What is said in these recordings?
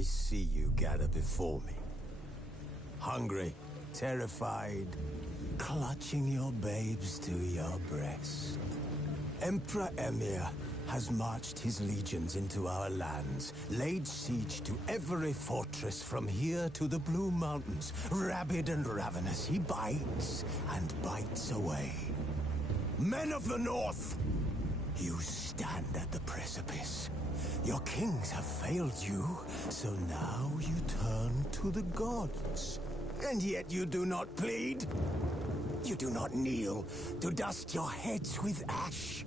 I see you gather before me. Hungry, terrified, clutching your babes to your breast. Emperor Emir has marched his legions into our lands, laid siege to every fortress from here to the Blue Mountains. Rabid and ravenous, he bites and bites away. Men of the North, you stand at the precipice. Your kings have failed you, so now you turn to the gods. And yet you do not plead. You do not kneel to dust your heads with ash.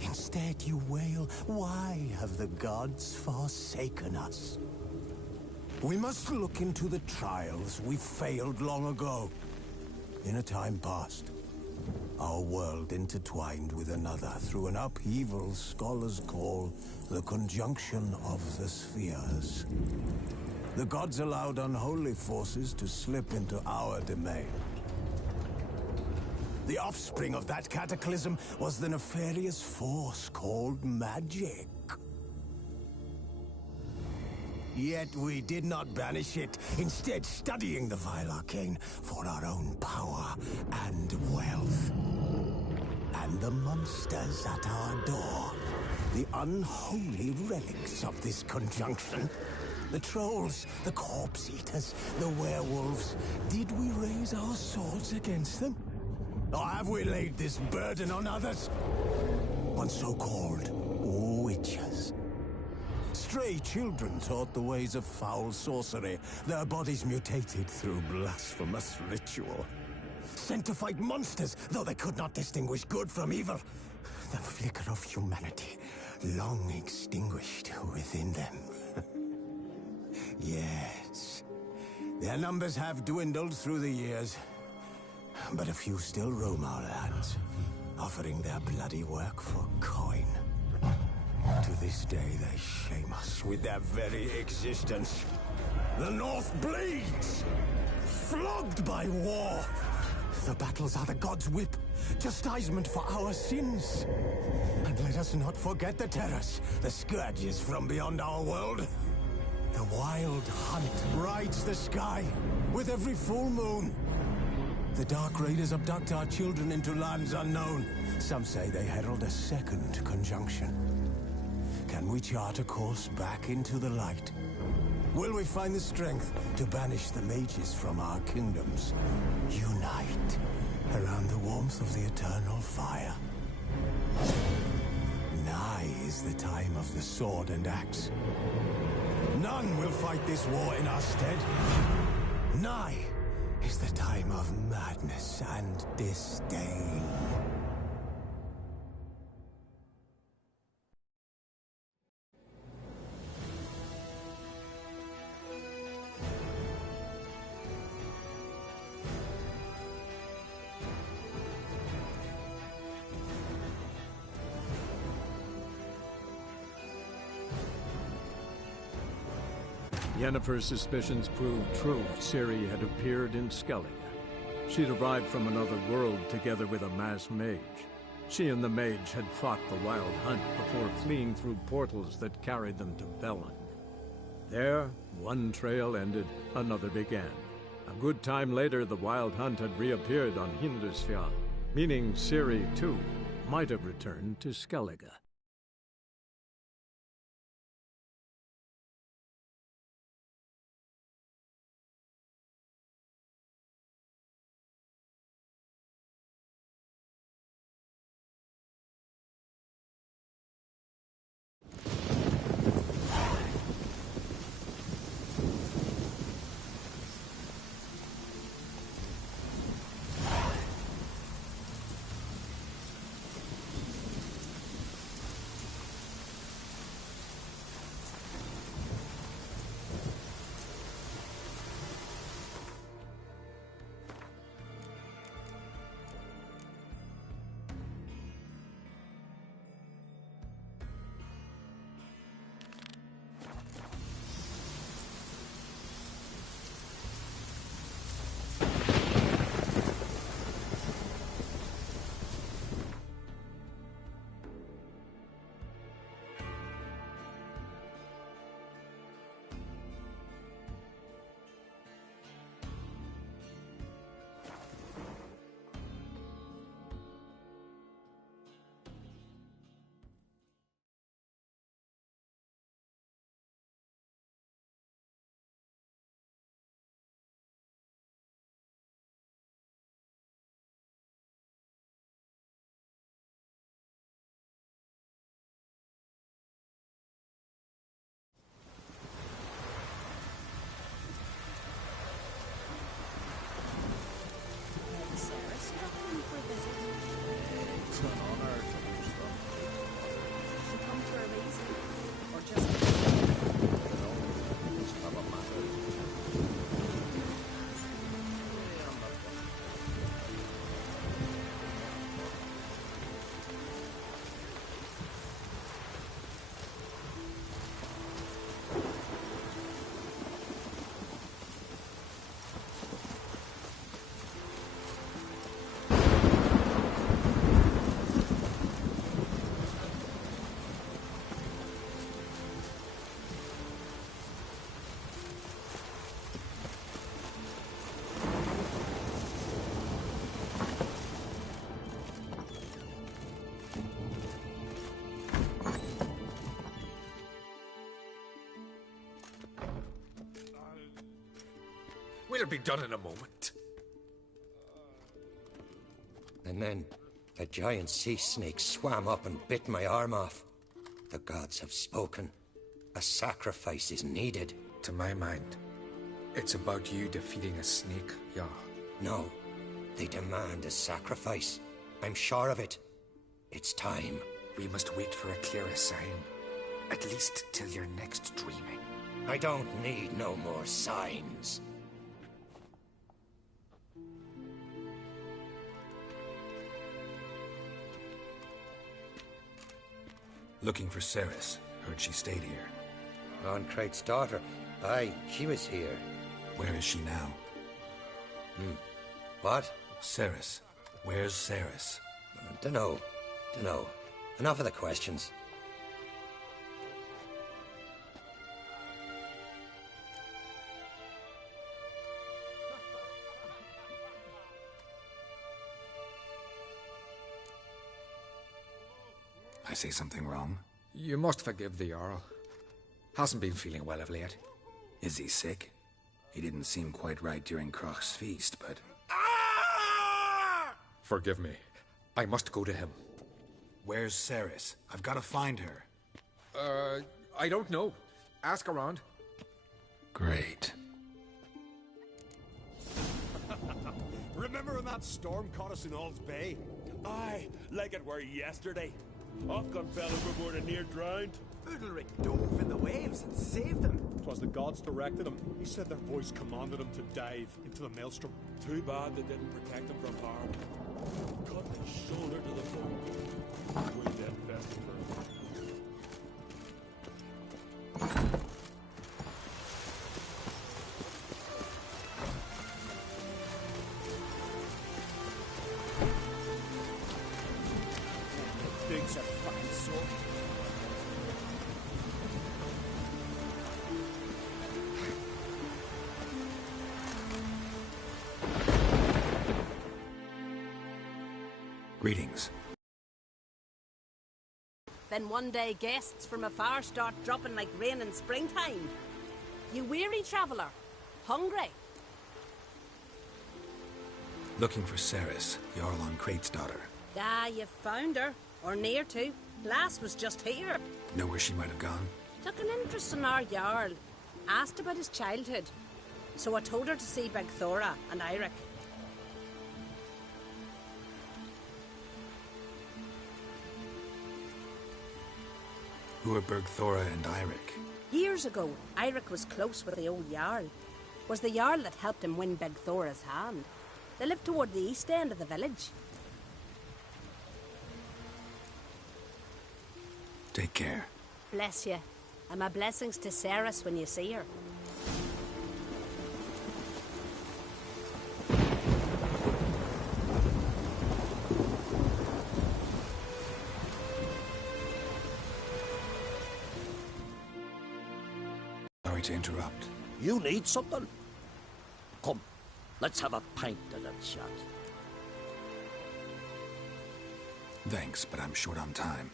Instead you wail, why have the gods forsaken us? We must look into the trials we failed long ago. In a time past, our world intertwined with another through an upheaval scholars call the conjunction of the spheres. The gods allowed unholy forces to slip into our domain. The offspring of that cataclysm was the nefarious force called magic. Yet we did not banish it, instead studying the vile arcane for our own power and wealth. And the monsters at our door, the unholy relics of this conjunction. The trolls, the corpse-eaters, the werewolves. Did we raise our swords against them? Or have we laid this burden on others? On so-called witches. Stray children taught the ways of foul sorcery, their bodies mutated through blasphemous ritual. Sent to fight monsters, though they could not distinguish good from evil. The flicker of humanity, long extinguished within them. Yes, their numbers have dwindled through the years, but a few still roam our lands, offering their bloody work for coin. To this day, they shame us with their very existence. The North bleeds, flogged by war. The battles are the gods' whip, chastisement for our sins. And let us not forget the terrors, the scourges from beyond our world. The wild hunt rides the sky with every full moon. The Dark Raiders abduct our children into lands unknown. Some say they herald a second conjunction. Can we chart a course back into the light? Will we find the strength to banish the mages from our kingdoms? Unite around the warmth of the eternal fire. Nigh is the time of the sword and axe. None will fight this war in our stead. Nigh is the time of madness and disdain. Yennefer's suspicions proved true. Ciri had appeared in Skellige. She'd arrived from another world together with a masked mage. She and the mage had fought the Wild Hunt before fleeing through portals that carried them to Velen. There, one trail ended, another began. A good time later, the Wild Hunt had reappeared on Hindarsfjall, meaning Ciri, too, might have returned to Skellige. We'll be done in a moment. And then a giant sea snake swam up and bit my arm off. The gods have spoken. A sacrifice is needed. To my mind, it's about you defeating a snake, yeah. No, they demand a sacrifice. I'm sure of it. It's time. We must wait for a clearer sign. At least till your next dreaming. I don't need no more signs. Looking for Ceres. Heard she stayed here. Longcrate's daughter. Aye, she was here. Where is she now? What? Ceres. Where's Ceres? Dunno. Enough of the questions. I say something wrong? You must forgive the Jarl. Hasn't been feeling well of late. Is he sick? He didn't seem quite right during Kroch's feast, but... Forgive me. I must go to him. Where's Ceres? I've got to find her. I don't know. Ask around. Great. Remember when that storm caught us in All's Bay? Aye, like it were yesterday. Ofcon fell overboard and near drowned. Udalric dove in the waves and saved them. 'Twas the gods directed him. He said their voice commanded him to dive into the maelstrom. Too bad they didn't protect him from harm. Cut his shoulder to the bone. We did best first. Things are fine, sword. Greetings. Then one day guests from afar start dropping like rain in springtime. You weary traveller, hungry? Looking for Ceres, Jarl Longcrate's daughter. Ah, you found her, or near to. Lass was just here. Know where she might have gone? Took an interest in our Jarl. Asked about his childhood. So I told her to see Begthora and Eirik. Who are Bergthora and Eirik? Years ago, Eirik was close with the old Jarl. Was the Jarl that helped him win Begthora's hand. They lived toward the east end of the village. Take care. Bless you. And my blessings to Ceres when you see her. Sorry to interrupt. You need something? Come, let's have a pint and a chat. Thanks, but I'm short on time.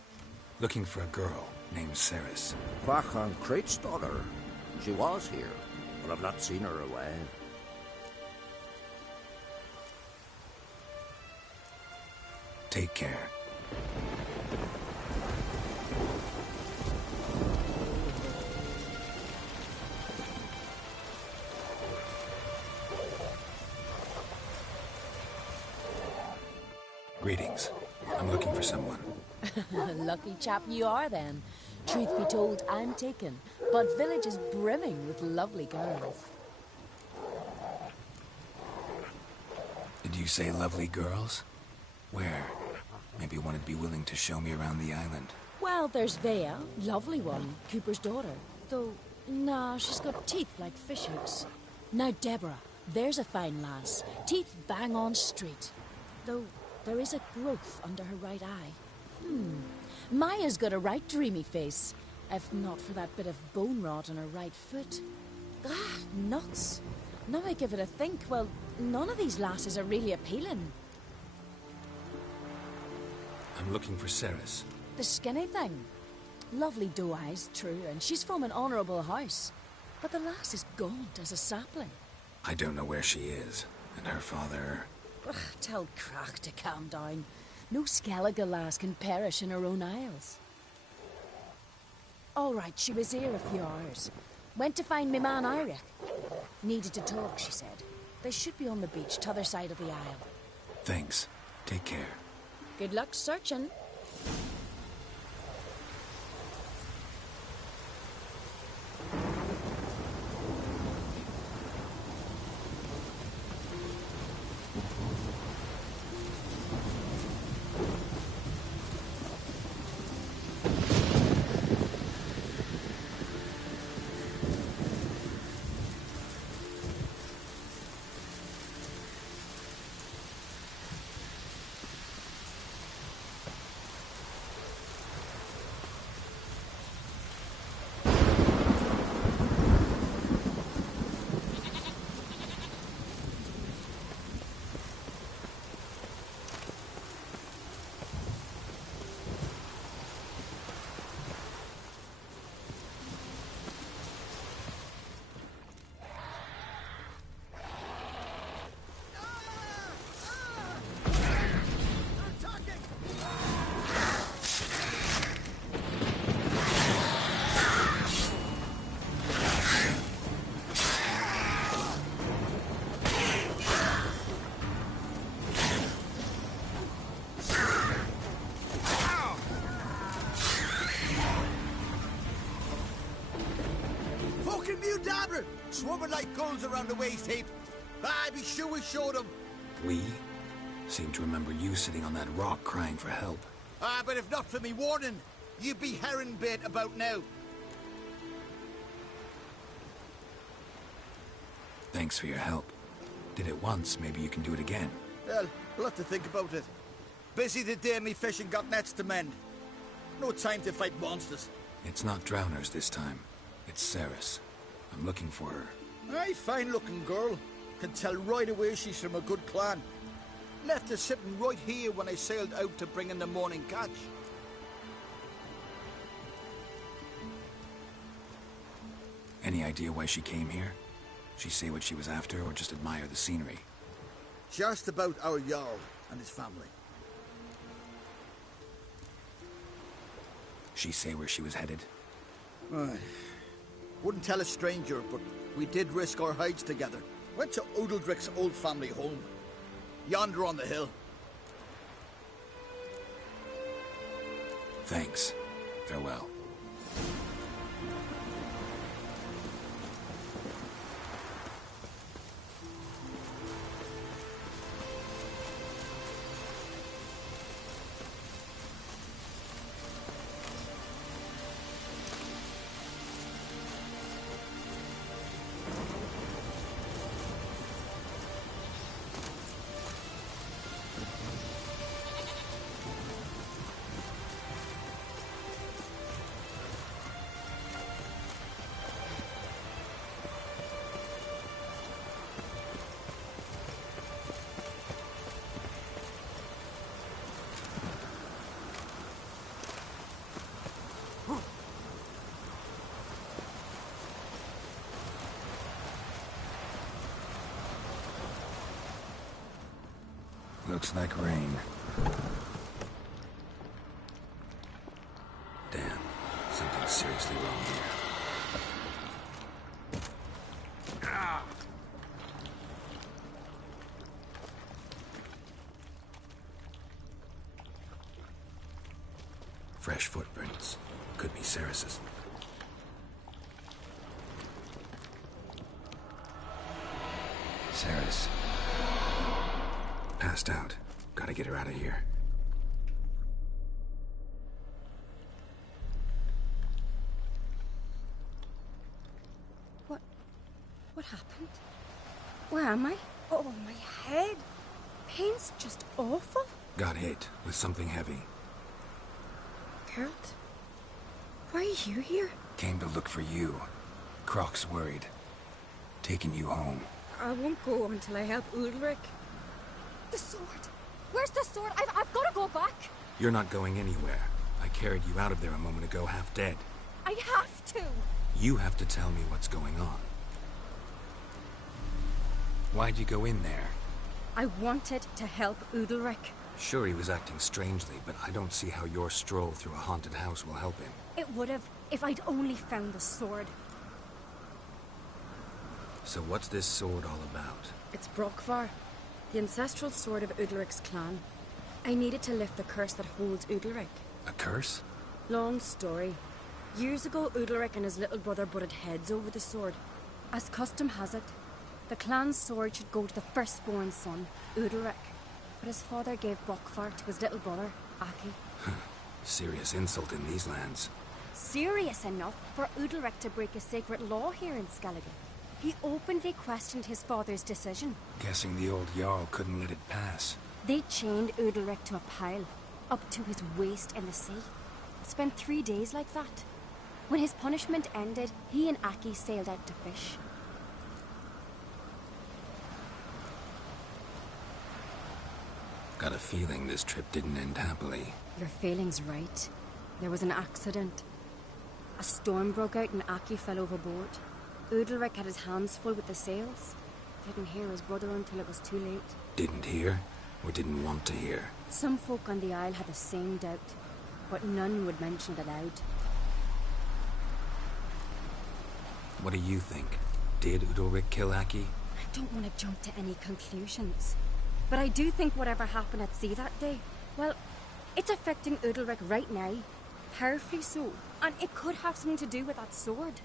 Looking for a girl named Ceres. Longcrate's daughter. She was here, but I've not seen her away. Take care. Greetings. I'm looking for someone. Lucky chap you are, then. Truth be told, I'm taken, but village is brimming with lovely girls. Did you say lovely girls? Where? Maybe one would be willing to show me around the island. Well, there's Vea, lovely one, Cooper's daughter. Though, nah, she's got teeth like fish hooks. Now, Deborah, there's a fine lass. Teeth bang on straight. Though, there is a growth under her right eye. Maya's got a right dreamy face, if not for that bit of bone rot on her right foot. Ah, nuts. Now I give it a think, well, none of these lasses are really appealing. I'm looking for Ceres. The skinny thing. Lovely doe eyes, true, and she's from an honourable house. But the lass is gaunt as a sapling. I don't know where she is, and her father... Ugh, tell Crack to calm down. No Skellige lass can perish in her own isles. All right, she was here a few hours. Went to find me man Eirik. Needed to talk, she said. They should be on the beach, t'other side of the isle. Thanks. Take care. Good luck searching. Swarming like gulls around the waist heap. I be sure we showed them. We? Seem to remember you sitting on that rock crying for help. But if not for me warning, you'd be herring bait about now. Thanks for your help. Did it once, maybe you can do it again. Well, we'll have to think about it. Busy the day me fishing got nets to mend. No time to fight monsters. It's not drowners this time. It's Ceres. I'm looking for her. Aye, fine-looking girl. Can tell right away she's from a good clan. Left her sitting right here when I sailed out to bring in the morning catch. Any idea why she came here? She say what she was after, or just admire the scenery? She asked about our Jarl and his family. She say where she was headed? Wouldn't tell a stranger, but we did risk our hides together. Went to Odeldrick's old family home. Yonder on the hill. Thanks. Farewell. Looks like rain. Damn, something's seriously wrong here. Fresh footprints. Could be Ceres's. Ceres. Passed out. Gotta get her out of here. What happened? Where am I? Oh, my head. Pain's just awful. Got hit with something heavy. Geralt? Why are you here? Came to look for you. Croc's worried. Taking you home. I won't go until I help Ulrich. The sword! Where's the sword? I've got to go back! You're not going anywhere. I carried you out of there a moment ago, half dead. I have to! You have to tell me what's going on. Why'd you go in there? I wanted to help Udalric. Sure, he was acting strangely, but I don't see how your stroll through a haunted house will help him. It would have, if I'd only found the sword. So what's this sword all about? It's Brokvar, the ancestral sword of Udalric's clan. I needed to lift the curse that holds Udalric. A curse? Long story. Years ago, Udalric and his little brother butted heads over the sword. As custom has it, the clan's sword should go to the firstborn son, Udalric. But his father gave Brokvar to his little brother, Aki. Serious insult in these lands. Serious enough for Udalric to break a sacred law here in Skellige. He openly questioned his father's decision. Guessing the old Jarl couldn't let it pass. They chained Udalric to a pile, up to his waist in the sea. Spent 3 days like that. When his punishment ended, he and Aki sailed out to fish. Got a feeling this trip didn't end happily. Your feeling's right. There was an accident. A storm broke out and Aki fell overboard. Udalric had his hands full with the sails. Didn't hear his brother until it was too late. Didn't hear? Or didn't want to hear? Some folk on the Isle had the same doubt, but none would mention it aloud. What do you think? Did Udalric kill Aki? I don't want to jump to any conclusions. But I do think whatever happened at sea that day, well, it's affecting Udalric right now. Powerfully so. And it could have something to do with that sword.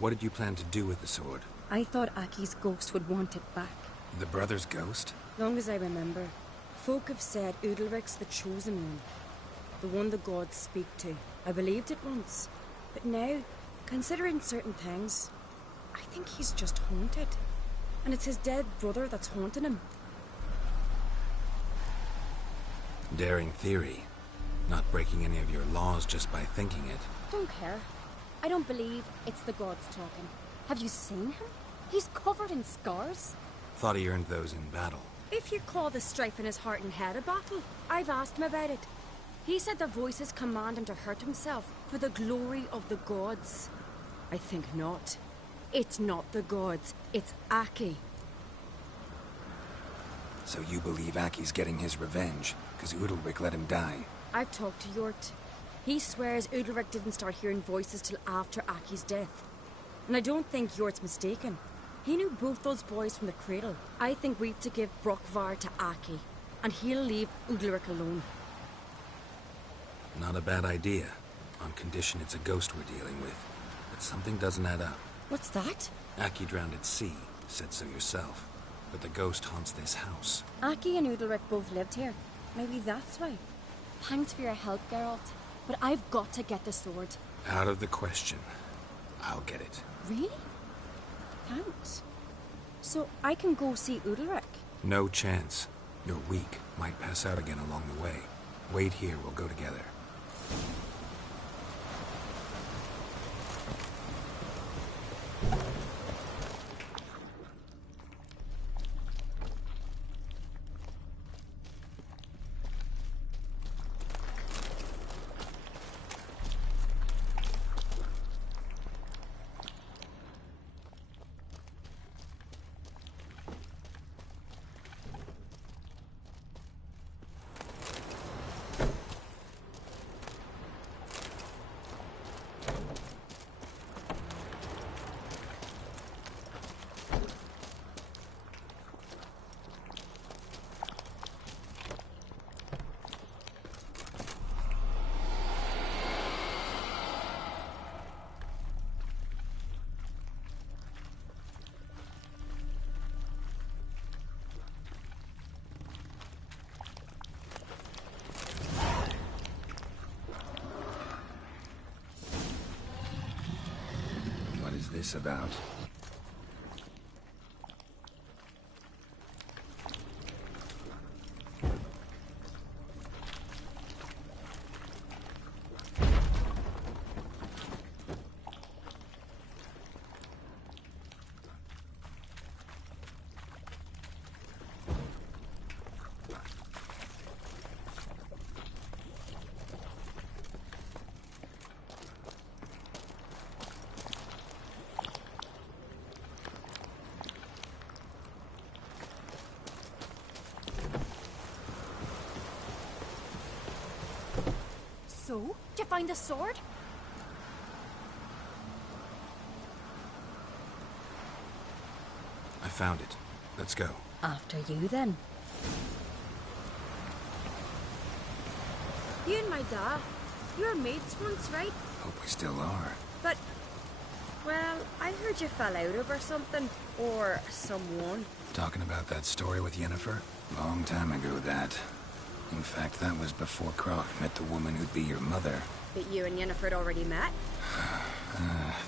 What did you plan to do with the sword? I thought Aki's ghost would want it back. The brother's ghost? Long as I remember, folk have said Udalric's the chosen one. The one the gods speak to. I believed it once. But now, considering certain things, I think he's just haunted. And it's his dead brother that's haunting him. Daring theory. Not breaking any of your laws just by thinking it. Don't care. I don't believe it's the gods talking. Have you seen him? He's covered in scars. Thought he earned those in battle. If you call the strife in his heart and head a battle, I've asked him about it. He said the voices command him to hurt himself for the glory of the gods. I think not. It's not the gods, it's Aki. So you believe Aki's getting his revenge, because Udalric let him die? I've talked to Yort. He swears Udalric didn't start hearing voices till after Aki's death. And I don't think Yort's mistaken. He knew both those boys from the cradle. I think we've to give Brokvar to Aki, and he'll leave Udalric alone. Not a bad idea, on condition it's a ghost we're dealing with. But something doesn't add up. What's that? Aki drowned at sea, said so yourself. But the ghost haunts this house. Aki and Udalric both lived here. Maybe that's why. Thanks for your help, Geralt. But I've got to get the sword. Out of the question. I'll get it. Really? Thanks. So I can go see Udalric? No chance. You're weak. Might pass out again along the way. Wait here, we'll go together. This about? So, did you find the sword? I found it. Let's go. After you, then. You and my dad, you were mates once, right? Hope we still are. But, well, I heard you fell out over something. Or someone. Talking about that story with Yennefer? Long time ago, that. In fact, that was before Croc met the woman who'd be your mother. But you and Yennefer had already met?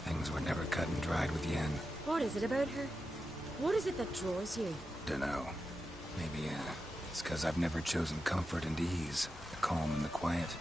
Things were never cut and dried with Yen. What is it about her? What is it that draws you? Dunno. Maybe, it's 'cause I've never chosen comfort and ease. The calm and the quiet.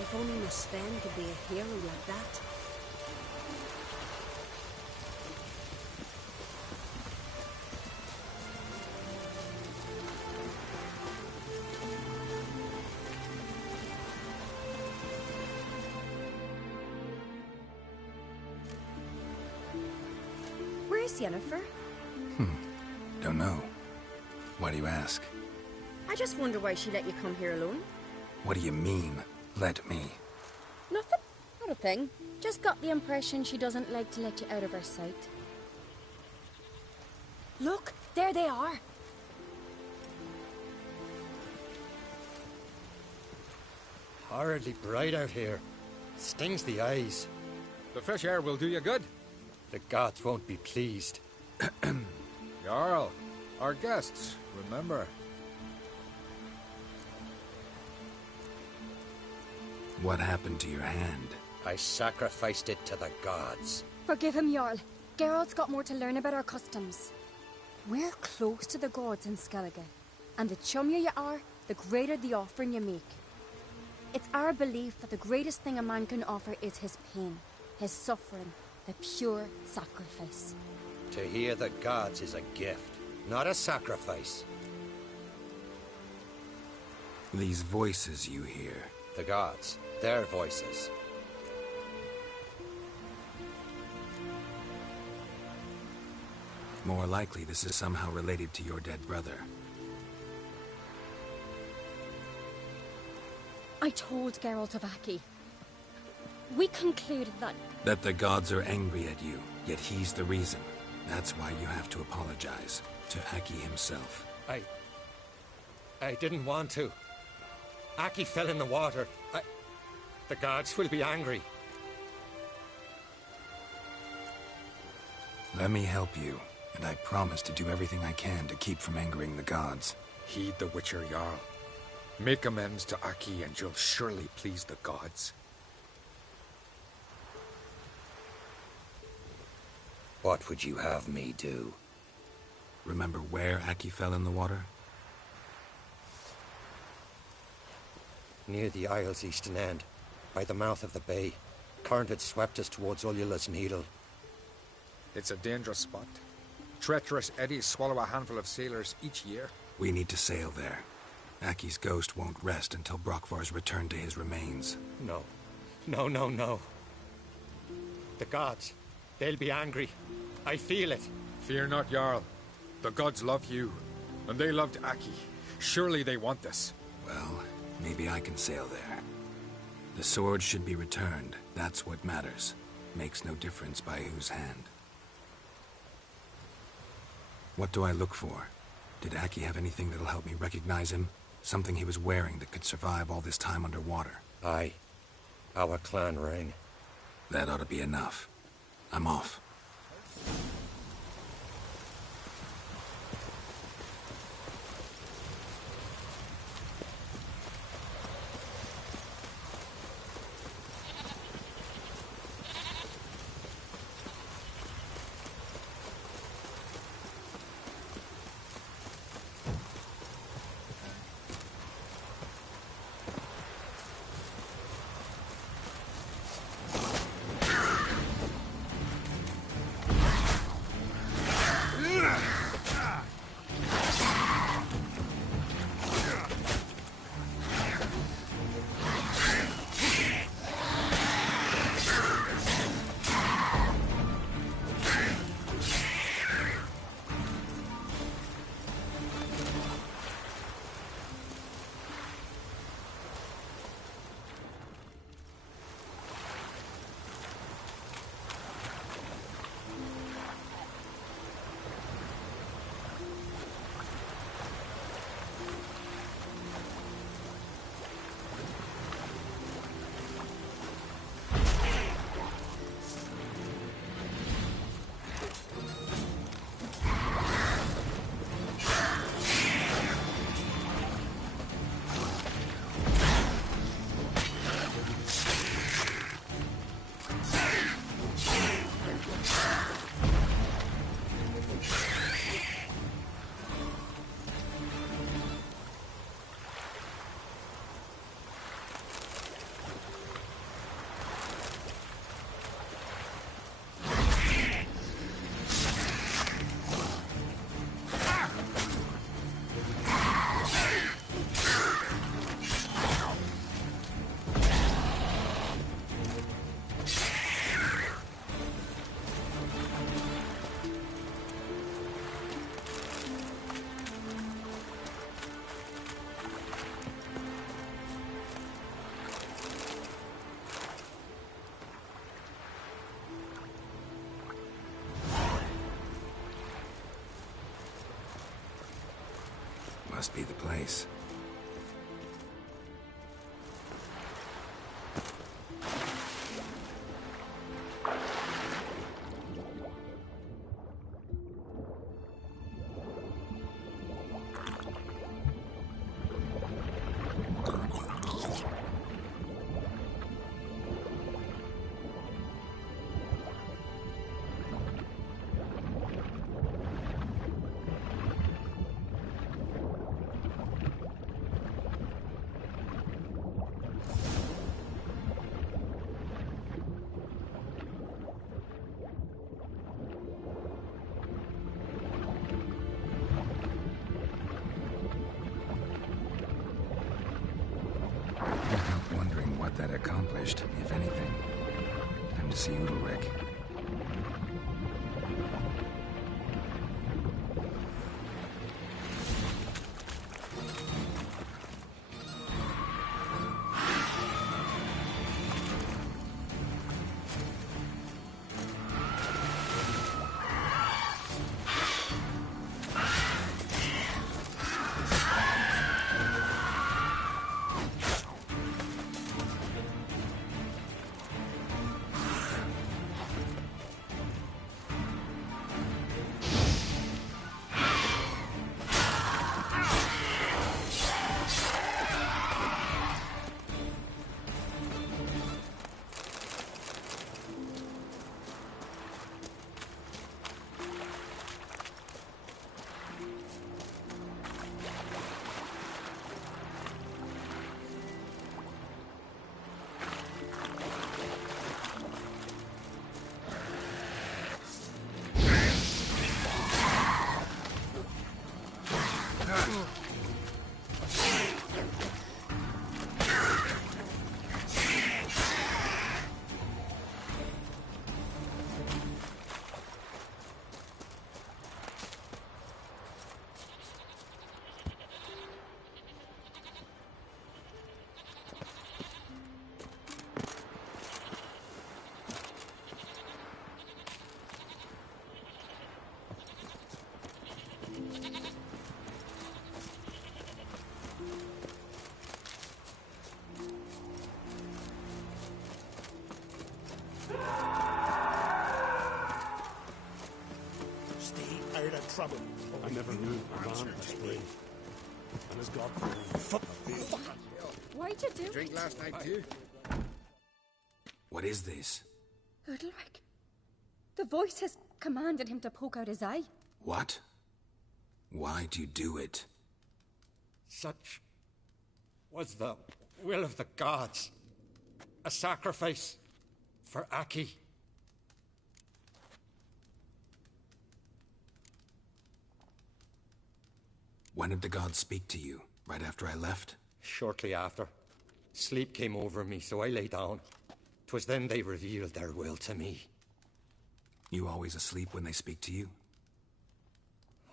If only Miss Sven could be a hero like that. Where's Yennefer? Don't know. Why do you ask? I just wonder why she let you come here alone. What do you mean, let me? Nothing. Not a thing. Just got the impression she doesn't like to let you out of her sight. Look, there they are. Horridly bright out here. Stings the eyes. The fresh air will do you good. The gods won't be pleased. Jarl, our guests, remember. What happened to your hand? I sacrificed it to the gods. Forgive him, Jarl. Geralt's got more to learn about our customs. We're close to the gods in Skellige, and the chummier you are, the greater the offering you make. It's our belief that the greatest thing a man can offer is his pain, his suffering, the pure sacrifice. To hear the gods is a gift, not a sacrifice. These voices you hear. The gods, their voices. More likely this is somehow related to your dead brother. I told Geralt of Aki. We concluded that... That the gods are angry at you, yet he's the reason. That's why you have to apologize. To Aki himself. I didn't want to. Aki fell in the water. The gods will be angry. Let me help you, and I promise to do everything I can to keep from angering the gods. Heed the Witcher Jarl. Make amends to Aki and you'll surely please the gods. What would you have me do? Remember where Aki fell in the water? Near the Isle's eastern end, by the mouth of the bay. Current had swept us towards Ullula's Needle. It's a dangerous spot. Treacherous eddies swallow a handful of sailors each year. We need to sail there. Aki's ghost won't rest until Brokvar's returned to his remains. No. No, no, no. The gods, they'll be angry. I feel it. Fear not, Jarl. The gods love you, and they loved Aki. Surely they want this. Well, maybe I can sail there. The sword should be returned. That's what matters. Makes no difference by whose hand. What do I look for? Did Aki have anything that'll help me recognize him? Something he was wearing that could survive all this time underwater? Aye. Our clan ring. That ought to be enough. I'm off. Must be the place. That accomplished, if anything. Time to see Udalric. trouble. I never knew a man this brave. And as God Why'd you do Drink it? last night too? What is this? Udalric. The voice has commanded him to poke out his eye. What? Why'd you do it? Such was the will of the gods. A sacrifice for Aki. When did the gods speak to you? Right after I left? Shortly after. Sleep came over me, so I lay down. 'Twas then they revealed their will to me. You always asleep when they speak to you?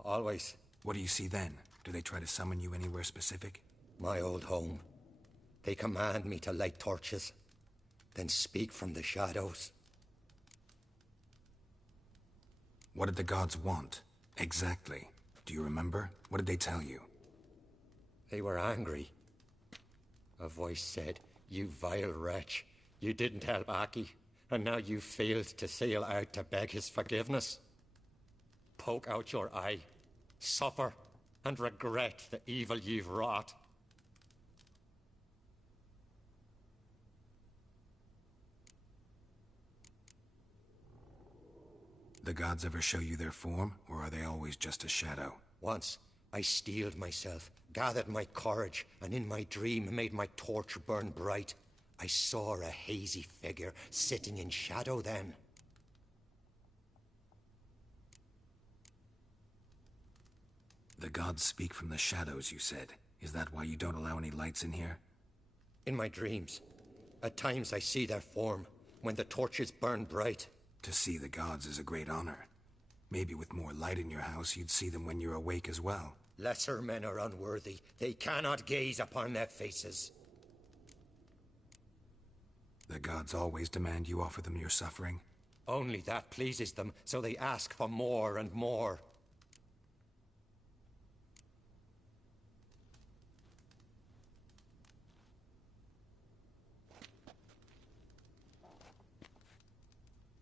Always. What do you see then? Do they try to summon you anywhere specific? My old home. They command me to light torches, then speak from the shadows. What did the gods want? Exactly. Do you remember? What did they tell you? They were angry. A voice said, "You vile wretch. You didn't help Aki, and now you failed to sail out to beg his forgiveness. Poke out your eye, suffer, and regret the evil you've wrought." The gods ever show you their form, or are they always just a shadow? Once, I steeled myself, gathered my courage, and in my dream made my torch burn bright. I saw a hazy figure sitting in shadow then. The gods speak from the shadows, you said. Is that why you don't allow any lights in here? In my dreams, at times I see their form, when the torches burn bright. To see the gods is a great honor. Maybe with more light in your house, you'd see them when you're awake as well. Lesser men are unworthy. They cannot gaze upon their faces. The gods always demand you offer them your suffering? Only that pleases them, so they ask for more and more.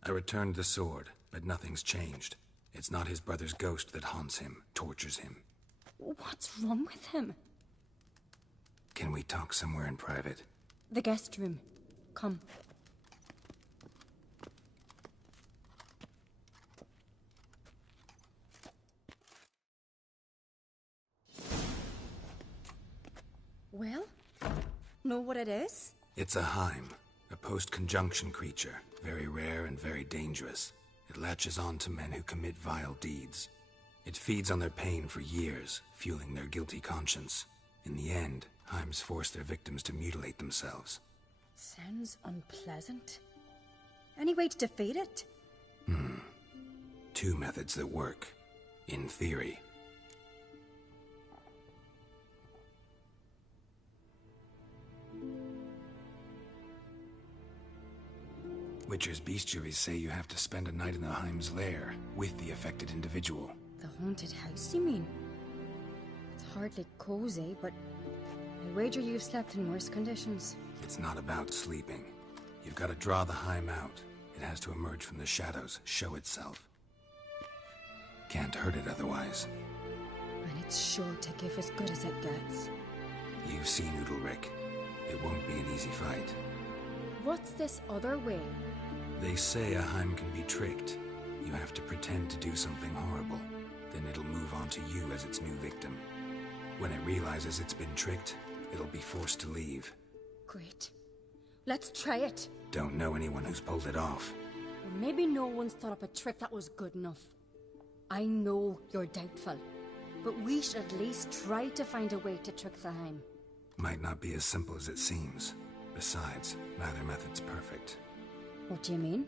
I returned the sword, but nothing's changed. It's not his brother's ghost that haunts him, tortures him. What's wrong with him? Can we talk somewhere in private? The guest room. Come. Well, know what it is? It's a Heim, a post-conjunction creature, very rare and very dangerous. It latches on to men who commit vile deeds. It feeds on their pain for years, fueling their guilty conscience. In the end, Heims force their victims to mutilate themselves. Sounds unpleasant. Any way to defeat it? Two methods that work. In theory. Witcher's bestiaries say you have to spend a night in the Heim's lair with the affected individual. The haunted house, you mean? It's hardly cozy, but I wager you've slept in worse conditions. It's not about sleeping. You've got to draw the Heim out. It has to emerge from the shadows, show itself. Can't hurt it otherwise. And it's sure to give as good as it gets. You've seen Udalric. It won't be an easy fight. What's this other way? They say a Heim can be tricked. You have to pretend to do something horrible. Then it'll move on to you as its new victim. When it realizes it's been tricked, it'll be forced to leave. Great. Let's try it. Don't know anyone who's pulled it off. Or maybe no one's thought up a trick that was good enough. I know you're doubtful, but we should at least try to find a way to trick the Heim. Might not be as simple as it seems. Besides, neither method's perfect. What do you mean?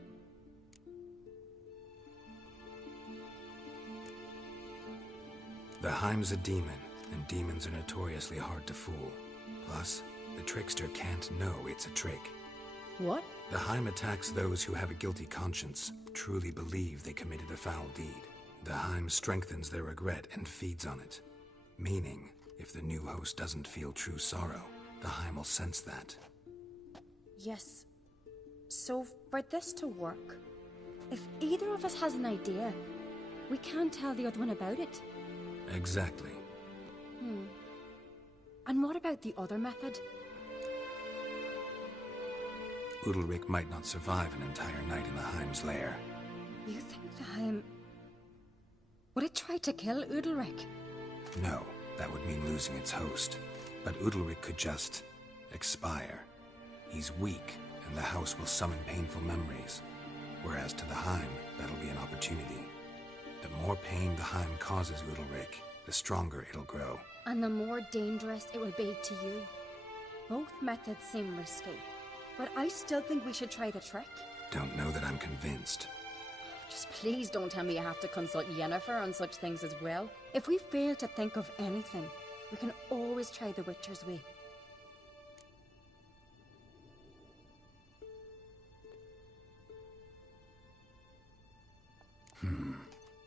The Heim's a demon, and demons are notoriously hard to fool. Plus, the trickster can't know it's a trick. What? The Heim attacks those who have a guilty conscience, truly believe they committed a foul deed. The Heim strengthens their regret and feeds on it. Meaning, if the new host doesn't feel true sorrow, the Heim will sense that. Yes. So, for this to work, if either of us has an idea, We can't tell the other one about it. Exactly. And what about the other method? Udalric might not survive an entire night in the Heim's lair. You think the Heim... would it try to kill Udalric? No, that would mean losing its host. But Udalric could just... expire. He's weak, and the house will summon painful memories. Whereas to the Heim, that'll be an opportunity. The more pain the Heim causes Udalric, the stronger it'll grow. And the more dangerous it will be to you. Both methods seem risky, but I still think we should try the trick. Don't know that I'm convinced. Just please don't tell me you have to consult Yennefer on such things as well. If we fail to think of anything, we can always try the Witcher's way.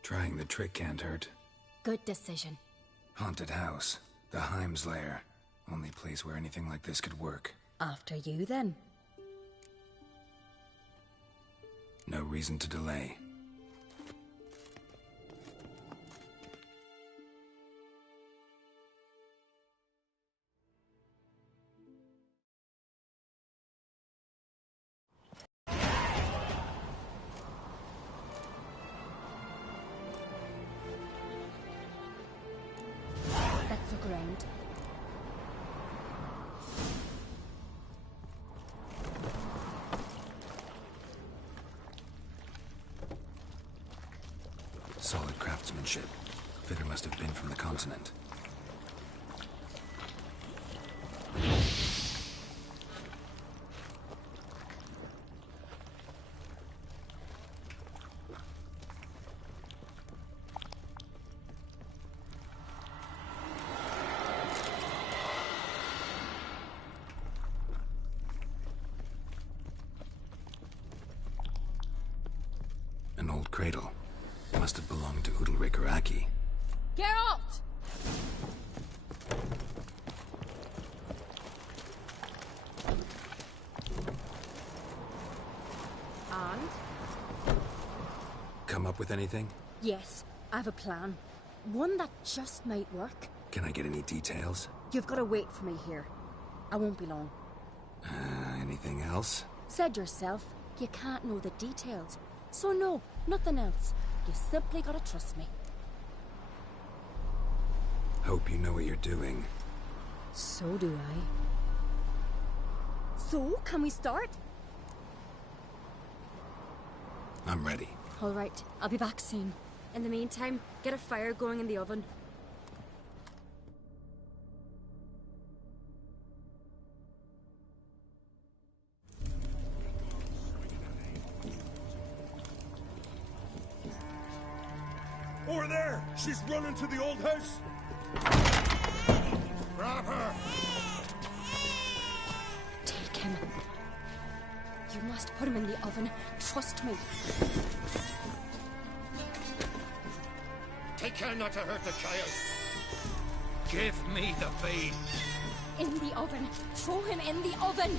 Trying the trick can't hurt. Good decision. Haunted house. The Heim's lair. Only place where anything like this could work. After you, then. No reason to delay. Let's look around. Solid craftsmanship. Fitter must have been from the continent. An old cradle. Must have belonged to Udalric or Aki. Geralt! And? Come up with anything? Yes, I have a plan. One that just might work. Can I get any details? You've got to wait for me here. I won't be long. Anything else? Said yourself, you can't know the details. So no, nothing else. You simply gotta trust me. Hope you know what you're doing. So do I. So, can we start? I'm ready. All right, I'll be back soon. In the meantime, get a fire going in the oven. Over there! She's running to the old house! Grab her! Take him. You must put him in the oven. Trust me. Take care not to hurt the child. Give me the babe. In the oven. Throw him in the oven.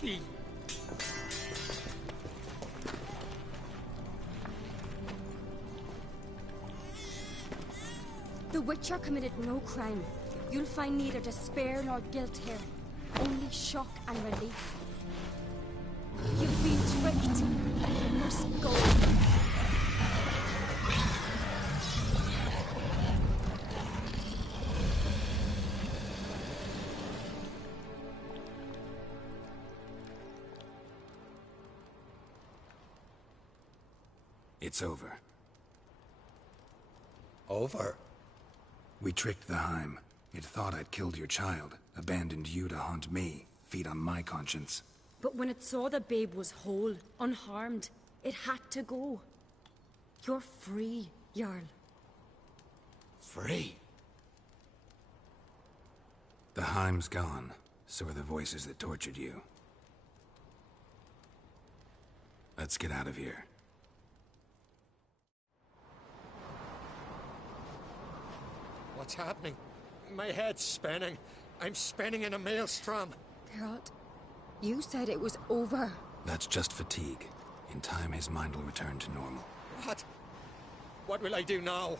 key. The Witcher committed no crime. You'll find neither despair nor guilt here. Only shock and relief. You've been tricked. You must go. It's over. Over? We tricked the Heim. It thought I'd killed your child, abandoned you to haunt me, feed on my conscience. But when it saw the babe was whole, unharmed, it had to go. You're free, Jarl. Free? The Heim's gone, so are the voices that tortured you. Let's get out of here. What's happening? My head's spinning. I'm spinning in a maelstrom. Geralt, you said it was over. That's just fatigue. In time, his mind will return to normal. What? What will I do now?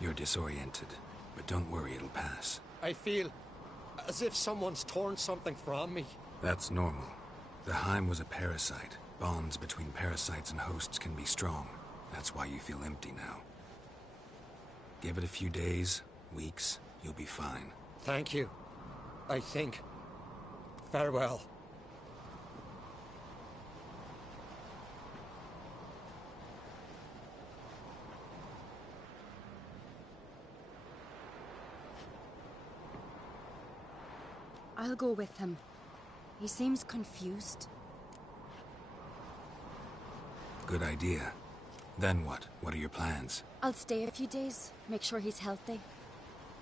You're disoriented, but don't worry, it'll pass. I feel as if someone's torn something from me. That's normal. The Heim was a parasite. Bonds between parasites and hosts can be strong. That's why you feel empty now. Give it a few days, weeks, you'll be fine. Thank you. I think. Farewell. I'll go with him. He seems confused. Good idea. Then what? What are your plans? I'll stay a few days, make sure he's healthy.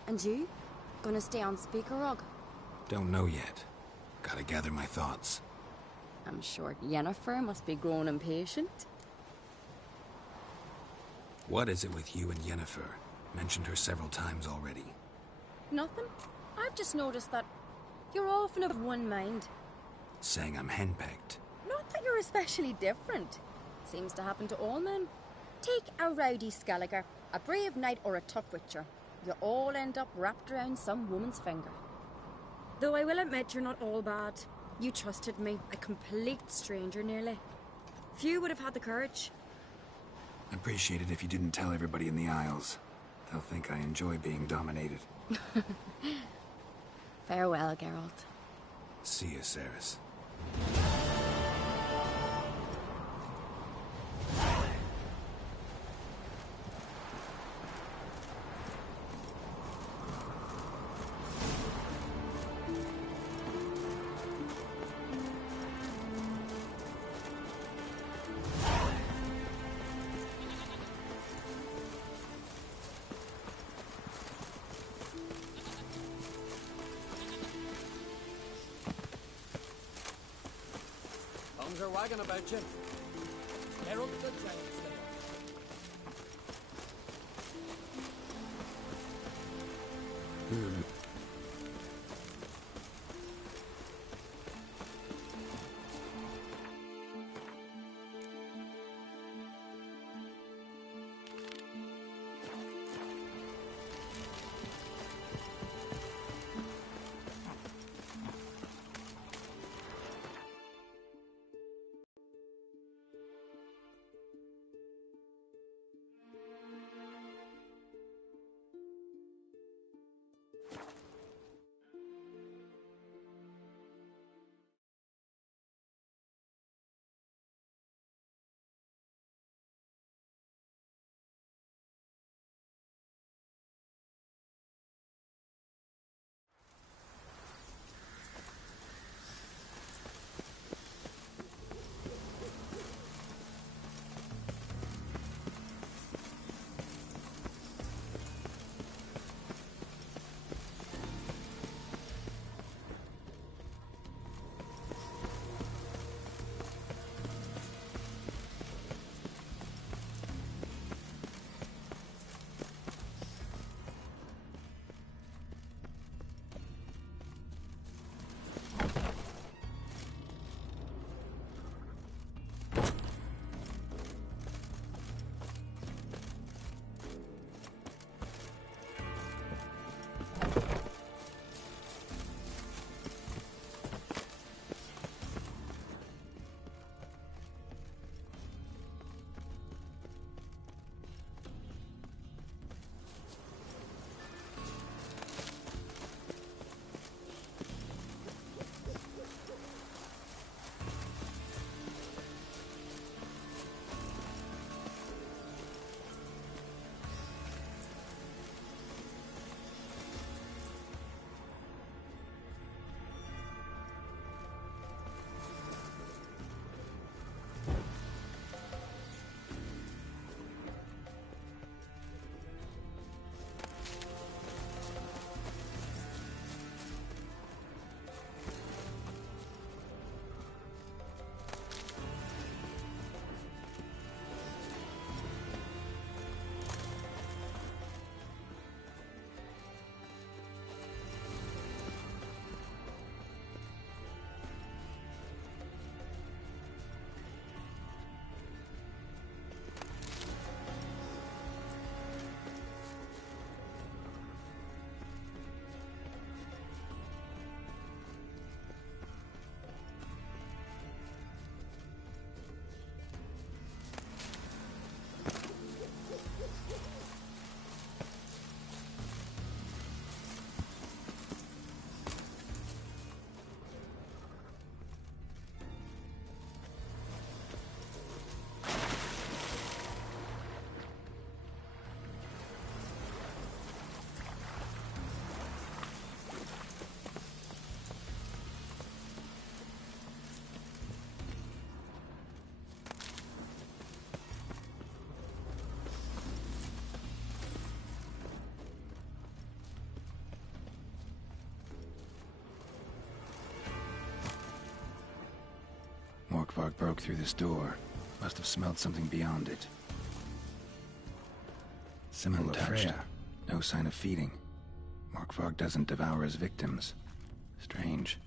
And you? Gonna stay on Speaker Rog? Don't know yet. Gotta gather my thoughts. I'm sure Yennefer must be growing impatient. What is it with you and Yennefer? Mentioned her several times already. Nothing. I've just noticed that you're often of one mind. Saying I'm henpecked. Not that you're especially different. Seems to happen to all men. Take a rowdy Skelliger, a brave knight or a tough witcher. You all end up wrapped around some woman's finger. Though I will admit you're not all bad. You trusted me, a complete stranger nearly. Few would have had the courage. I'd appreciate it if you didn't tell everybody in the Isles. They'll think I enjoy being dominated. Farewell, Geralt. See you, Cerys. Tongues are wagging about you. Herald the Giant Slayer. spark broke through this door. Must have smelled something beyond it. Similar to Freya. No sign of feeding. Morkvarg doesn't devour his victims. Strange.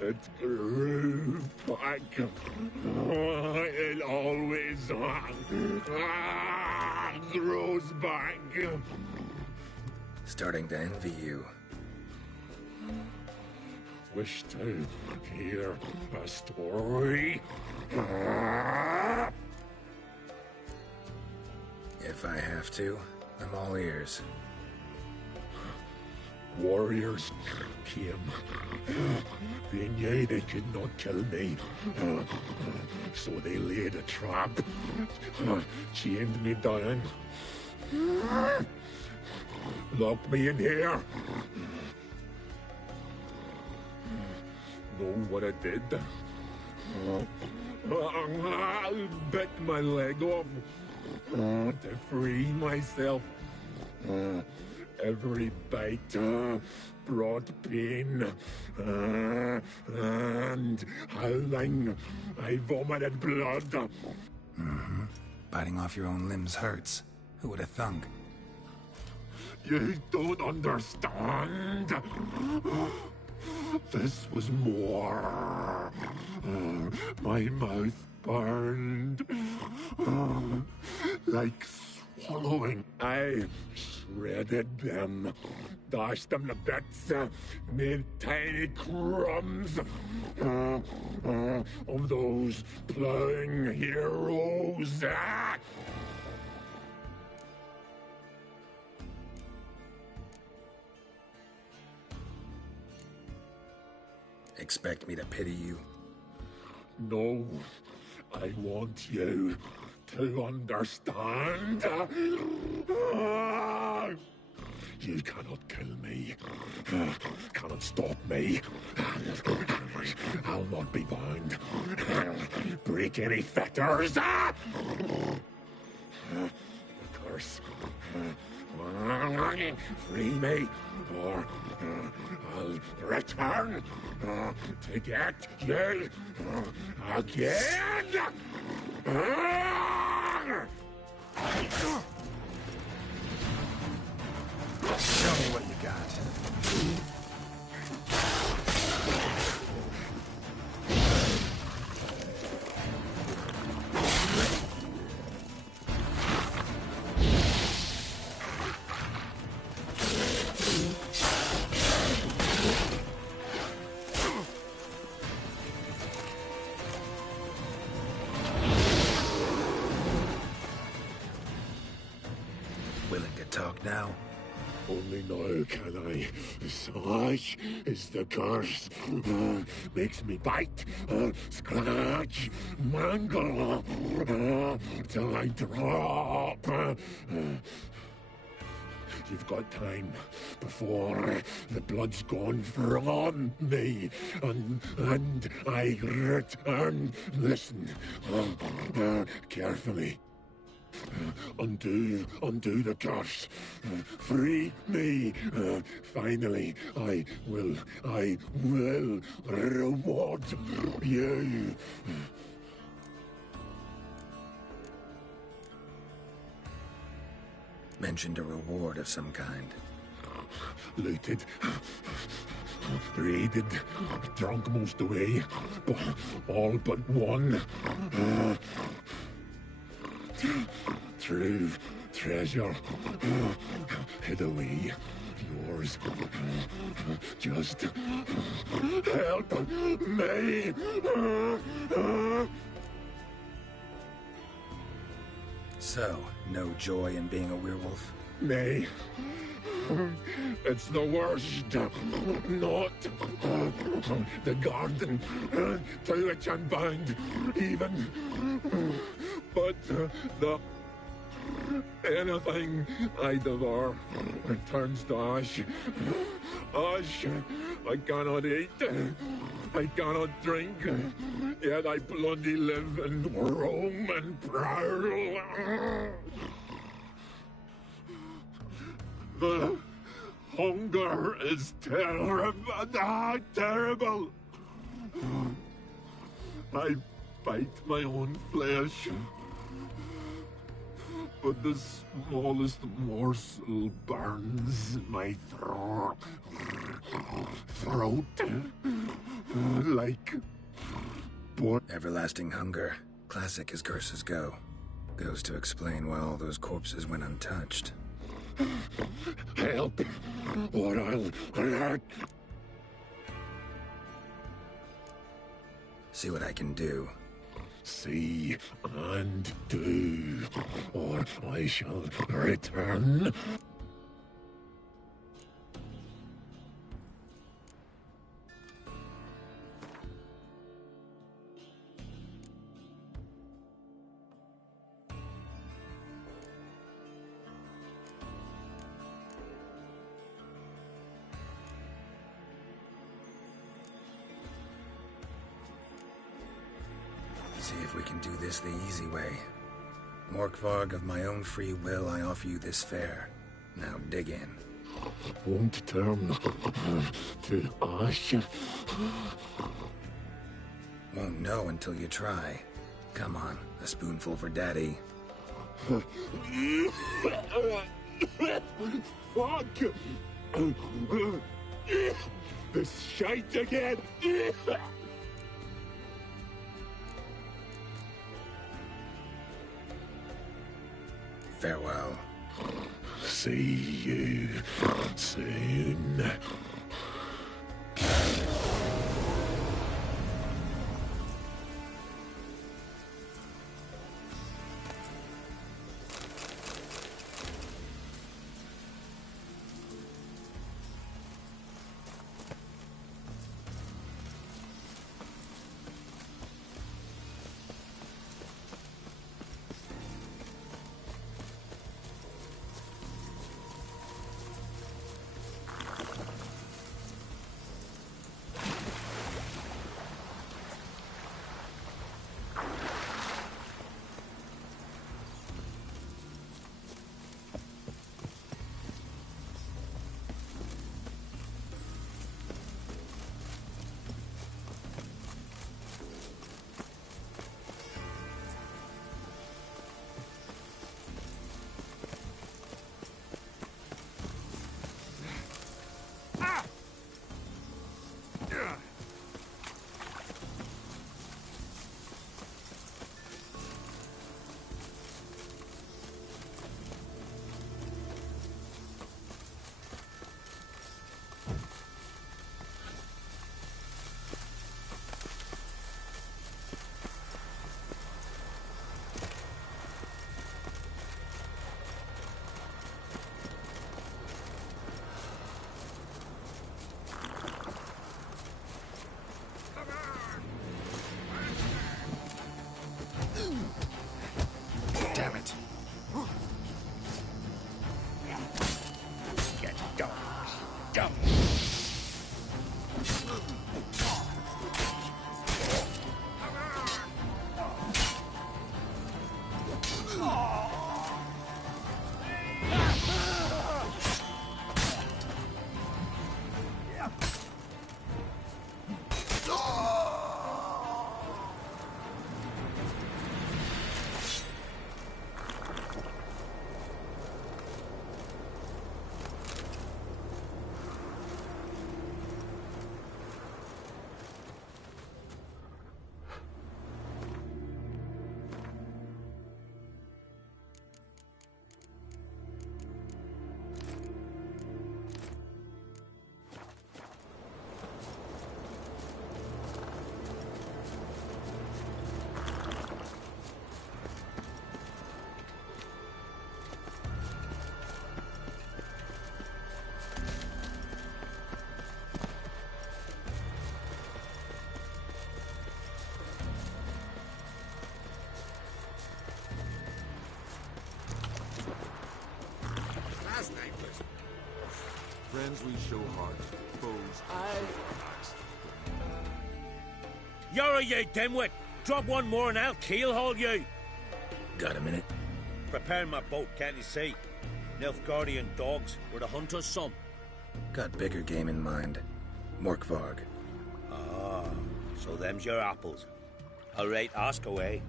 It grew back. It always grows back. Starting to envy you. Wish to hear a story. If I have to, I'm all ears. Warriors came. They knew they could not kill me. So they laid a trap. Chained me down. Locked me in here. Know what I did? I bit my leg off to free myself. Every bite brought pain, and howling, I vomited blood. Mm-hmm. Biting off your own limbs hurts. Who would have thunk? You don't understand. This was more. My mouth burned. Like swallowing. I shredded them. Dashed them to bits. Made tiny crumbs. Of those plowing heroes. Expect me to pity you? No, I want you to understand. You cannot kill me. Cannot stop me. I'll not be bound. Break any fetters. The curse. Free me, or I'll return to get you again. Show me what you got. Willing to talk now? Only now can I. Such is the curse. Makes me bite, scratch, mangle, till I drop. You've got time before the blood's gone from me, and I return. Listen, carefully. Undo the curse. Free me. Finally, I will reward you. Mentioned a reward of some kind. Looted, raided, drunk most away, all but one. True treasure hid away. Yours. Just help me. So, no joy in being a werewolf? Nay. It's the worst. Not the garden to which I'm bound, even. But the anything I devour turns to ash. Hush! I cannot eat. I cannot drink. Yet I bloody live and roam and prowl. The hunger is terrible. I bite my own flesh. But the smallest morsel burns my throat. Like... Everlasting hunger. Classic as curses go. Goes to explain why all those corpses went untouched. Help! Or I'll hurt. See what I can do. See and do, or I shall return. See if we can do this the easy way. Morkvarg, of my own free will, I offer you this fare. Now dig in. Won't turn to ash. Won't know until you try. Come on, a spoonful for Daddy. Fuck! This shite again! Farewell. See you soon. Damn it. Get down. Down. Friends we show hearts, foes. You're a you dimwit! Drop one more and I'll keelhaul you! Got a minute? Prepare my boat, can't you see? Nilfgaardian dogs were the hunter's son. Got bigger game in mind. Morkvarg. Ah, so them's your apples. All right, ask away.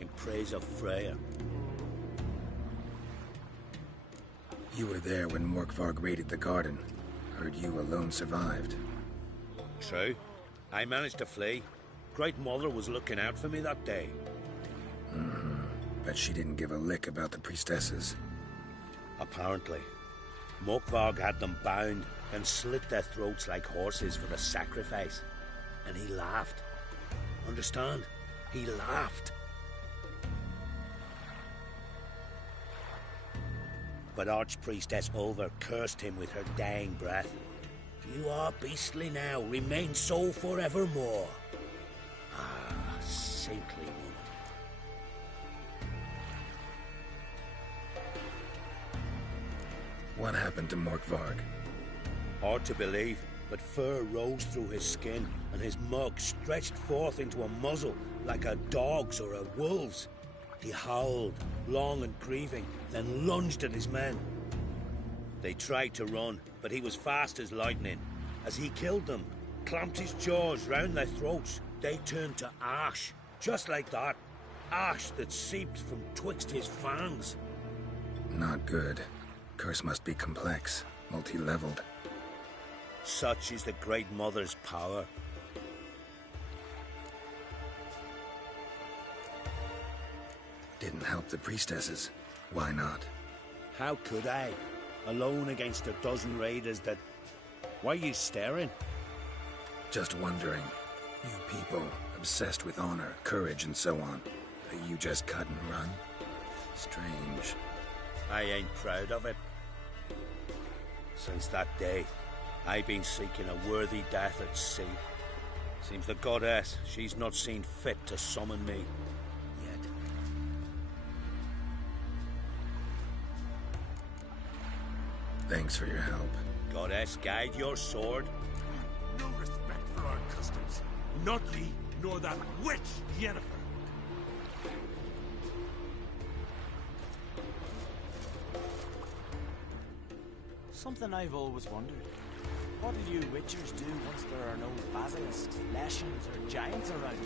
In praise of Freya. You were there when Morkvarg raided the garden. Heard you alone survived. True. I managed to flee. Great Mother was looking out for me that day. Bet she didn't give a lick about the priestesses. Apparently. Morkvarg had them bound and slit their throats like horses for the sacrifice. And he laughed. Understand? He laughed. But Archpriestess Ulver cursed him with her dying breath. You are beastly now, remain so forevermore. Ah, saintly woman. What happened to Morkvarg? Hard to believe, but fur rose through his skin, and his mug stretched forth into a muzzle like a dog's or a wolf's. He howled, long and grieving, then lunged at his men. They tried to run, but he was fast as lightning. As he killed them, clamped his jaws round their throats, they turned to ash, just like that. Ash that seeped from twixt his fangs. Not good. Curse must be complex, multi-leveled. Such is the Great Mother's power. Didn't help the priestesses. Why not? How could I? Alone against a dozen raiders that... Why are you staring? Just wondering. You people, obsessed with honor, courage, and so on. But you just cut and run? Strange. I ain't proud of it. Since that day, I've been seeking a worthy death at sea. Seems the goddess, she's not seen fit to summon me. Yet. Thanks for your help. Goddess, guide your sword. No respect for our customs. Not thee, nor that witch, Yennefer. Something I've always wondered. What do you witchers do once there are no basilisks, leshens, or giants around?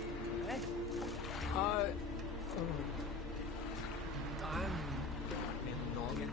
Eh? I'm in Noggin.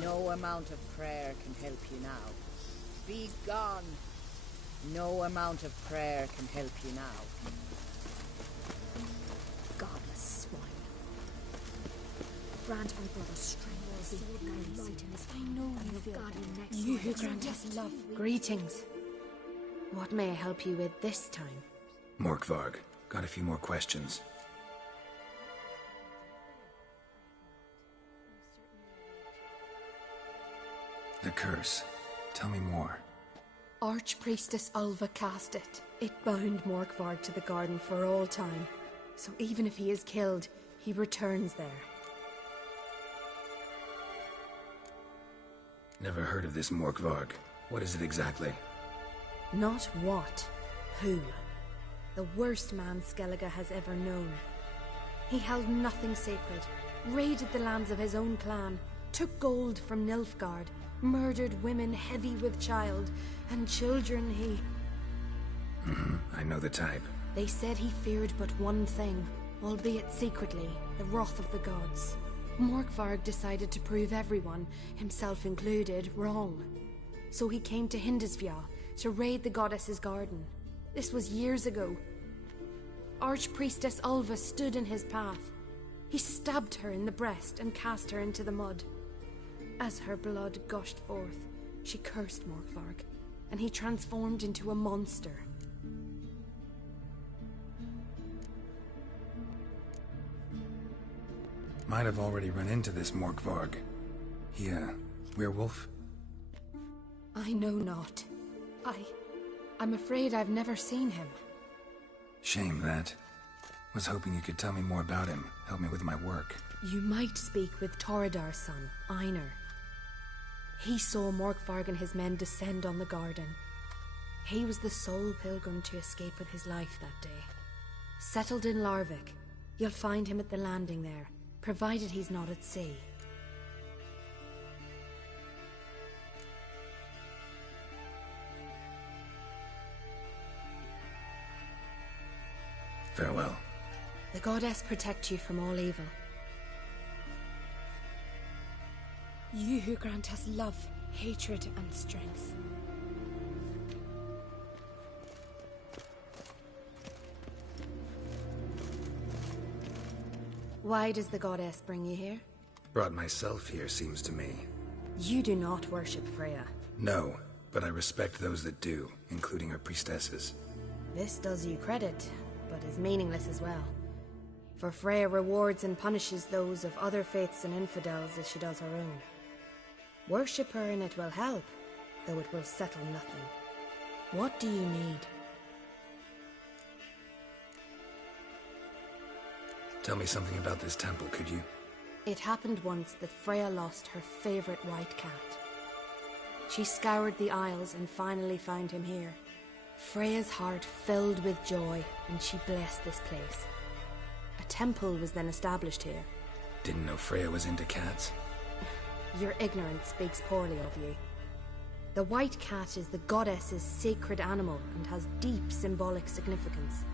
No amount of prayer can help you now. Be gone. No amount of prayer can help you now. Godless swine. Grant my brother strength to be light in his I know you feel next you life. who grant us love. Greetings. What may I help you with this time? Morkvarg, got a few more questions. The curse. Tell me more. Archpriestess Ulva cast it. It bound Morkvarg to the garden for all time. So even if he is killed, he returns there. Never heard of this Morkvarg. What is it exactly? Not what, who. The worst man Skellige has ever known. He held nothing sacred, raided the lands of his own clan, took gold from Nilfgaard, murdered women heavy with child, and children he... I know the type. They said he feared but one thing, albeit secretly, the wrath of the gods. Morkvarg decided to prove everyone, himself included, wrong. So he came to Hindisfjall to raid the goddess's garden. This was years ago. Archpriestess Ulva stood in his path. He stabbed her in the breast and cast her into the mud. As her blood gushed forth, she cursed Morkvarg, and he transformed into a monster. Might have already run into this Morkvarg. He, werewolf? I know not. I'm afraid I've never seen him. Shame that. Was hoping you could tell me more about him, help me with my work. You might speak with Toradar's son, Einar. He saw Morkvarg and his men descend on the garden. He was the sole pilgrim to escape with his life that day. Settled in Larvik, you'll find him at the landing there, provided he's not at sea. Farewell. The goddess protect you from all evil. You who grant us love, hatred, and strength. Why does the goddess bring you here? Brought myself here, seems to me. You do not worship Freya. No, but I respect those that do, including her priestesses. This does you credit, but is meaningless as well. For Freya rewards and punishes those of other faiths and infidels as she does her own. Worship her and it will help, though it will settle nothing. What do you need? Tell me something about this temple, could you? It happened once that Freya lost her favorite white cat. She scoured the Isles and finally found him here. Freya's heart filled with joy, and she blessed this place. A temple was then established here. Didn't know Freya was into cats. Your ignorance speaks poorly of you. The white cat is the goddess's sacred animal and has deep symbolic significance.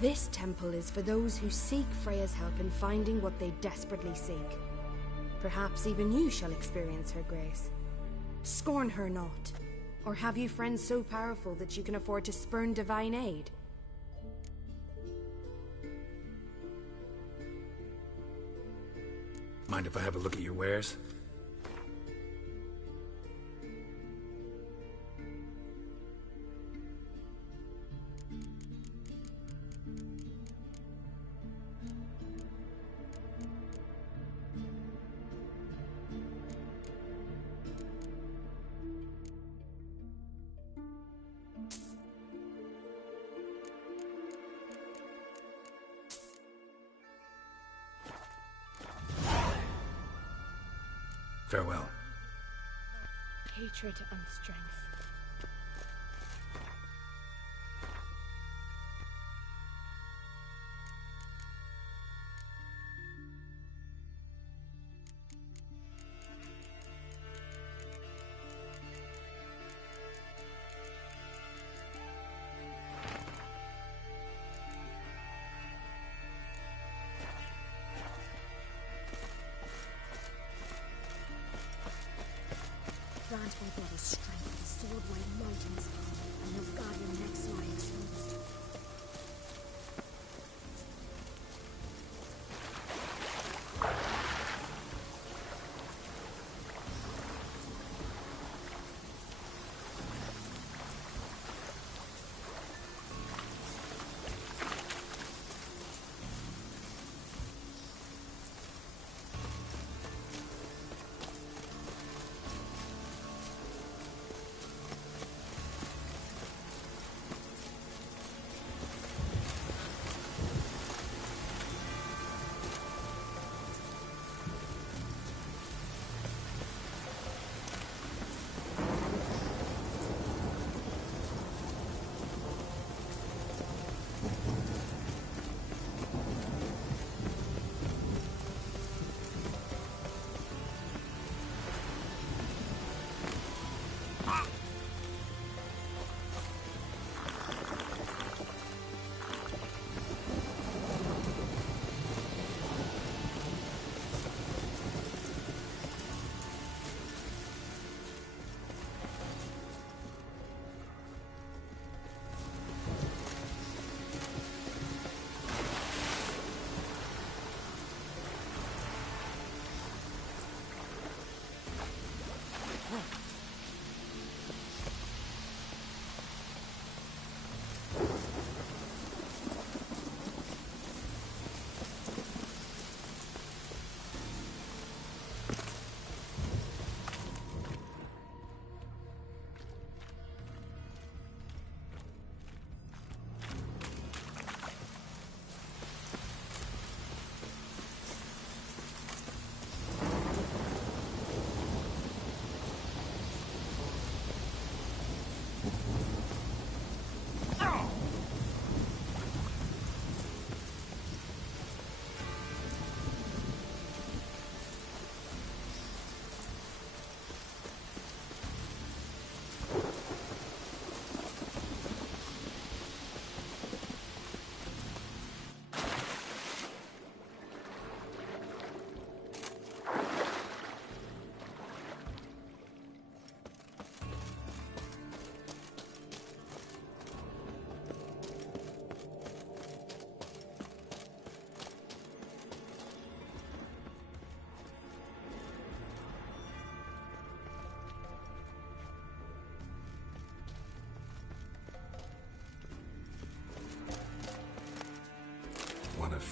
This temple is for those who seek Freya's help in finding what they desperately seek. Perhaps even you shall experience her grace. Scorn her not. Or have you friends so powerful that you can afford to spurn divine aid? Mind if I have a look at your wares? Farewell. Hatred and strength. Grant my brother's strength, his sword weigh might in his palm, and Nilfgaardian necks lie exposed.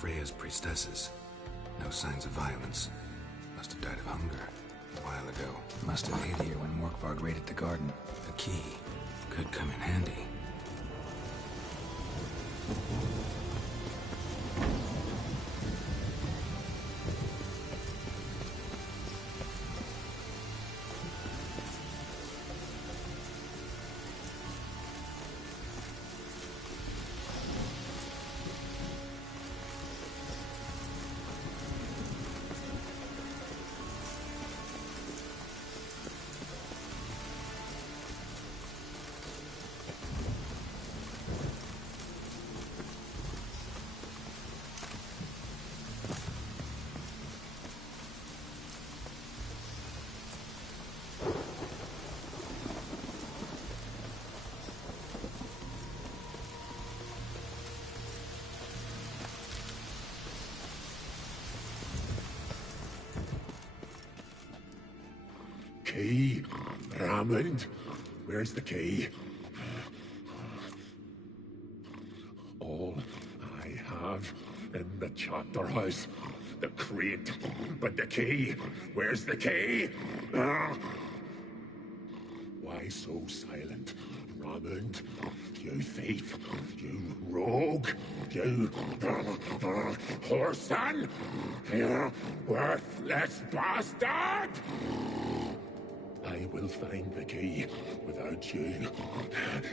Freya's priestesses. No signs of violence. Must have died of hunger a while ago. Must have hid here when Morkvarg raided the garden. A key could come in handy. Key, Raymond. Where's the key? All I have in the chapter house. The crate. But the key. Where's the key? Why so silent, Raymond? You thief. You rogue. You whoreson. You worthless bastard! I will find the key without you,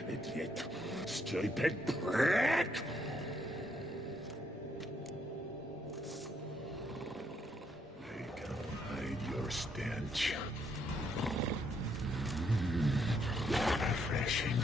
idiot, stupid prick! I can hide your stench. Refreshing.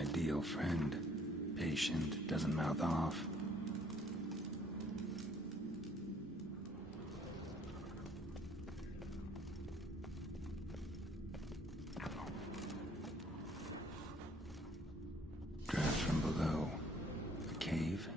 Ideal friend. Patient, doesn't mouth off. Draft from below. A cave.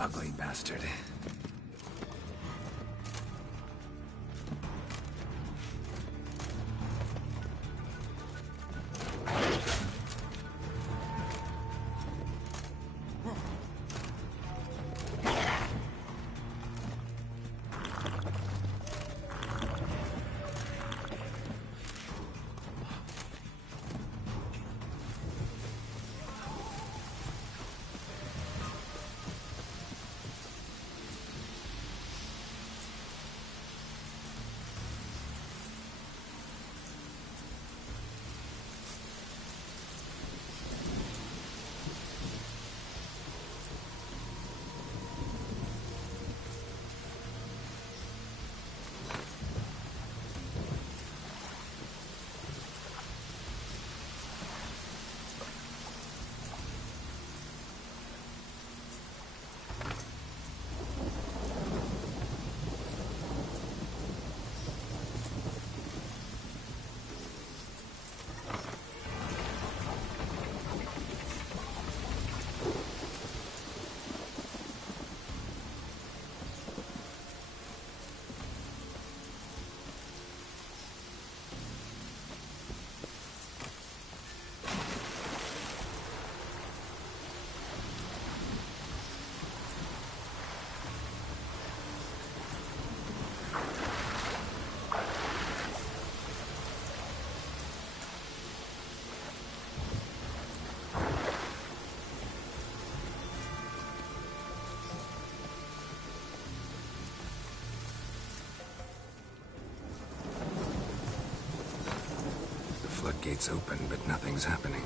Ugly bastard. Floodgates open, but nothing's happening.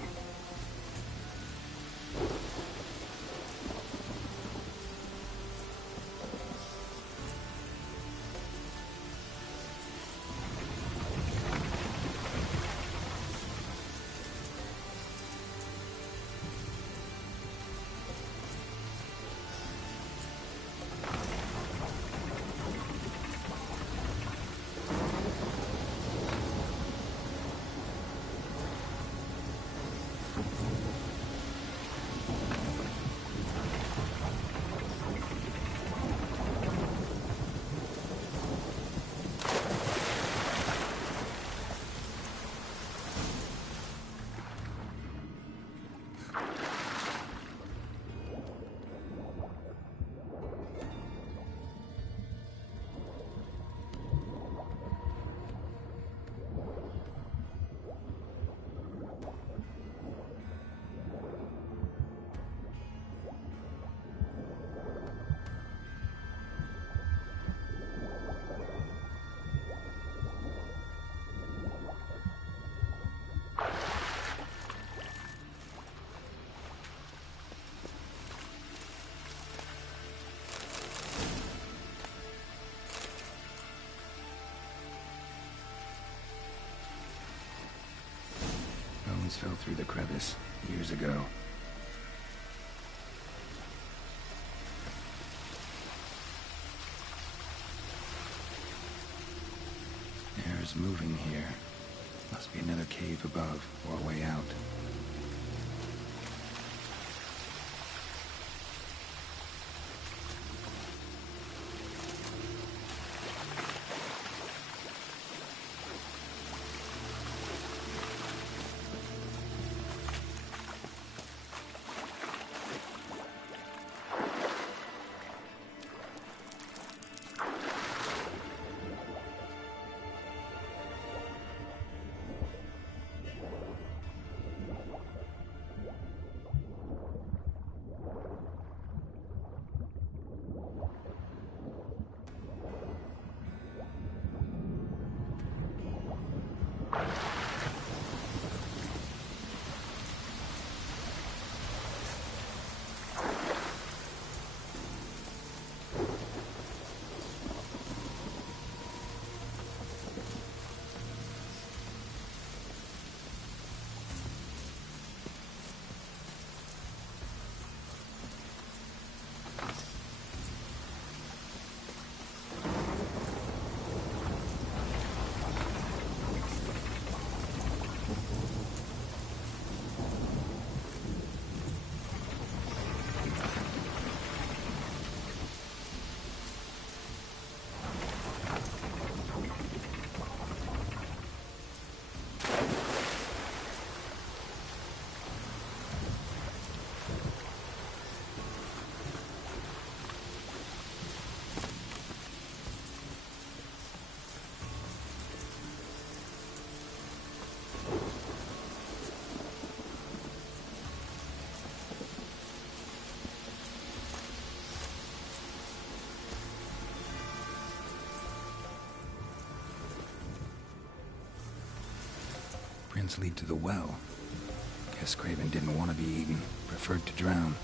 Chains fell through the crevice years ago. Air's moving here. Must be another cave above, or a way out. Prints lead to the well. Guess Craven didn't want to be eaten, preferred to drown.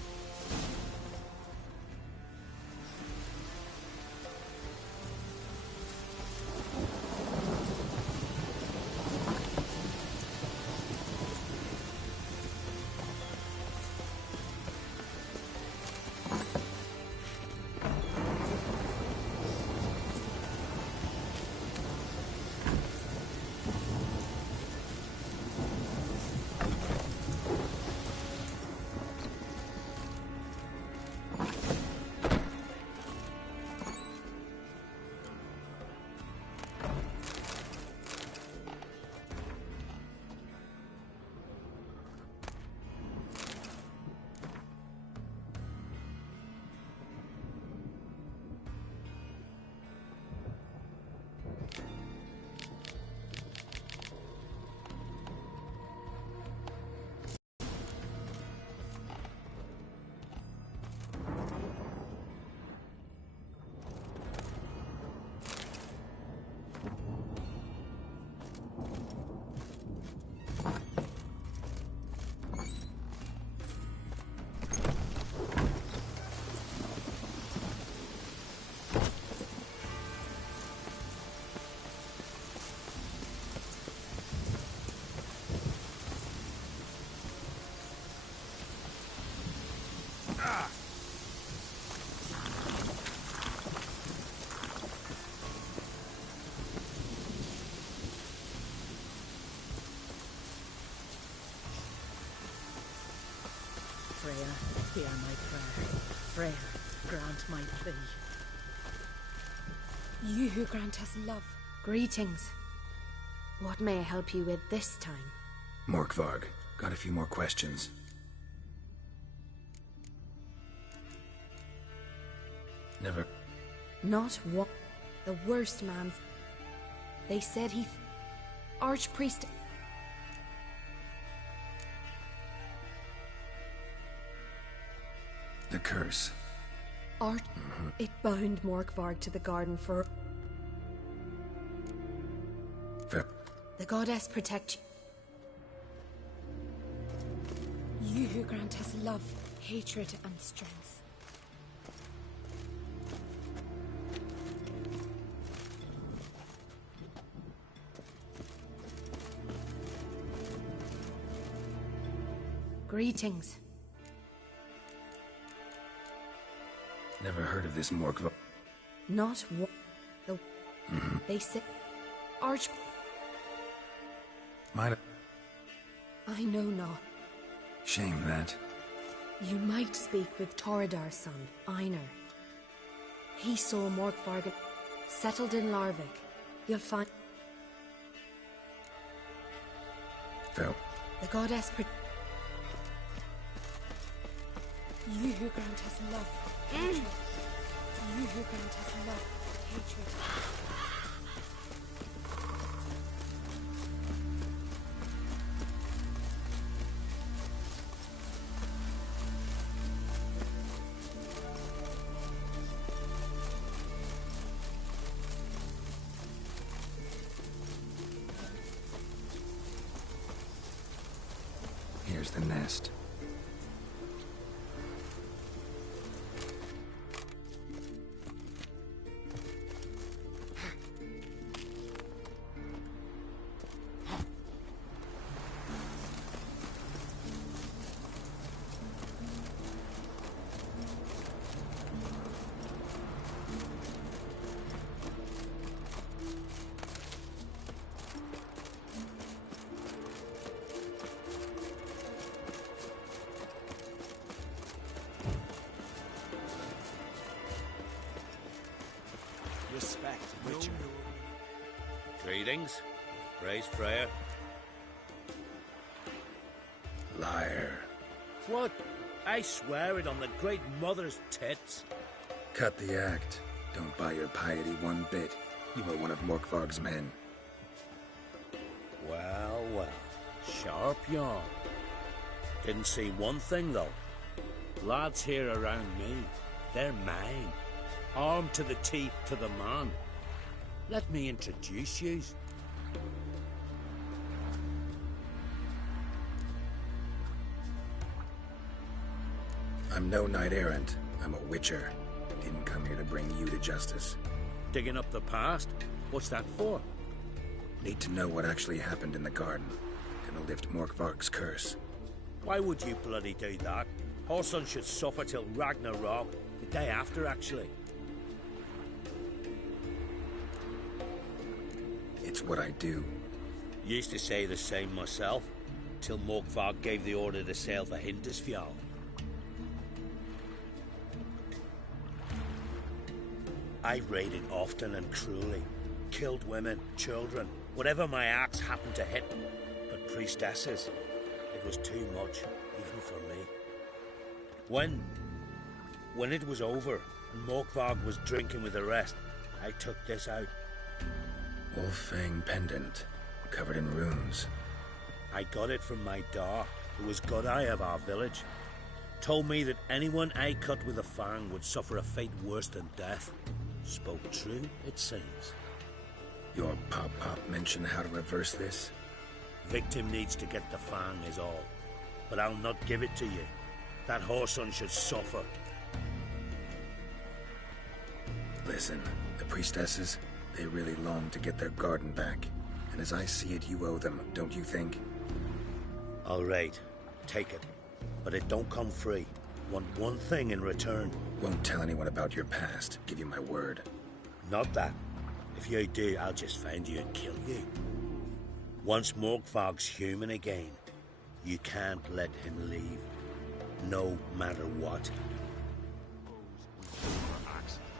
Freya, hear my prayer. Freya, grant my plea. You who grant us love, greetings. What may I help you with this time? Morkvarg, got a few more questions. Never... Not what? The worst man's... They said he... Archpriest... The curse. It bound Morkvarg to the garden for... The goddess protect you. You who grant us love, hatred, and strength. Greetings. Never heard of this Morkvarg. Not one. They say... Arch... Might have... I know not. Shame that. You might speak with Toradar's son, Einar. He saw Morkvarg settled in Larvik. You'll find... Phil. The goddess... You who grant us love, hatred. You who grant us love, hatred. Here's the nest. Respect, Witcher. Greetings. Praise Freya. Liar. What? I swear it on the Great Mother's tits. Cut the act. Don't buy your piety one bit. You were one of Morkvarg's men. Well, well. Sharp yarn. Didn't see one thing, though. Lads here around me, they're mine. Armed to the teeth to the man. Let me introduce yous. I'm no knight-errant. I'm a witcher. Didn't come here to bring you to justice. Digging up the past? What's that for? Need to know what actually happened in the garden. Gonna lift Morkvarg's curse. Why would you bloody do that? Our son should suffer till Ragnarok. The day after, actually. It's what I do. Used to say the same myself, till Morkvarg gave the order to sail for Hindisfjall. I raided often and cruelly, killed women, children, whatever my axe happened to hit. But priestesses, it was too much, even for me. When it was over, and Morkvarg was drinking with the rest, I took this out. Wolf-fang pendant, covered in runes. I got it from my da, who was Godai of our village. Told me that anyone I cut with a fang would suffer a fate worse than death. Spoke true, it seems. Your pop-pop mentioned how to reverse this? Victim needs to get the fang is all. But I'll not give it to you. That whoreson should suffer. Listen, the priestesses, they really long to get their garden back. And as I see it, you owe them, don't you think? All right, take it. But it don't come free. Want one thing in return. Won't tell anyone about your past, give you my word. Not that. If you do, I'll just find you and kill you. Once Morkvarg's human again, you can't let him leave. No matter what.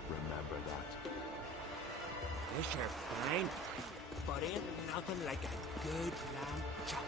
Remember that. This you're fine, but ain't nothing like a good lamb chop.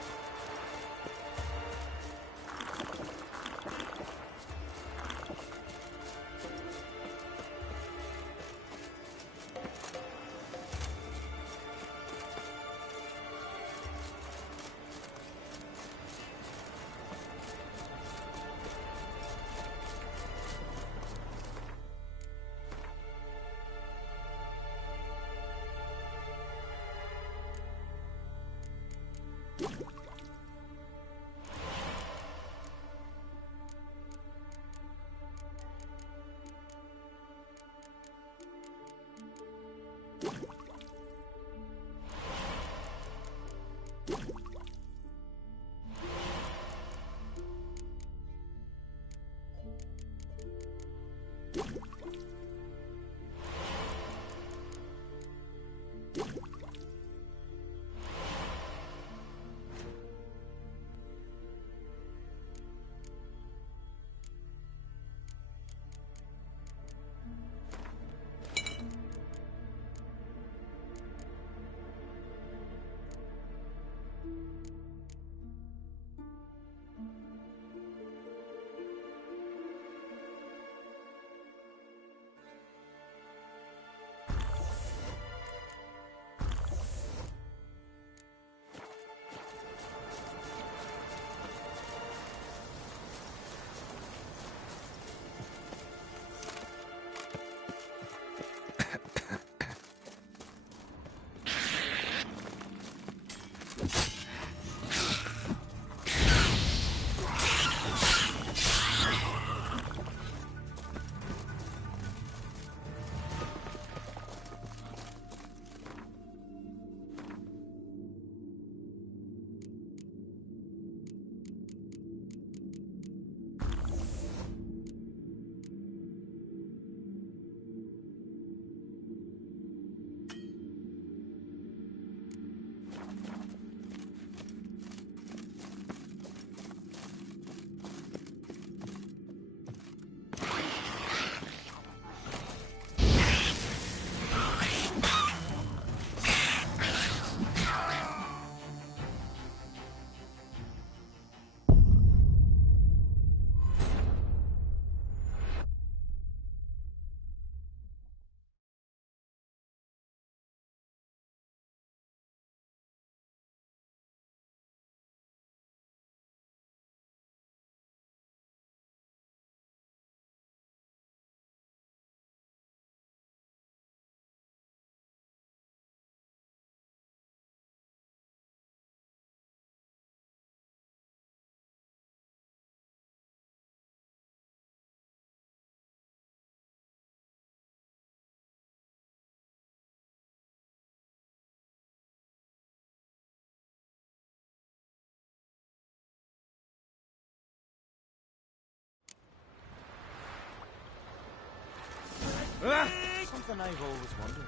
Something I've always wondered.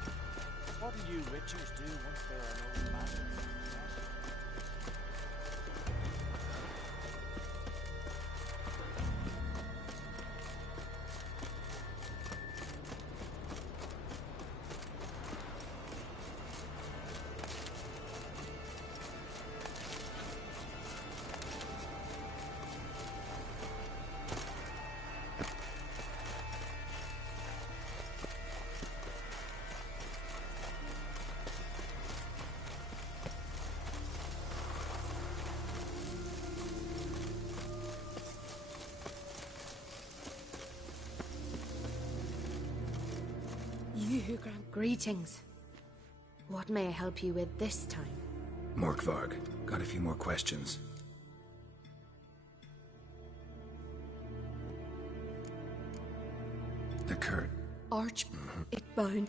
What do you witchers do once there are no bastards? You who grant greetings. What may I help you with this time? Morkvarg, got a few more questions. The Kurt. Arch... It bound.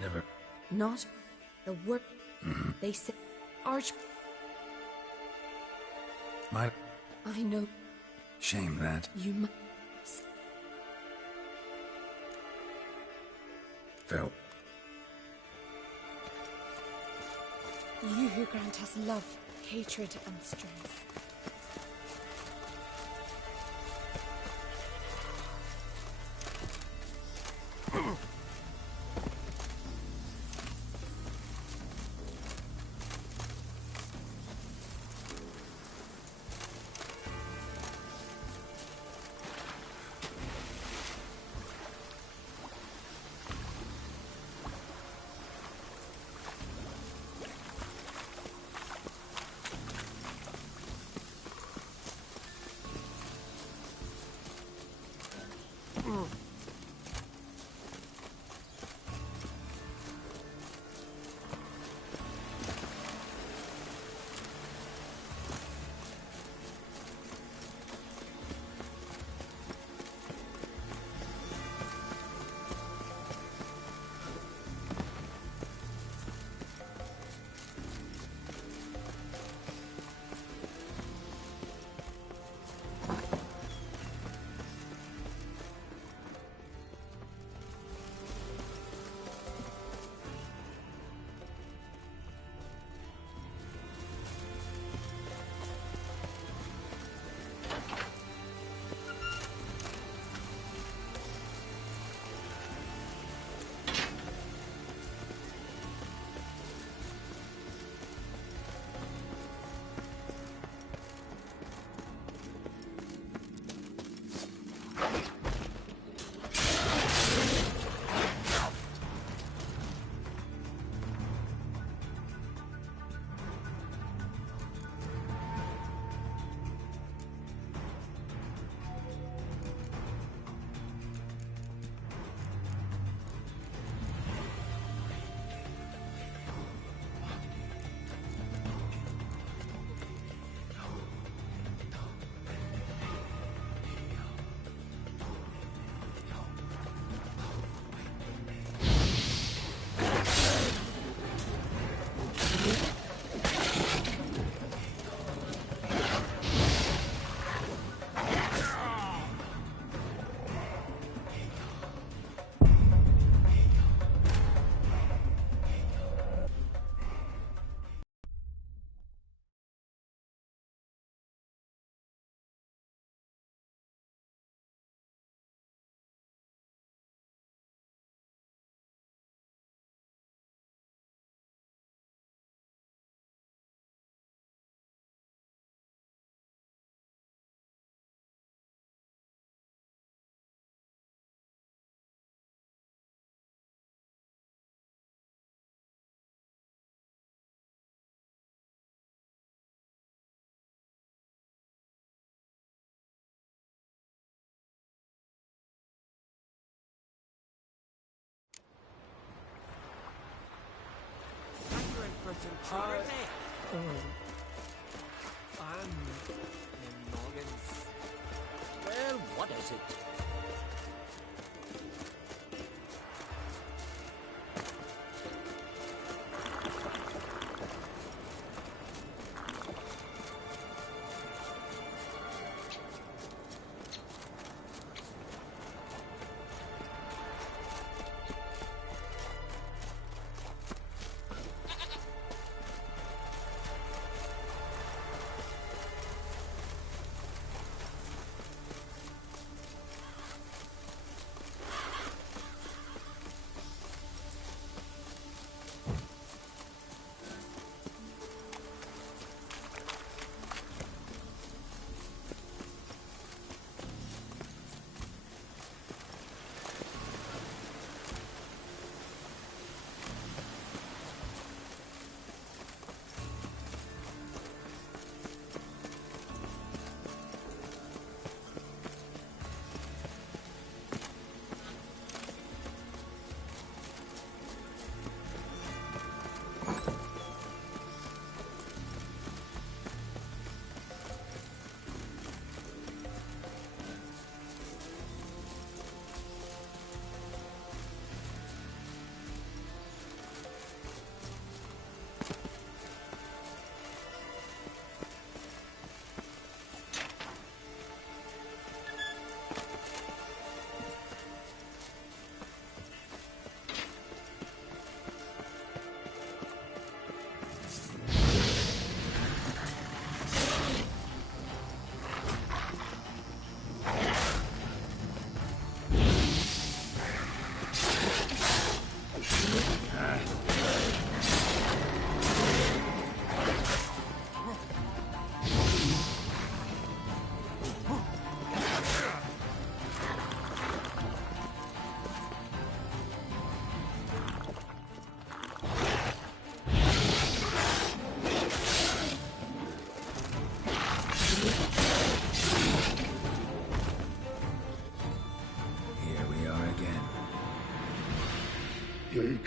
Never... Not the work... They say... Arch... My... I know. Shame that. You must... Phil. You who grant us love, hatred, and strength. I'm in Morgan's. Well, what is it?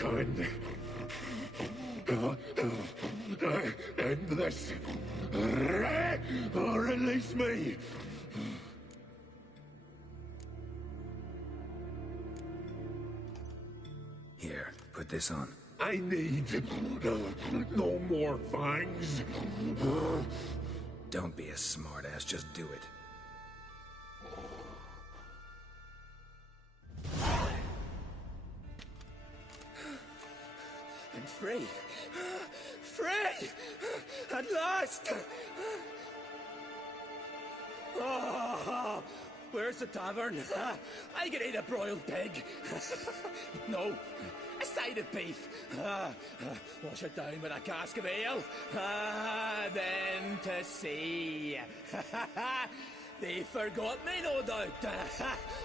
mankind. End this. Or release me. Here, put this on. I need no more fangs. Don't be a smartass, just do it. I'm free. Free! At last! Oh, where's the tavern? I can eat a broiled pig. No, a side of beef. Wash it down with a cask of ale. Then to sea. They forgot me, no doubt.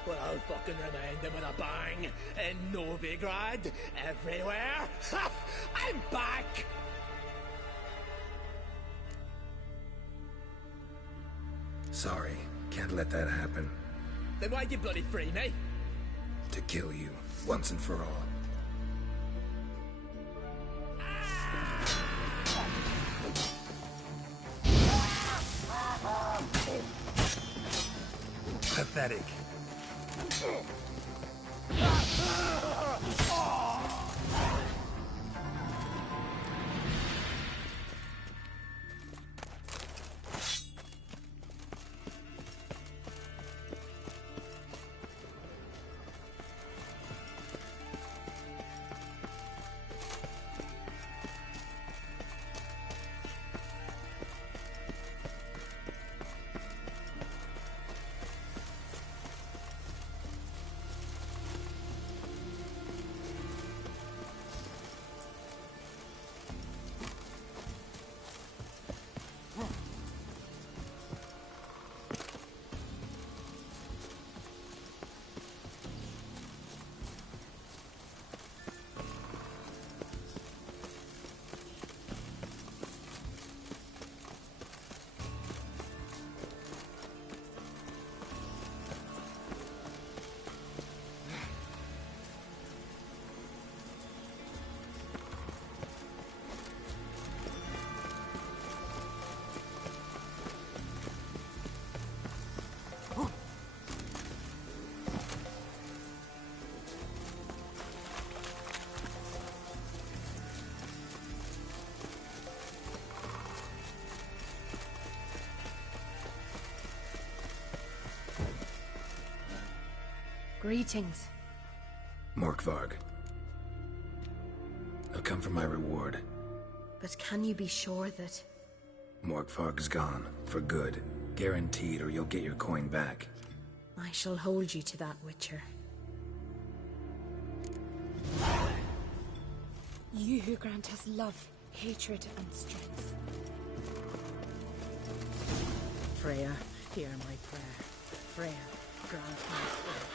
Well, I'll fucking remind them with a bang. In Novigrad, everywhere. I'm back! Sorry, can't let that happen. Then why'd you bloody free me? To kill you, once and for all. Pathetic. Greetings. Morkvarg. I'll come for my reward. But can you be sure that... Morkvarg's gone, for good. Guaranteed, or you'll get your coin back. I shall hold you to that, Witcher. You who grant us love, hatred, and strength. Freya, hear my prayer. Freya, grant my prayer.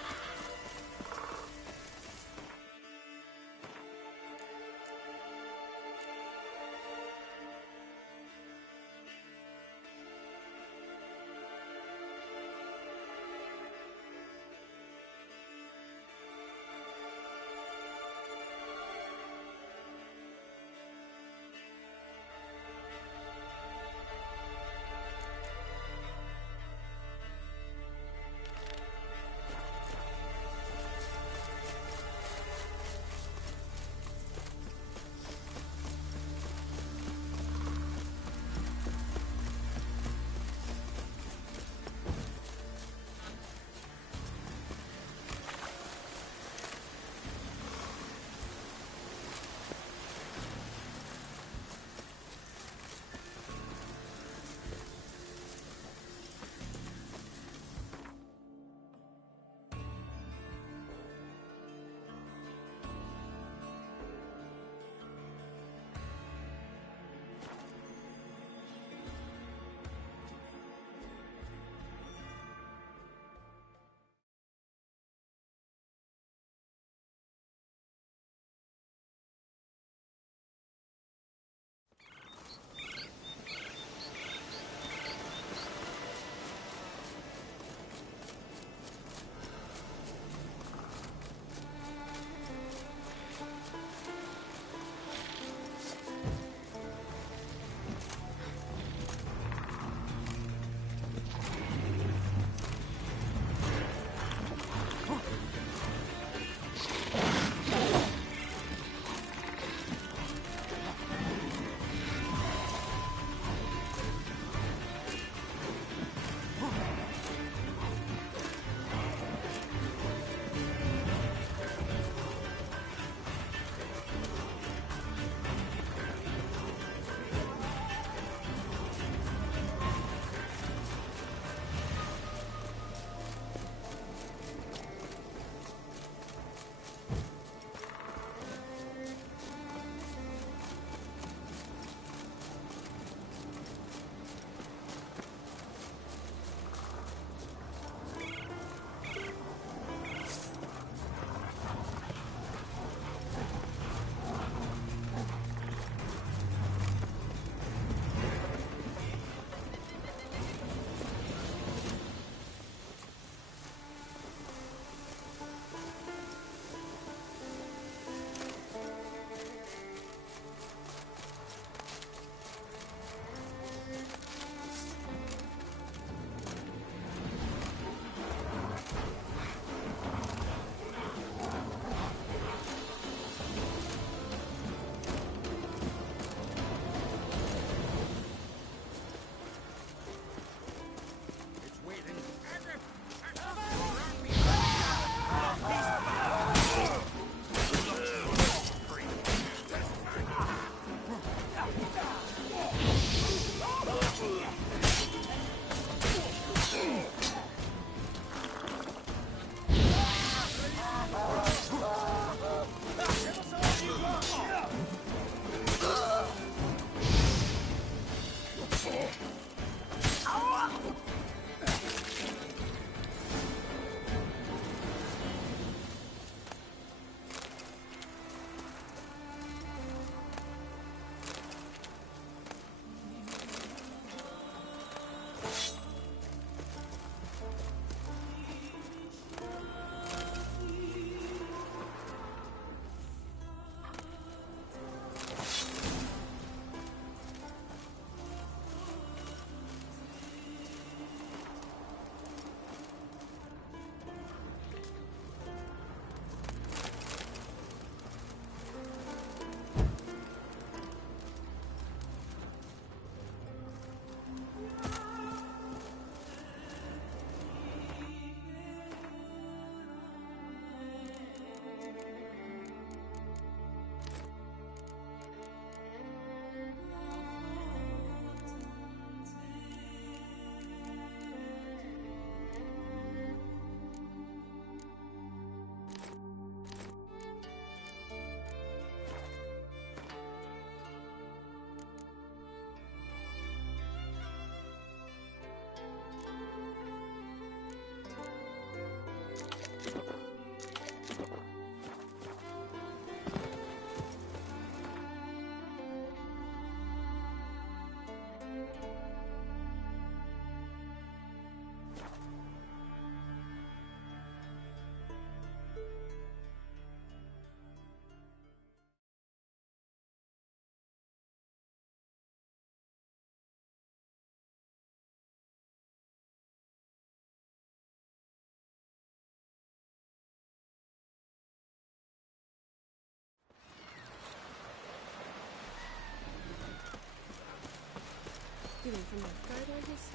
Doing from lifeguard, I guess.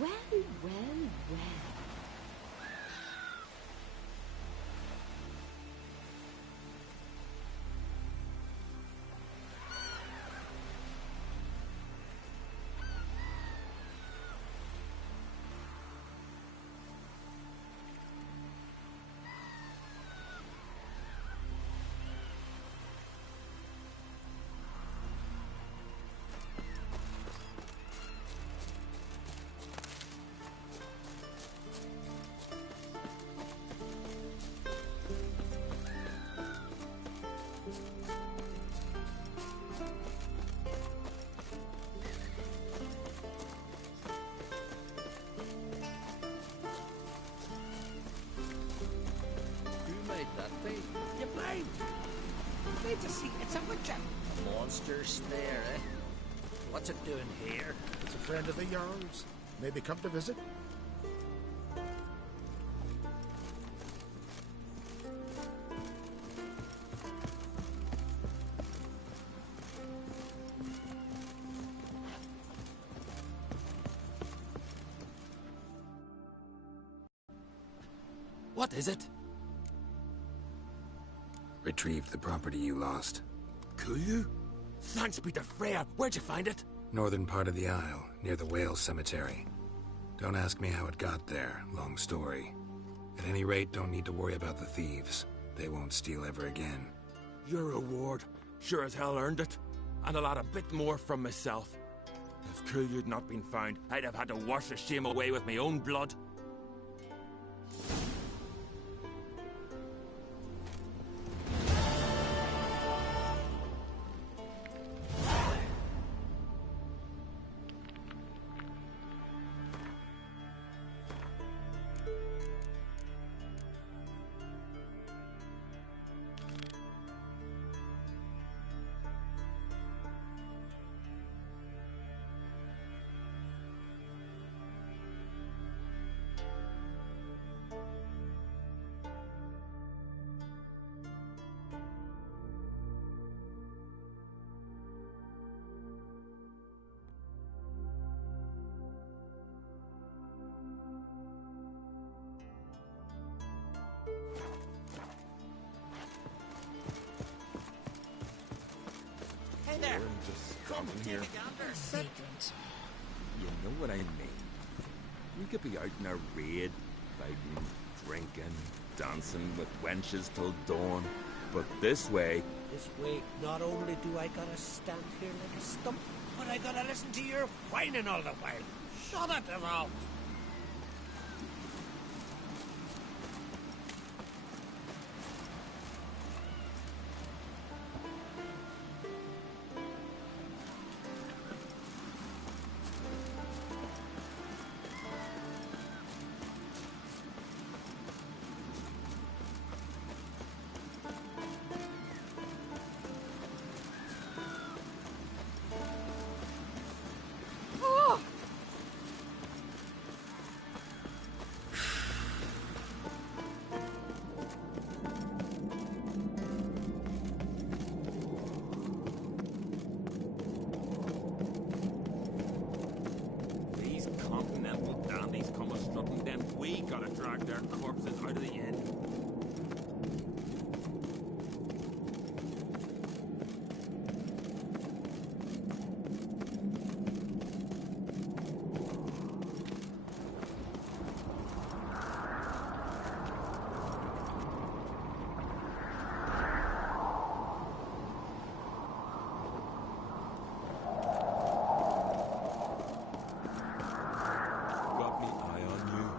Well, well, well. You blind! Need to see, it's a witcher. A monster snare, eh? What's it doing here? It's a friend of the Jarl's. Maybe come to visit? What is it? Retrieved the property you lost. Could you? Thanks be to Freya. Where'd you find it? Northern part of the Isle, near the whale cemetery. Don't ask me how it got there, long story. At any rate, don't need to worry about the thieves. They won't steal ever again. Your reward sure as hell earned it. And a lot a bit more from myself. If Kulyu'd not been found, I'd have had to wash the shame away with my own blood. there. I'm just Come, coming take here. a gander. Vagrant. You know what I mean. We could be out in a raid, fighting, drinking, dancing with wenches till dawn. But this way... This way, not only do I gotta stand here like a stump, but I gotta listen to your whining all the while. Shut it, Emerald! These continental dandies come a strutting, then we gotta drag their corpses out of the inn. Got me eye on you.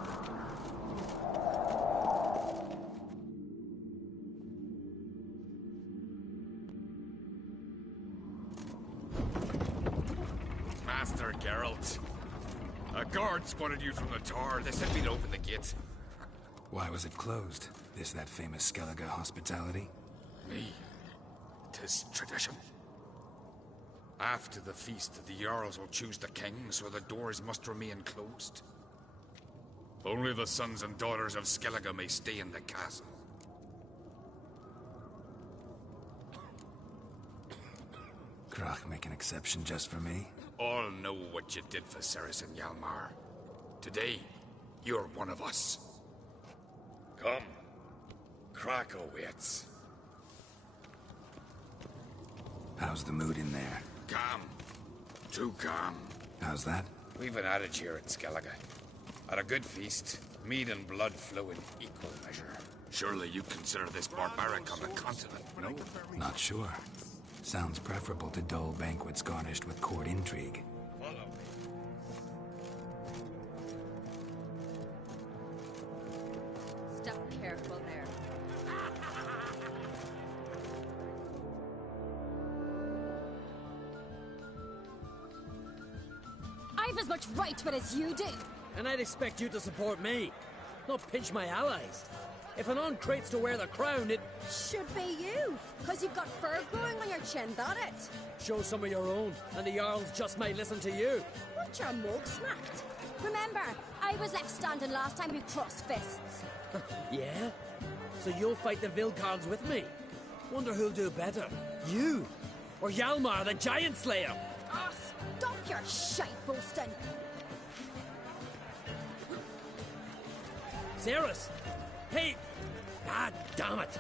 Master Geralt. A guard spotted you from the tower. They said we'd open the gate. Why was it closed? Is that famous Skellige hospitality? Me. 'Tis tradition. After the feast, the Jarls will choose the king, so the doors must remain closed. Only the sons and daughters of Skellige may stay in the castle. Krach make an exception just for me? All know what you did for Ceres and Hjalmar. Today, you're one of us. Come. Krakow waits. How's the mood in there? Calm. Too calm. How's that? We've an adage here at Skellige. At a good feast, mead and blood flow in equal measure. Surely you consider this barbaric on the continent, no? Not sure. Sounds preferable to dull banquets garnished with court intrigue. Follow me. Step careful there. I've as much right to it as you do. And I'd expect you to support me, not pinch my allies. If an uncrate's to wear the crown, it Should be you, because you've got fur growing on your chin, that it? shows some of your own, and the Jarls just might listen to you. Want your mug smacked? Remember, I was left standing last time we crossed fists. Yeah? So you'll fight the Vilcards with me? Wonder who'll do better, you or Hjalmar the Giant Slayer? Ah, stop your shite boasting. Ceres! Hey! Ah, damn it!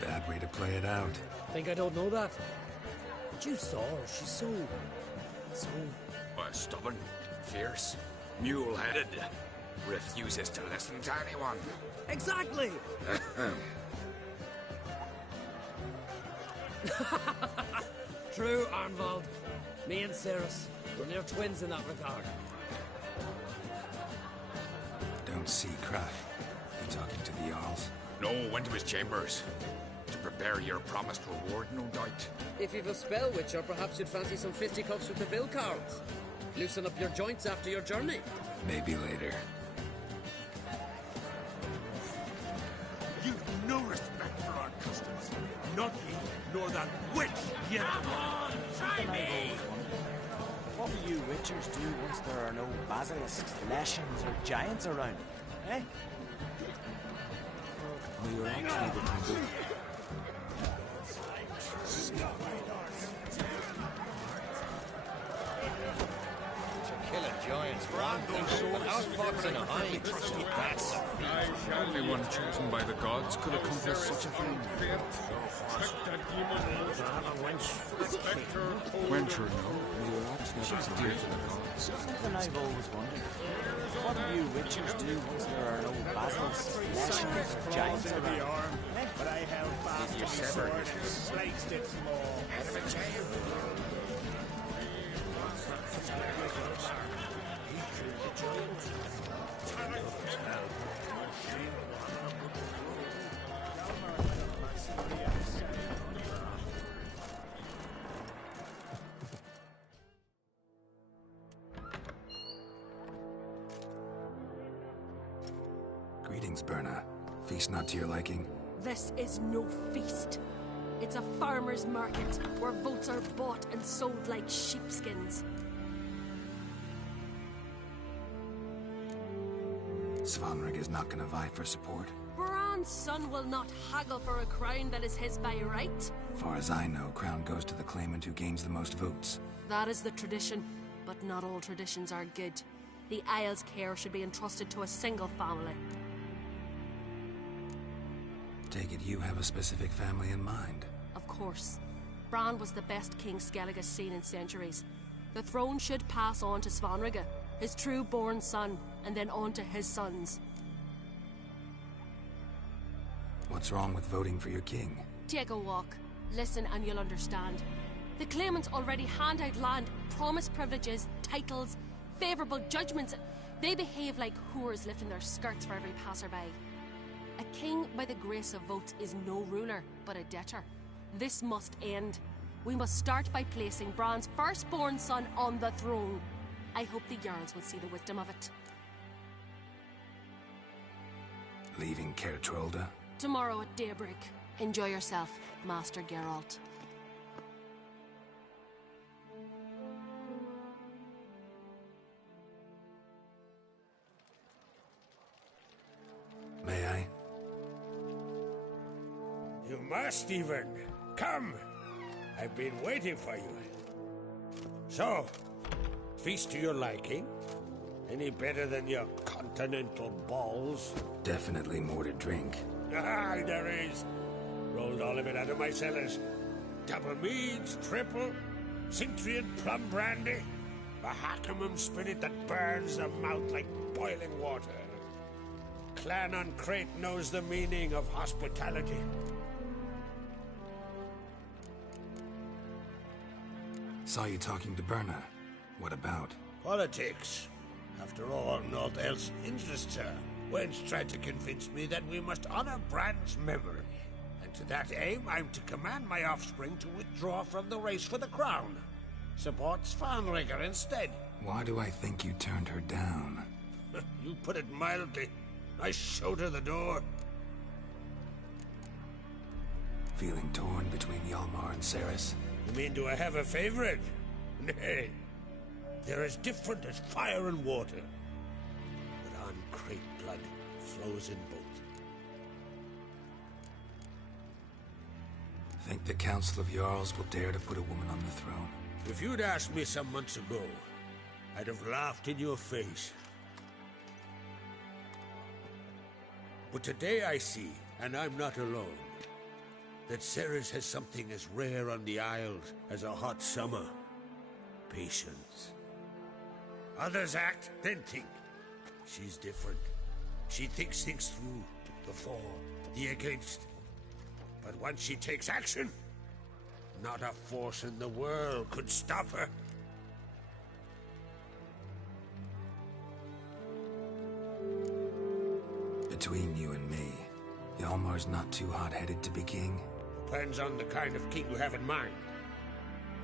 Bad way to play it out. Think I don't know that? But you saw her, she's so... Stubborn, fierce, mule-headed. Refuses to listen to anyone. Exactly! True, Arnvald. Me and Ceres, we're near twins in that regard. Don't see Krach. You talking to the Jarls? No, went to his chambers. To prepare your promised reward, no doubt. If you've a spell, Witcher, perhaps you'd fancy some fisticuffs with the Vilcards. Loosen up your joints after your journey. Maybe later. You've no respect for our customs. Not me, nor that witch yet. Come on, try me! What will you witchers do once there are no basilisks, leshens, or giants around? Eh? No, you're actually the kind of... To kill a giant's wrath. Only one chosen by the gods could accomplish such a thing. Wencher, no. She's dear to the gods. Something I've always wondered. What do you witchers do once there are no basilisks, leshens, or giants around? But I held fast to my sword and sliced its maw. Out of a jail. Greetings, Berna. Feast not to your liking? This is no feast. It's a farmer's market where votes are bought and sold like sheepskins. Svanrig is not gonna vie for support. Bran's son will not haggle for a crown that is his by right. Far as I know, crown goes to the claimant who gains the most votes. That is the tradition, but not all traditions are good. The Isle's care should be entrusted to a single family. Take it you have a specific family in mind. Of course. Bran was the best king Skellige's seen in centuries. The throne should pass on to Svanrige, his true-born son, and then on to his sons. What's wrong with voting for your king? Take a walk. Listen and you'll understand. The claimants already hand out land, promise privileges, titles, favourable judgments. They behave like whores lifting their skirts for every passerby. A king by the grace of votes is no ruler, but a debtor. This must end. We must start by placing Bran's firstborn son on the throne. I hope the Jarls will see the wisdom of it. Leaving Caer Trolda? Tomorrow at daybreak. Enjoy yourself, Master Geralt. May I? You must, even. Come. I've been waiting for you. So, feast to your liking? Any better than your continental balls? Definitely more to drink. Ah, there is. Rolled all of it out of my cellars. Double meads, triple, Cintrian plum brandy, a Hackamum spirit that burns the mouth like boiling water. Clan on Crate knows the meaning of hospitality. Saw you talking to Berna. What about? Politics. After all, naught else interests her. Wench tried to convince me that we must honor Bran's memory. And to that aim, I'm to command my offspring to withdraw from the race for the crown. Support Svanrigger instead. Why do I think you turned her down? You put it mildly. I showed her the door. Feeling torn between Hjalmar and Cerys? You mean, do I have a favorite? Nay. They're as different as fire and water. But on Crate blood flows in both. Think the Council of Jarls will dare to put a woman on the throne? If you'd asked me some months ago, I'd have laughed in your face. But today I see, and I'm not alone, that Cerys has something as rare on the Isles as a hot summer. Patience. Others act, then think. She's different. She thinks things through, the for, the against. But once she takes action, not a force in the world could stop her. Between you and me, Hjalmar's not too hot-headed to be king? Depends on the kind of king you have in mind.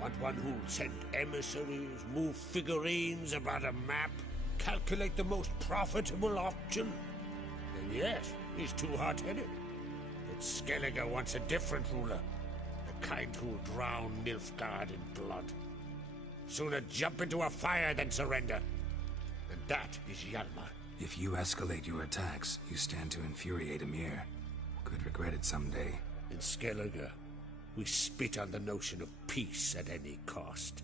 Want one who'll send emissaries, move figurines about a map, calculate the most profitable option? Then yes, he's too hot-headed. But Skellige wants a different ruler. The kind who'll drown Nilfgaard in blood. Sooner jump into a fire than surrender. And that is Hjalmar. If you escalate your attacks, you stand to infuriate Emir. Could regret it someday. In Skellige, we spit on the notion of peace at any cost.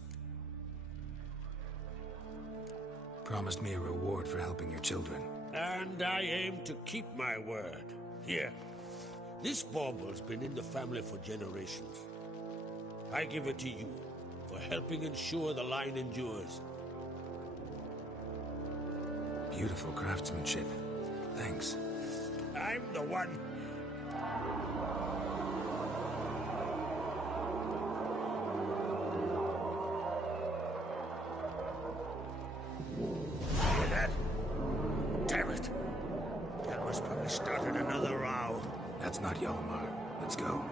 promised me a reward for helping your children. And I aim to keep my word. Here. This bauble's been in the family for generations. I give it to you for helping ensure the line endures. Beautiful craftsmanship. Thanks. I'm the one. Hear that? Damn it. That was probably started another row. That's not Hjalmar. Let's go.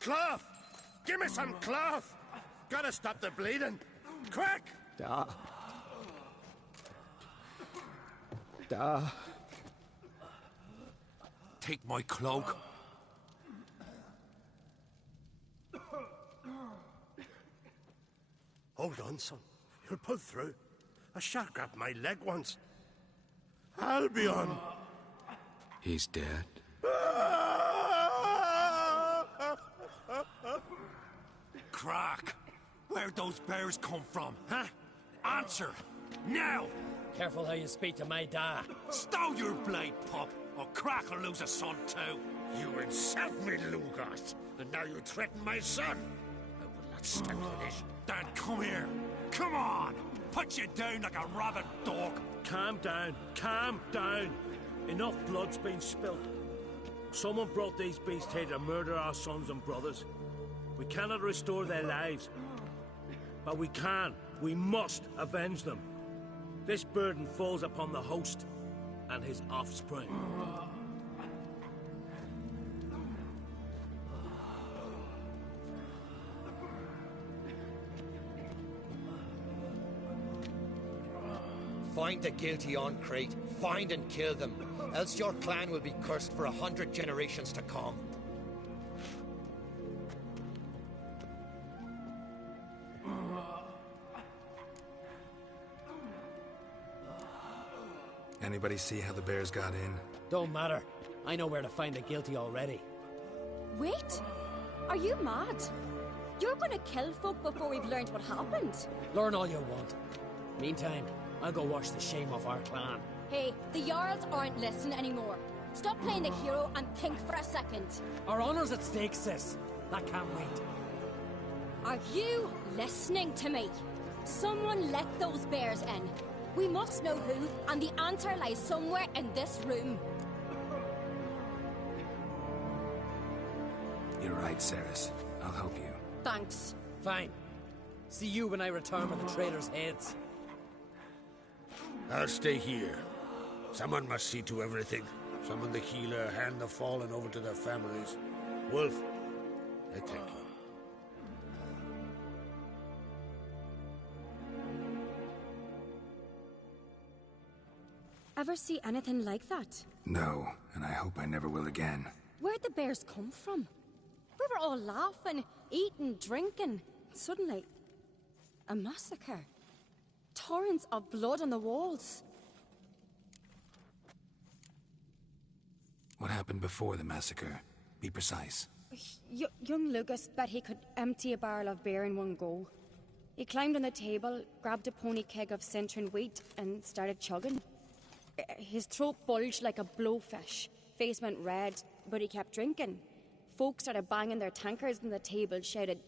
Cloth! Give me some cloth! Gotta stop the bleeding! Quick! Da. Take my cloak. Hold on, son. You'll pull through. A shark grabbed my leg once. Albion! He's dead. Crack! Where'd those bears come from, huh? Answer! Now! Careful how you speak to my dad. Stow your blade, pup, or Crack will lose a son too. You insult me, Lugas, and now you threaten my son. I will not stand for this. Dan, come here. Come on! Put you down like a rabid dog. Calm down. Calm down. Enough blood's been spilt. Someone brought these beasts here to murder our sons and brothers. We cannot restore their lives. But we can. We must avenge them. This burden falls upon the host and his offspring. Find the guilty on Crate. Find and kill them. Else your clan will be cursed for 100 generations to come. Anybody see how the bears got in? Don't matter. I know where to find the guilty already. Wait! Are you mad? You're gonna kill folk before we've learned what happened. Learn all you want. Meantime, I'll go wash the shame off our clan. Hey, the Jarls aren't listening anymore. Stop playing the hero and think for a second. Our honor's at stake, sis. That can't wait. Are you listening to me? Someone let those bears in. We must know who, and the answer lies somewhere in this room. You're right, Ceres. I'll help you. Thanks. Fine. See you when I return with the traitors' heads. I'll stay here. Someone must see to everything. Summon the healer, hand the fallen over to their families. Wolf, I thank you. Ever see anything like that? No, and I hope I never will again. Where'd the bears come from? were all laughing, eating, drinking. Suddenly, a massacre. Torrents of blood on the walls. What happened before the massacre? Be precise. Young Lucas bet he could empty a barrel of beer in one go. He climbed on the table, grabbed a pony keg of Centron wheat, and started chugging. His throat bulged like a blowfish. Face went red, but he kept drinking. Folks started banging their tankards on the table, shouted,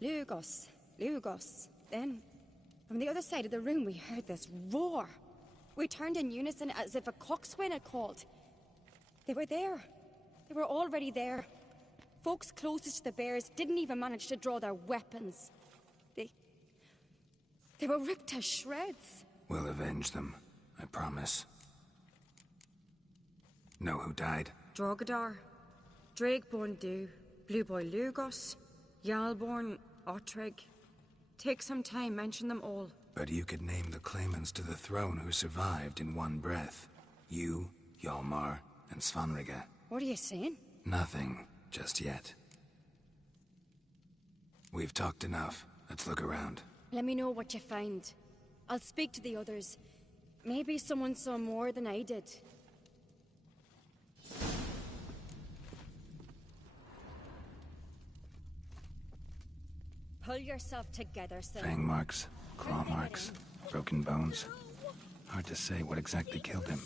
"Lugos, Lugos." Then, from the other side of the room, we heard this roar. We turned in unison as if a coxswain had called. They were there. They were already there. Folks closest to the bears didn't even manage to draw their weapons. They were ripped to shreds. We'll avenge them, I promise. Know who died? Drogadar, Drakeborn Du, Blue Boy Lugos, Jarlborn, Ottrig. Take some time, mention them all. But you could name the claimants to the throne who survived in one breath. You, Hjalmar, and Svanrige. What are you saying? Nothing, just yet. We've talked enough. Let's look around. Let me know what you find. I'll speak to the others. Maybe someone saw more than I did. Pull yourself together, son. Fang marks, claw marks, broken bones. Hard to say what exactly killed him.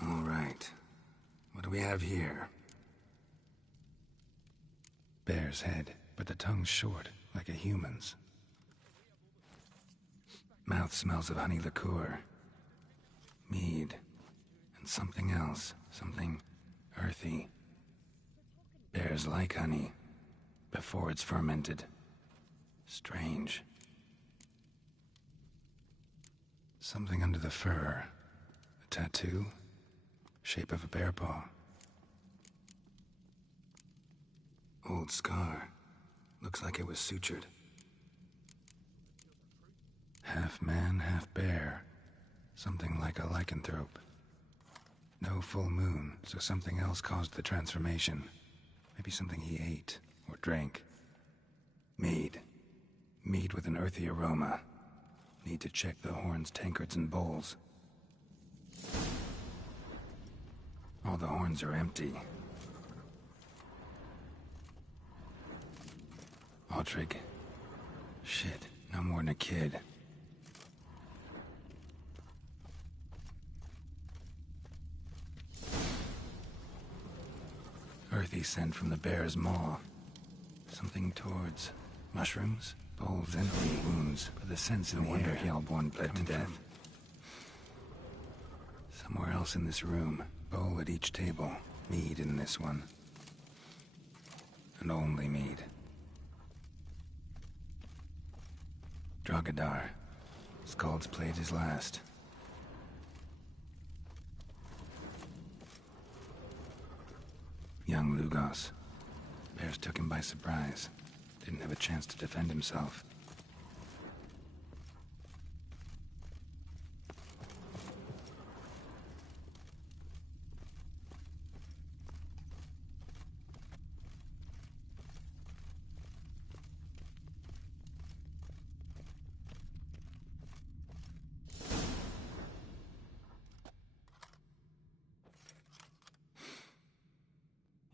All right. What do we have here? Bear's head, but the tongue's short, like a human's. Mouth smells of honey liqueur. Mead. And something else. Something earthy. Bears like honey, before it's fermented. Strange. Something under the fur. A tattoo? Shape of a bear paw. Old scar. Looks like it was sutured. Half man, half bear. Something like a lycanthrope. No full moon, so something else caused the transformation. Maybe something he ate or drank. Mead. Mead with an earthy aroma. Need to check the horns, tankards, and bowls. All the horns are empty. Ottrig. Shit, no more than a kid. Earthy scent from the bear's maw. Something towards mushrooms, bowls, empty wounds, but the scent's in the wonder Hjalborn bled to death. Somewhere else in this room, bowl at each table, mead in this one. And only mead. Drogadar. Skald's played his last. Young Lugos. Bears took him by surprise. Didn't have a chance to defend himself.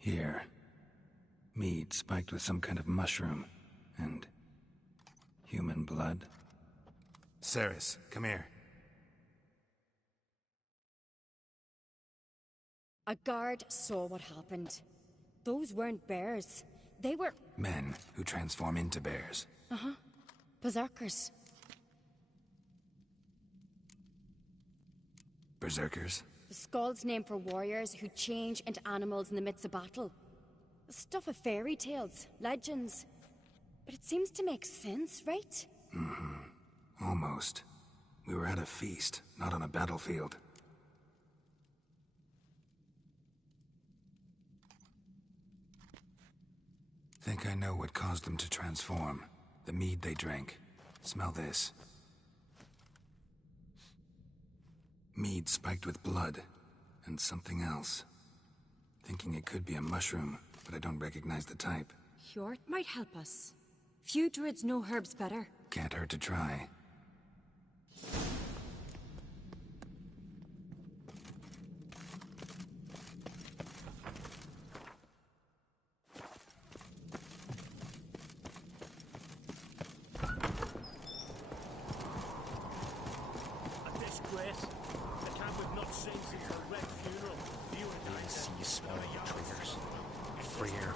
Here. Mead spiked with some kind of mushroom. And human blood. Ceres, come here. A guard saw what happened. Those weren't bears. They were... Men who transform into bears. Uh-huh. Berserkers. Berserkers? The Skald's name for warriors who change into animals in the midst of battle. Stuff of fairy tales, legends. But it seems to make sense, right? Mm-hmm. Almost. We were at a feast, not on a battlefield. Think I know what caused them to transform. The mead they drank. Smell this. Mead spiked with blood. and something else. Thinking it could be a mushroom, but I don't recognize the type. Hjort might help us. Few druids know herbs better. Can't hurt to try. A disgrace. The camp we've not seen since the Red funeral. You and May the sea swallow the traitors. Freyr.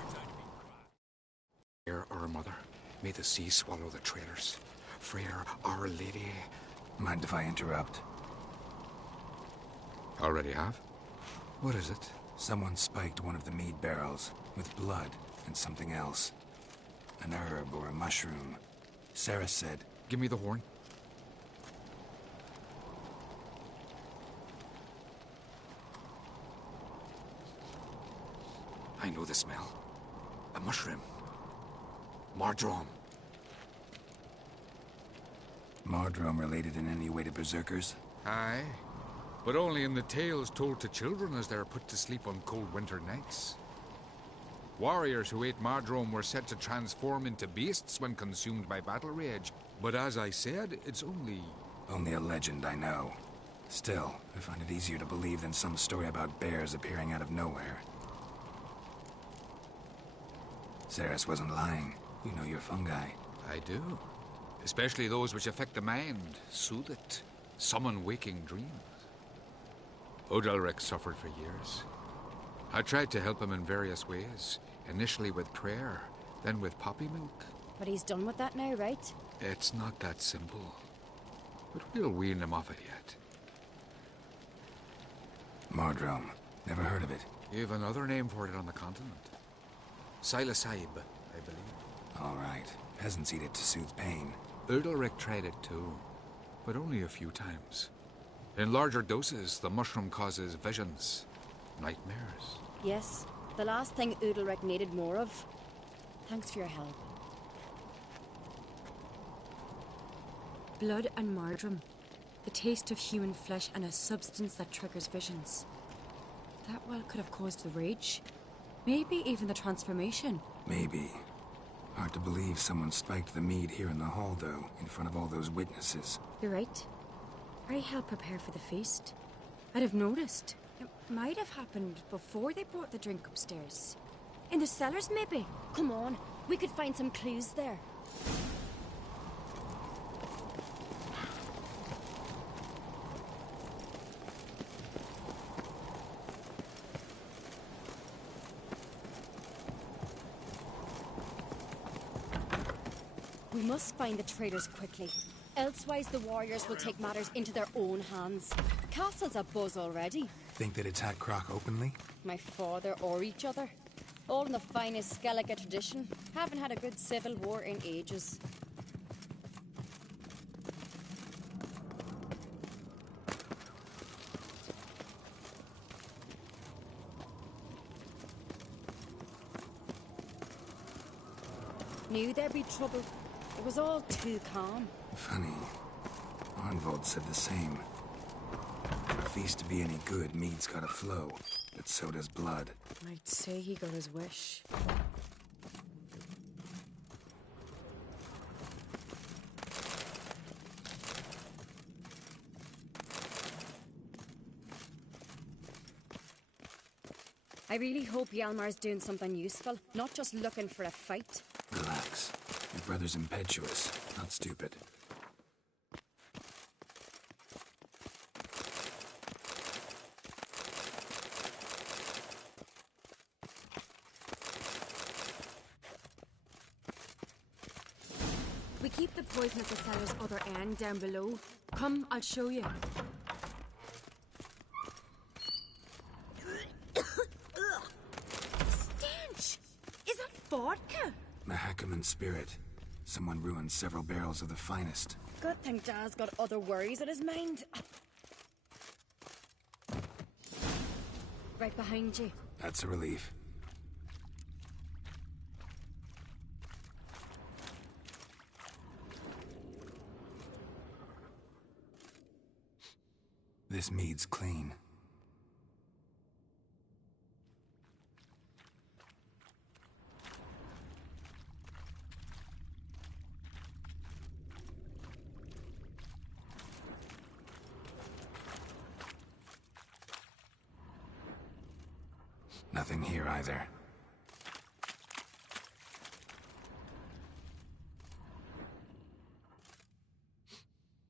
Freyr, our mother. May the sea swallow the traitors. Freyr, our lady. Mind if I interrupt? Already have? What is it? Someone spiked one of the mead barrels with blood and something else. An herb or a mushroom. Sarah said... Give me the horn. I know the smell. A mushroom. Mardrome. Mardrome related in any way to berserkers? Aye, but only in the tales told to children as they're put to sleep on cold winter nights. Warriors who ate Mardrome were said to transform into beasts when consumed by battle rage. But as I said, it's only... Only a legend, I know. Still, I find it easier to believe than some story about bears appearing out of nowhere. Ceres wasn't lying. You know your fungi. I do. Especially those which affect the mind, soothe it, summon waking dreams. Odalric suffered for years. I tried to help him in various ways, initially with prayer, then with poppy milk. But he's done with that now, right? It's not that simple. But we'll wean him off it yet. Mardrome. Never heard of it. You've another name for it on the continent. Psilocybe, I believe. All right. Peasants eat it to soothe pain. Odalric tried it too, but only a few times. In larger doses, the mushroom causes visions, nightmares. Yes, the last thing Udalric needed more of. Thanks for your help. Blood and Mardrome. The taste of human flesh and a substance that triggers visions. That well could have caused the rage. Maybe even the transformation. Maybe. Hard to believe someone spiked the mead here in the hall, though, in front of all those witnesses. You're right. I helped prepare for the feast. I'd have noticed. It might have happened before they brought the drink upstairs. In the cellars, maybe. Come on, we could find some clues there. We must find the traitors quickly. Elsewise, the warriors will take matters into their own hands. Castle's abuzz already. Think they'd attack Croc openly? My father or each other. All in the finest Skellige tradition. Haven't had a good civil war in ages. Knew there'd be trouble. It was all too calm. Funny. Arnvold said the same. For a feast to be any good, mead's gotta flow, but so does blood. I'd say he got his wish. I really hope Hjalmar's doing something useful, not just looking for a fight. Relax. Your brother's impetuous, not stupid. We keep the poison at the cellar's other end down below. Come, I'll show you. Stench! Is that vodka? Mahakaman spirit. Someone ruined several barrels of the finest. Good thing Dad's got other worries on his mind. Right behind you. That's a relief. This mead's clean. Nothing here either.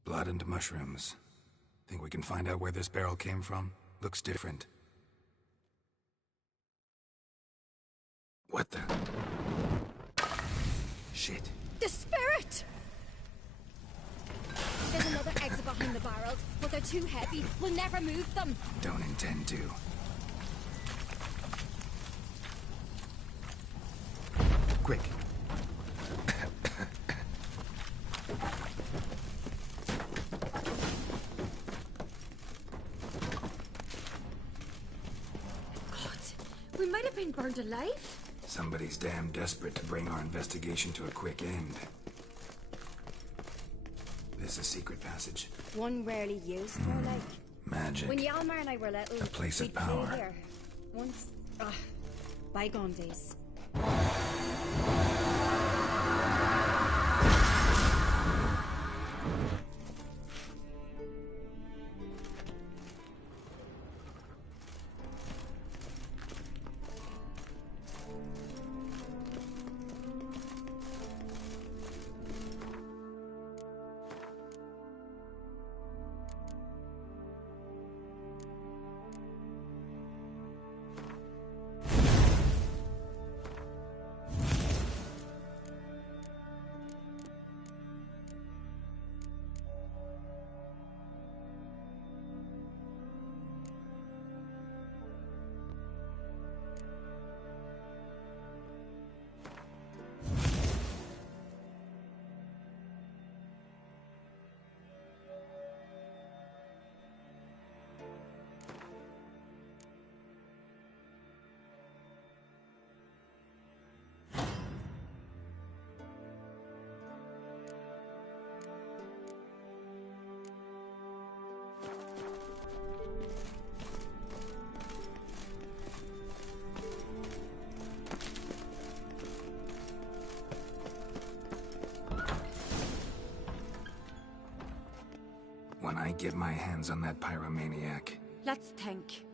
Blood and mushrooms. Think we can find out where this barrel came from? Looks different. What the? Shit. The spirit! There's another exit behind the barrels, but they're too heavy. We'll never move them. Don't intend to. Quick. We might have been burned alive. Somebody's damn desperate to bring our investigation to a quick end. This is a secret passage. One rarely used for, like... Magic. When Yalmar and I were little... A place of we'd play power. here. Once... bygone days. When I get my hands on that pyromaniac. Let's think.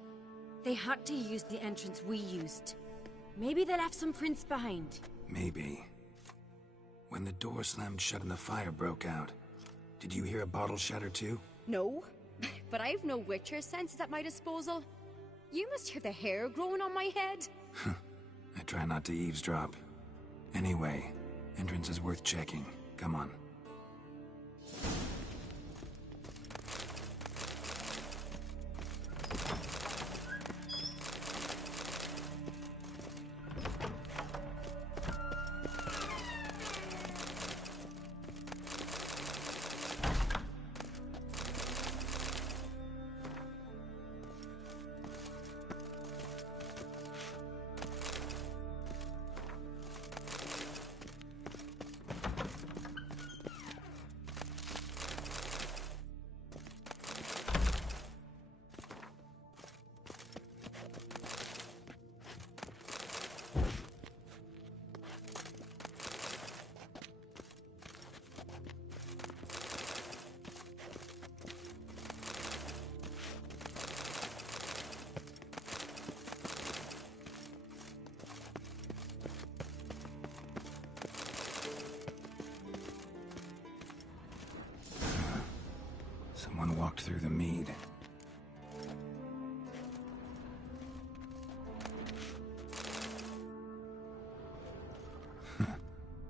They had to use the entrance we used. Maybe they left some prints behind. Maybe. When the door slammed shut and the fire broke out, did you hear a bottle shatter too? No, but I've no Witcher senses at my disposal. You must hear the hair growing on my head. I try not to eavesdrop. Anyway, entrance is worth checking. Come on. Someone walked through the mead.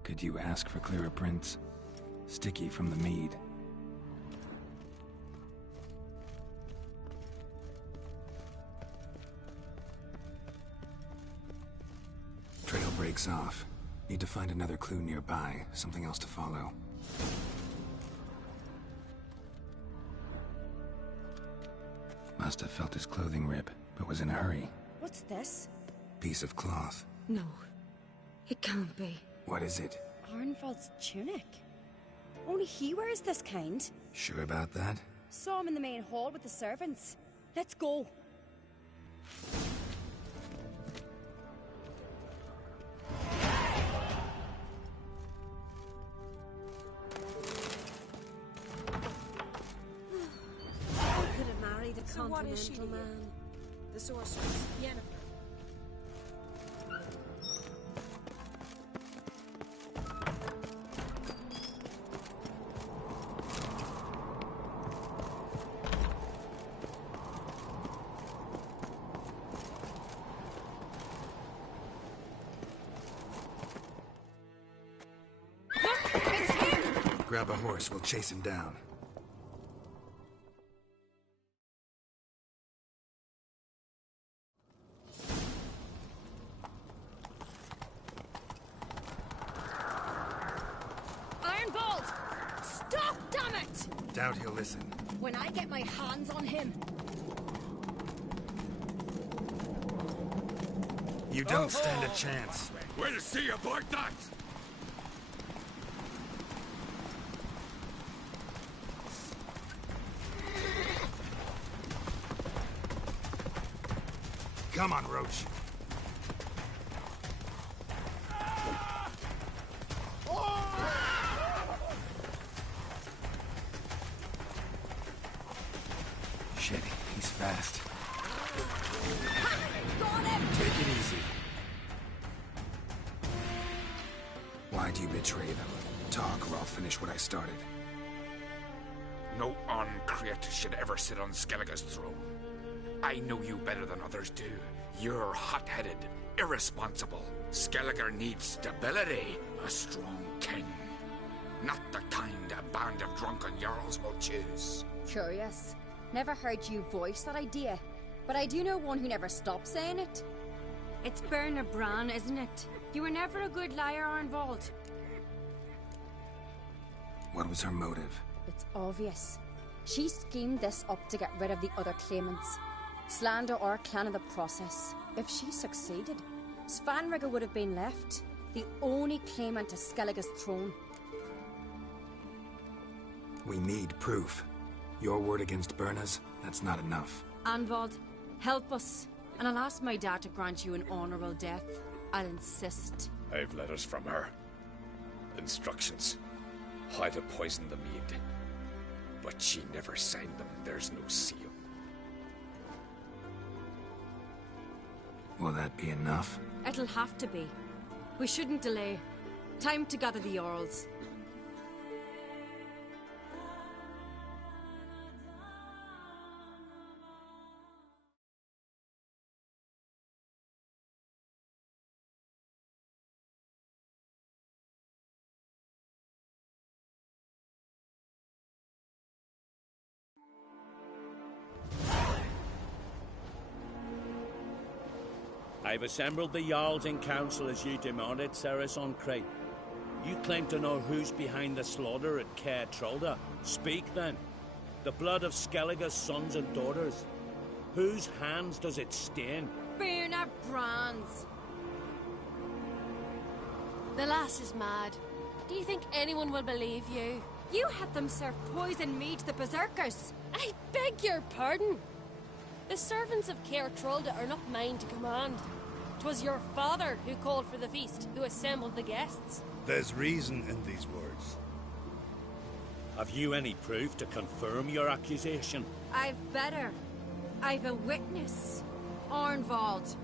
Could you ask for clearer prints? Sticky from the mead. Trail breaks off. Need to find another clue nearby, something else to follow. Must have felt his clothing rip, but was in a hurry. What's this? Piece of cloth. No. It can't be. What is it? Arnvald's tunic. Only he wears this kind. Sure about that? Saw him in the main hall with the servants. Let's go. I could have married a So what is she to continental you? man. The sorceress, Yennefer. Grab a horse, we'll chase him down. Ironbolt! Stop, damn it! Doubt he'll listen. When I get my hands on him... You don't stand a chance. We'll see about that! Come on, Roach. Shit, he's fast. Got him! Take it easy. Why do you betray them? Talk or I'll finish what I started. No uncreate should ever sit on Skellige's throne. I know you better than others do. You're hot-headed, irresponsible. Skellige needs stability, a strong king. Not the kind a band of drunken jarls will choose. Curious. Never heard you voice that idea, but I do know one who never stops saying it. It's Berna Bran, isn't it? You were never a good liar, Arnvald. What was her motive? It's obvious. She schemed this up to get rid of the other claimants. Slander our clan in the process. If she succeeded, Svanrigger would have been left, the only claimant to Skellige's throne. We need proof. Your word against Berna's, that's not enough. Anvald, help us, and I'll ask my dad to grant you an honourable death. I'll insist. I've letters from her. Instructions. How to poison the mead. But she never signed them. There's no seal. Will that be enough? It'll have to be. We shouldn't delay. Time to gather the Jarls. I've assembled the Jarls in council as you demanded, Ceres on Crate. You claim to know who's behind the slaughter at Caer Trolda. Speak then. The blood of Skellige's sons and daughters. Whose hands does it stain? Berna Bran's. The lass is mad. Do you think anyone will believe you? You had them serve poison mead to the berserkers. I beg your pardon. The servants of Caer Trolda are not mine to command. 'Twas your father who called for the feast, who assembled the guests. There's reason in these words. Have you any proof to confirm your accusation? I've better. I've a witness. Arnvald.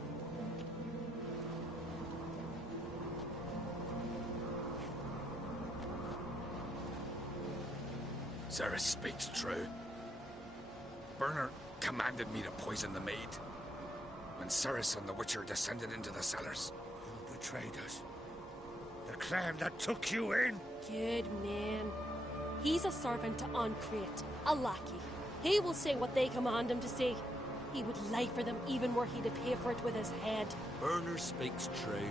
Ceres speaks true. Berna commanded me to poison the maid. When Ceres and the Witcher descended into the cellars. Who betrayed us? The clan that took you in? Good man. He's a servant to Uncreate, a lackey. He will say what they command him to say. He would lie for them even were he to pay for it with his head. Berner speaks true.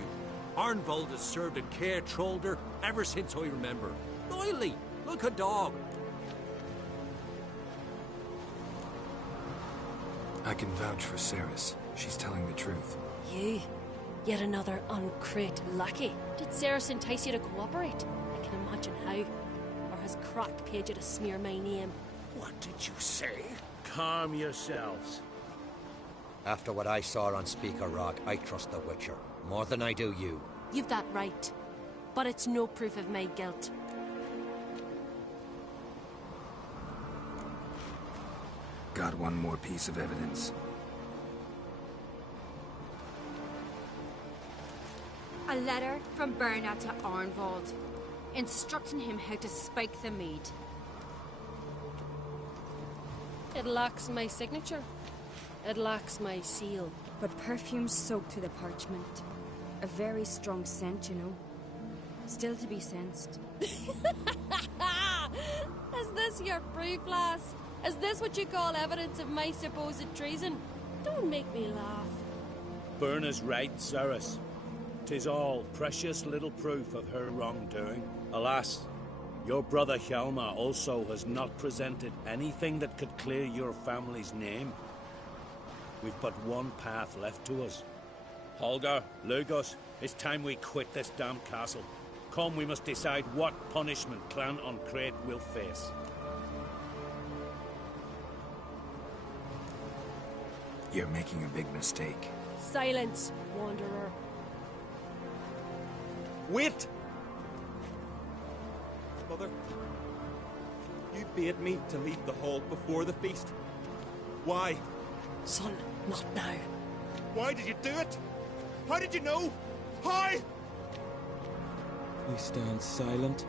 Arnvald has served in Caer Trolder ever since I remember. Loyally, like a dog. I can vouch for Ceres. She's telling the truth. You? Yet another Uncreate lackey. Did Ceres entice you to cooperate? I can imagine how. Or has Crack paid you to smear my name? What did you say? Calm yourselves. After what I saw on Speaker Rock, I trust the Witcher. More than I do you. You've that right. But it's no proof of my guilt. Got one more piece of evidence. A letter from Berna to Arnvald, instructing him how to spike the mead. It lacks my signature. It lacks my seal. But perfume soaked through the parchment. A very strong scent, you know. Still to be sensed. Is this your proof, lass? Is this what you call evidence of my supposed treason? Don't make me laugh. Berna's right, Ceres. 'Tis all precious little proof of her wrongdoing. Alas, your brother Hjalmar also has not presented anything that could clear your family's name. We've but one path left to us. Holger, Lugos, it's time we quit this damn castle. Come, we must decide what punishment Clan on Crete will face. You're making a big mistake. Silence, wanderer. Wait! Mother, you bade me to leave the hall before the feast. Why? Son, not now. Why did you do it? How did you know? How? We stand silent.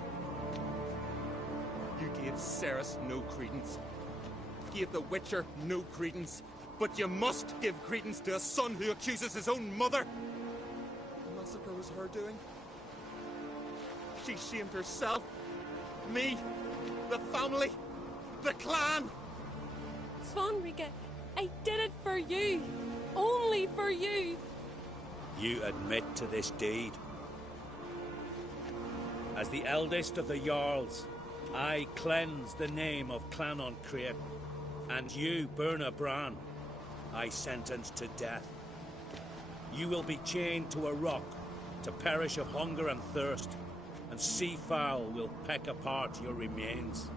You gave Ceres no credence. Gave the Witcher no credence. But you must give credence to a son who accuses his own mother. The massacre was her doing. She shamed herself. Me. The family. The clan. Svanrika, I did it for you. Only for you. You admit to this deed. As the eldest of the Jarls, I cleanse the name of Clan on Crete, and you, Berna Bran, I sentence to death. You will be chained to a rock to perish of hunger and thirst, and sea fowl will peck apart your remains.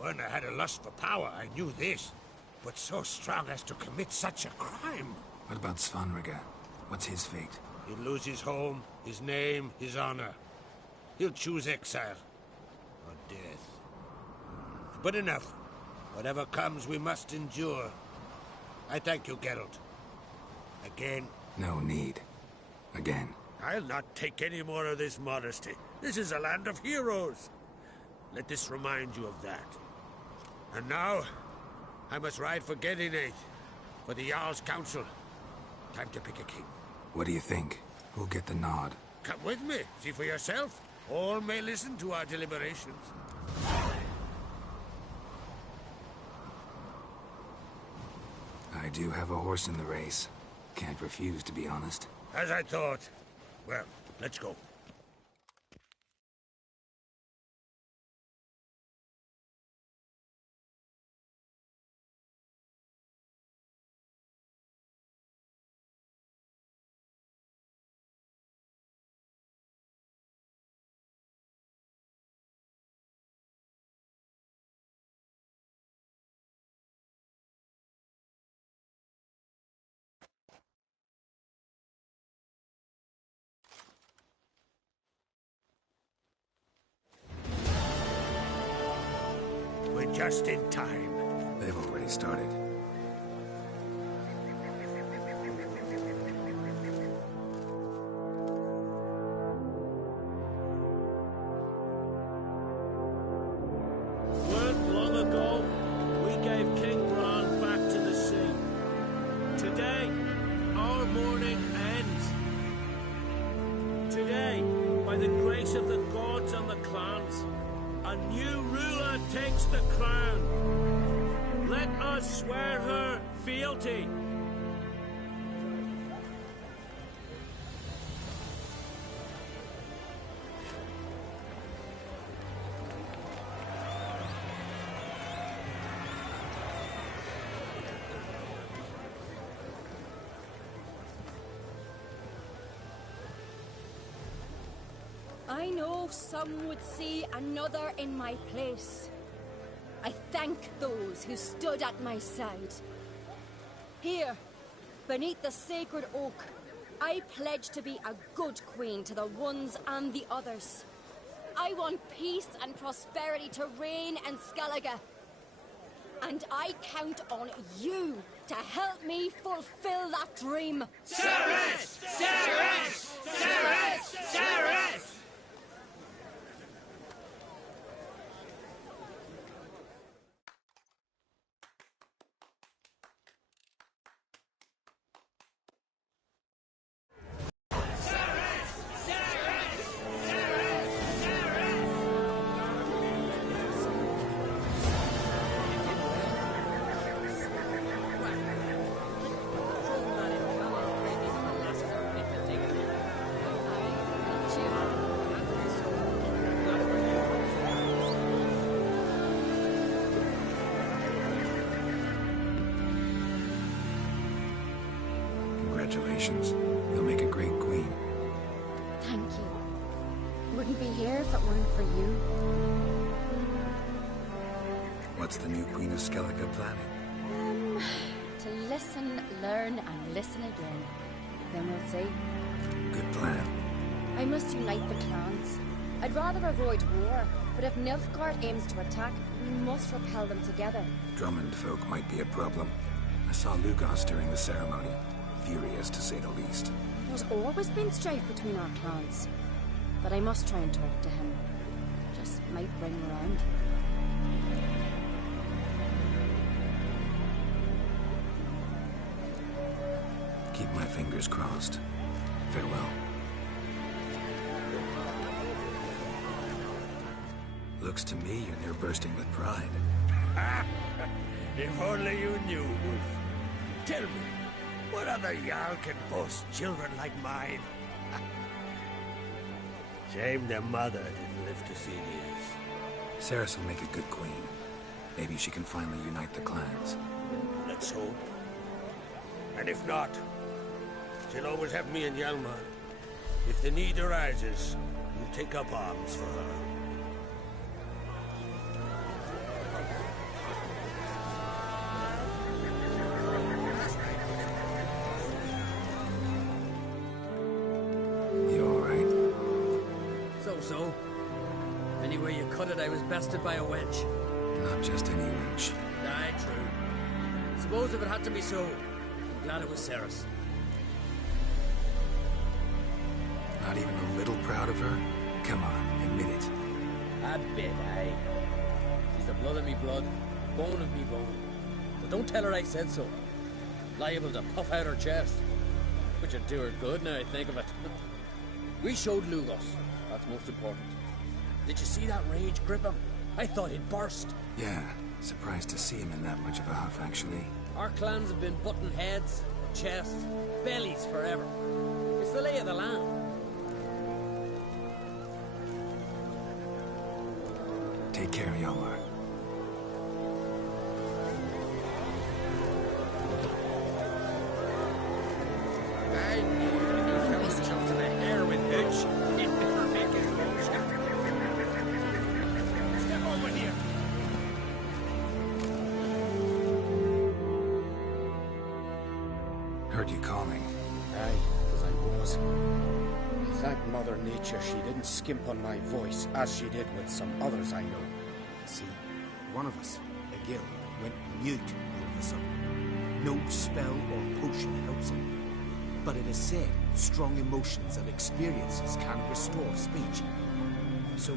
Berna had a lust for power, I knew this. But so strong as to commit such a crime. What about Svanrika? What's his fate? He'll lose his home, his name, his honor. He'll choose exile. Or death. But enough. Whatever comes, we must endure. I thank you, Geralt. Again. No need. Again. I'll not take any more of this modesty. This is a land of heroes. Let this remind you of that. And now, I must ride for Gedinate, for the Jarl's Council. Time to pick a king. What do you think? Who'll get the nod? Come with me, see for yourself. All may listen to our deliberations. I do have a horse in the race. Can't refuse, to be honest. As I thought. Well, let's go. We're just in time. They've already started. Weren't long ago, we gave King Bran back to the sea. Today, our mourning ends. Today, by the grace of the gods and the clans, a new ruler takes the crown. Let us swear her fealty. I know some would see another in my place. I thank those who stood at my side. Here, beneath the sacred oak, I pledge to be a good queen to the ones and the others. I want peace and prosperity to reign in Skellige. And I count on you to help me fulfill that dream. Ceres! Ceres! Ceres! Ceres! Congratulations. You'll make a great queen. Thank you. Wouldn't be here if it weren't for you. What's the new Queen of Skellige planning? To listen, learn, and listen again. Then we'll see. Good plan. I must unite the clans. I'd rather avoid war, but if Nilfgaard aims to attack, we must repel them together. Drummond folk might be a problem. I saw Lugos during the ceremony. Furious, to say the least. There's always been strife between our clans. But I must try and talk to him. Just might bring him around. Keep my fingers crossed. Farewell. Looks to me you're near bursting with pride. If only you knew, Wolf. Tell me, what other Jarl can boast children like mine? Shame their mother didn't live to see this. Ceres will make a good queen. Maybe she can finally unite the clans. Let's hope. And if not, she'll always have me and Hjalmar. If the need arises, we'll take up arms for her. You alright? So. Anyway you cut it, I was bested by a wench. Not just any wench. Aye, true. Suppose if it had to be so, I'm glad it was Ceres. Not even a little proud of her? Come on, admit it. A bit, aye. She's the blood of me blood, bone of me bone. But don't tell her I said so. Liable to puff out her chest. Which would do her good now I think of it. We showed Lugos. That's most important. Did you see that rage grip him? I thought he'd burst. Yeah, surprised to see him in that much of a huff, actually. Our clans have been butting heads, chests, bellies forever. It's the lay of the land. Take care, Hjalmar. I knew he fell himself to the hair with Hitch. He'd never make his motion. Step over here. Heard you calling. Aye, as I was. Thank Mother Nature she didn't skimp on my voice, as she did with some others I know. See, one of us, a girl, went mute all of a sudden. No spell or potion helps him. But it is said strong emotions and experiences can restore speech. So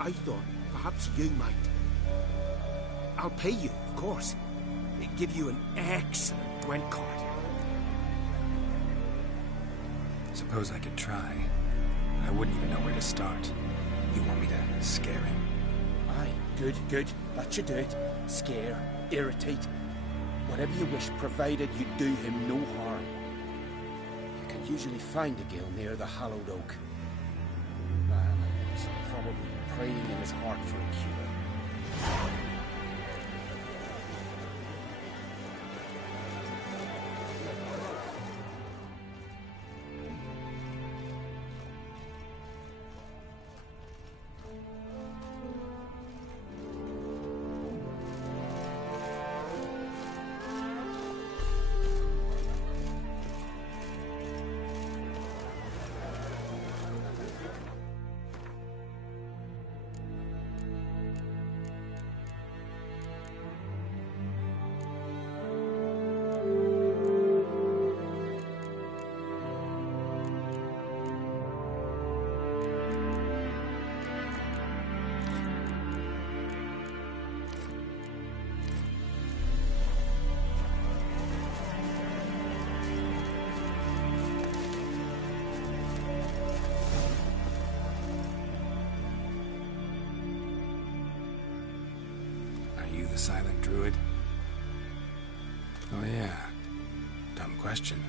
I thought perhaps you might. I'll pay you, of course. Give you an excellent Gwent card. Suppose I could try. I wouldn't even know where to start. You want me to scare him? Aye, good. That should do it. Scare, irritate. Whatever you wish, provided you do him no harm. You can usually find a gill near the hallowed oak. Man, he's probably praying in his heart for a cure. silent druid? Oh yeah. Dumb question.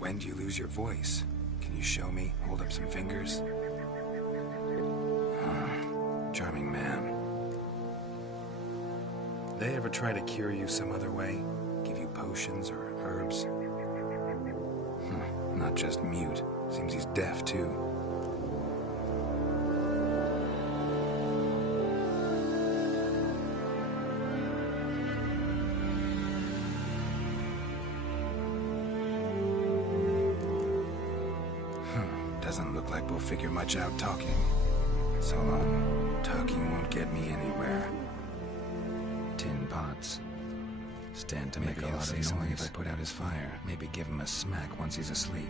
When do you lose your voice? Can you show me? Hold up some fingers? Charming man. They ever try to cure you some other way? Give you potions or herbs? Not just mute. Seems he's deaf, too. Doesn't look like we'll figure much out talking. So long. Talking won't get me anywhere. Tin pots. Stand to make a lot of noise if I put out his fire. Maybe give him a smack once he's asleep.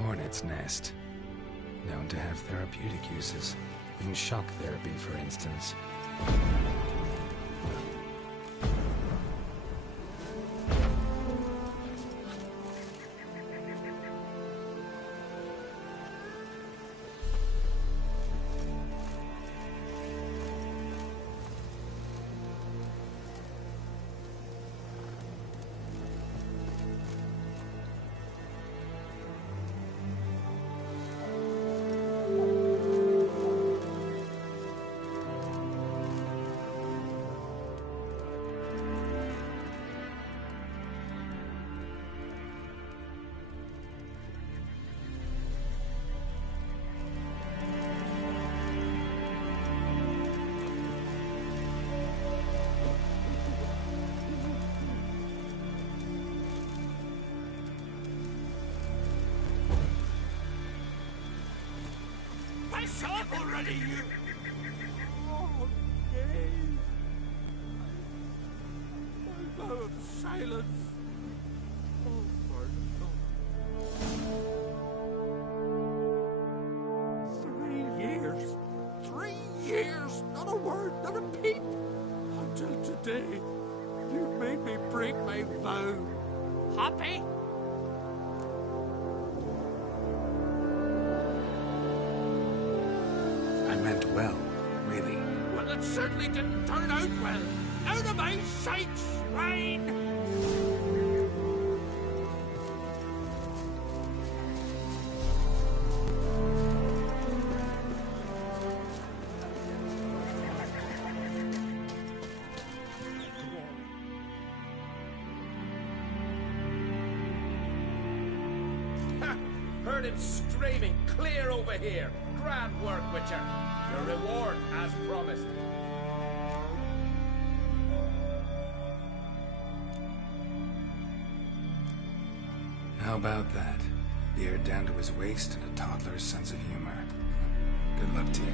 Hornet's nest. Known to have therapeutic uses. In shock therapy, for instance. Stop already, you! Oh, Dave! My vow of silence! Oh, Martin. 3 years! 3 years! Not a word, not a peep! Until today, you made me break my vow. Happy? I meant well, really. Well, it certainly didn't turn out well. Out of my sight, swine! Heard him screaming clear over here. Grand work, Witcher. Your reward, as promised. How about that? Beard down to his waist and a toddler's sense of humor. Good luck to you.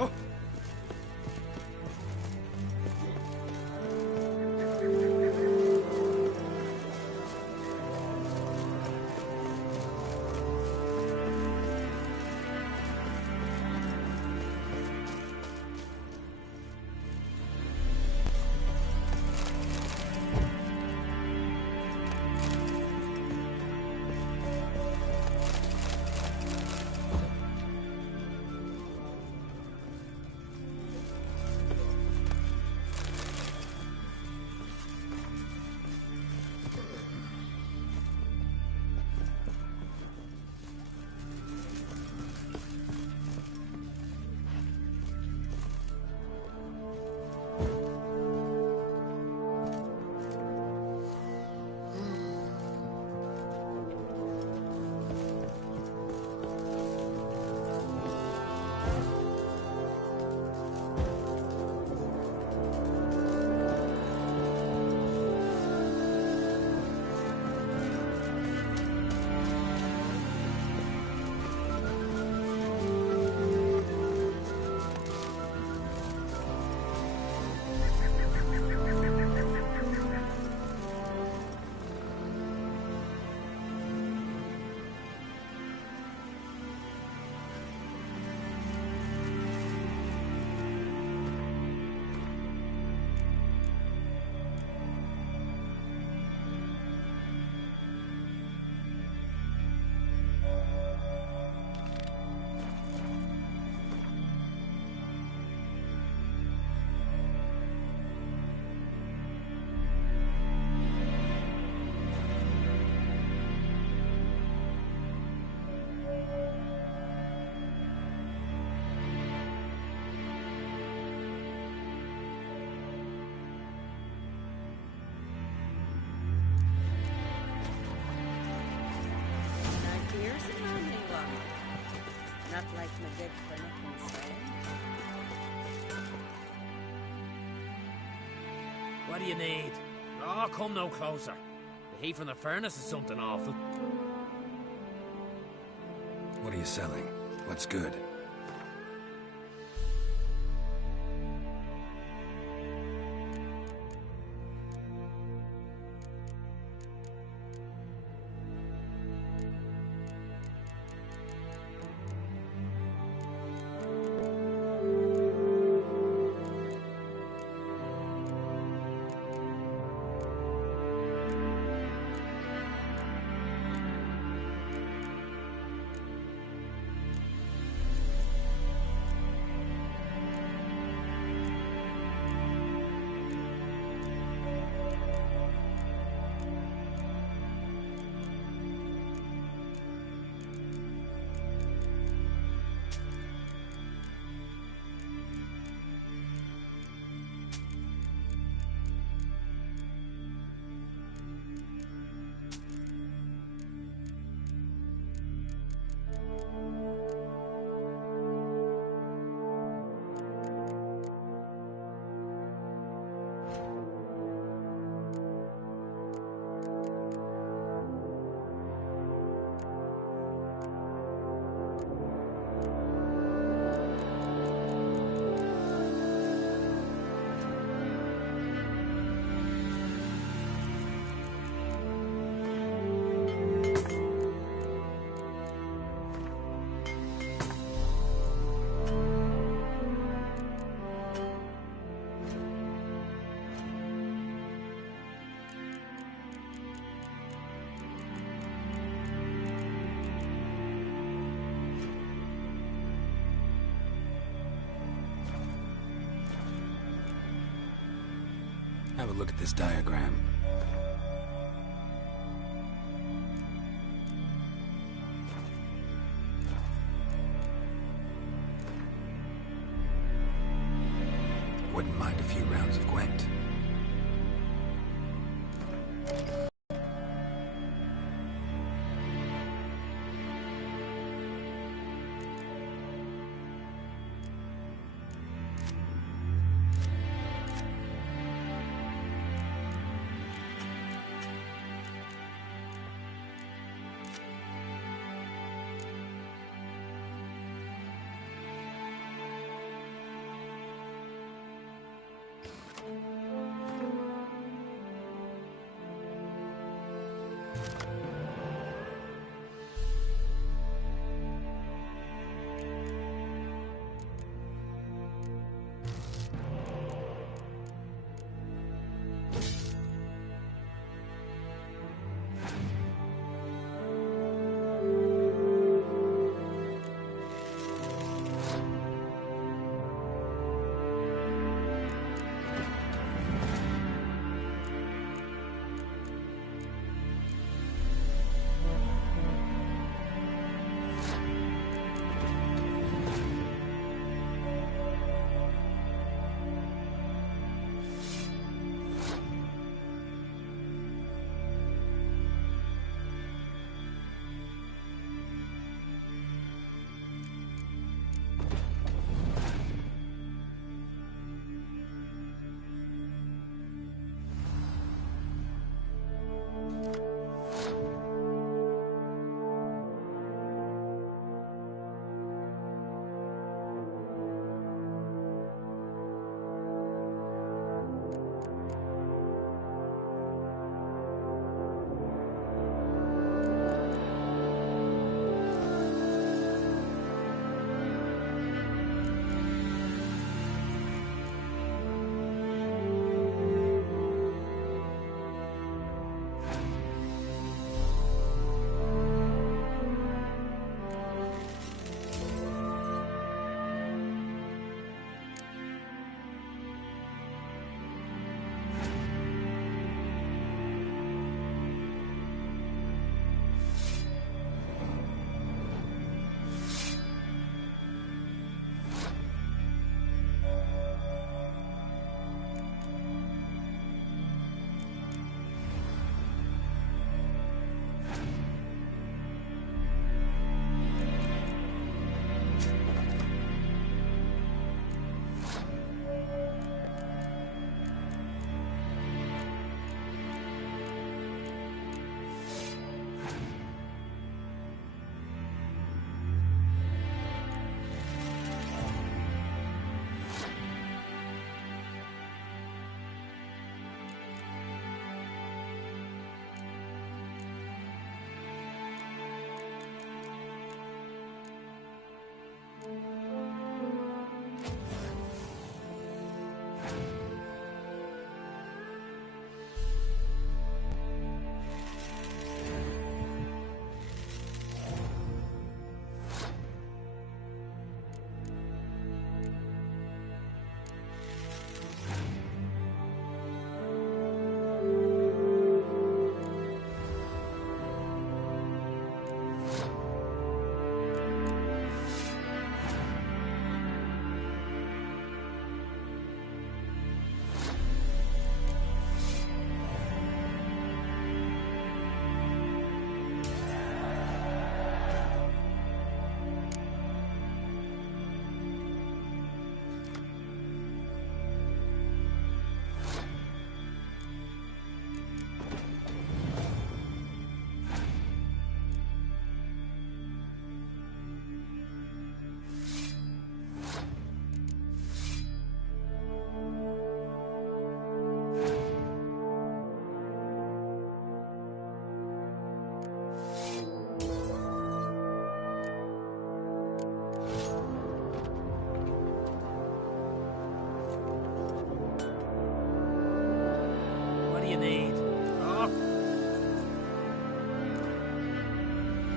Oh. Not like my good for nothing friend. What do you need? Oh, come no closer. The heat from the furnace is something awful. What are you selling? What's good? Have a look at this diagram. Wouldn't mind a few rounds of Gwent. you need. Oh.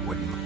Wouldn't.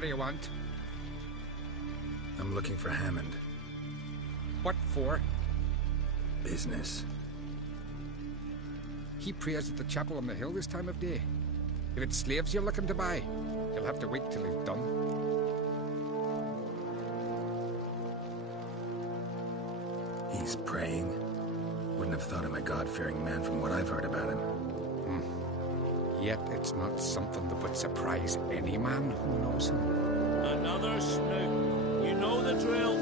What do you want? I'm looking for Hammond. What for? Business. He prays at the chapel on the hill this time of day. If it's slaves you're looking to buy, you'll have to wait till he's done. He's praying? Wouldn't have thought him a God-fearing man from what I've heard about him. Yet it's not something that would surprise any man who knows him. Another snoop. You know the drill.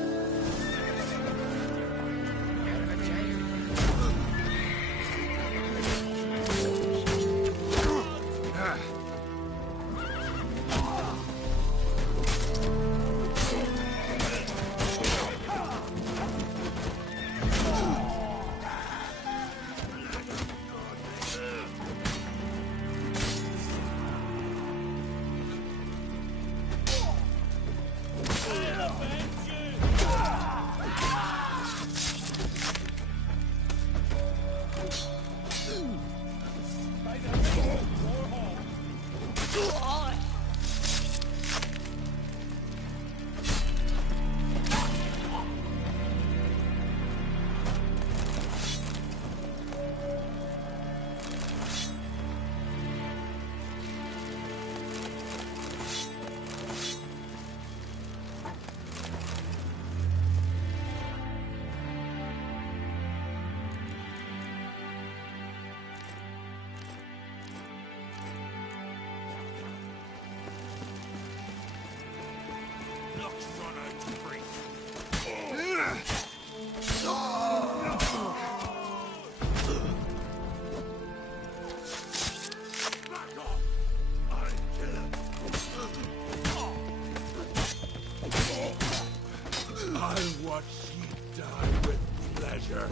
I'll watch ye die with pleasure.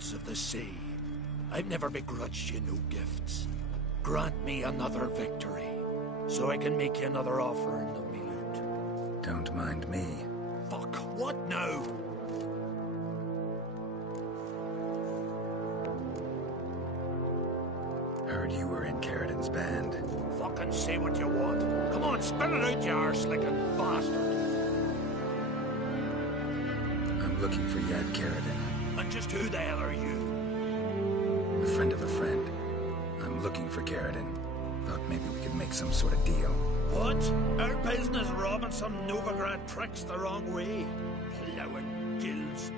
gods of the sea, I've never begrudged you no gifts. Grant me another victory, so I can make you another offering of me loot. Don't mind me. Fuck, what now? Heard you were in Carradin's band. Fucking say what you want. Come on, spell it out, you arse-licking bastard. I'm looking for Yad Carradin. And just who the hell are you? A friend of a friend. I'm looking for Carradin. Thought maybe we could make some sort of deal. What? Our business robbing some Novigrad pricks the wrong way? Plowing gills.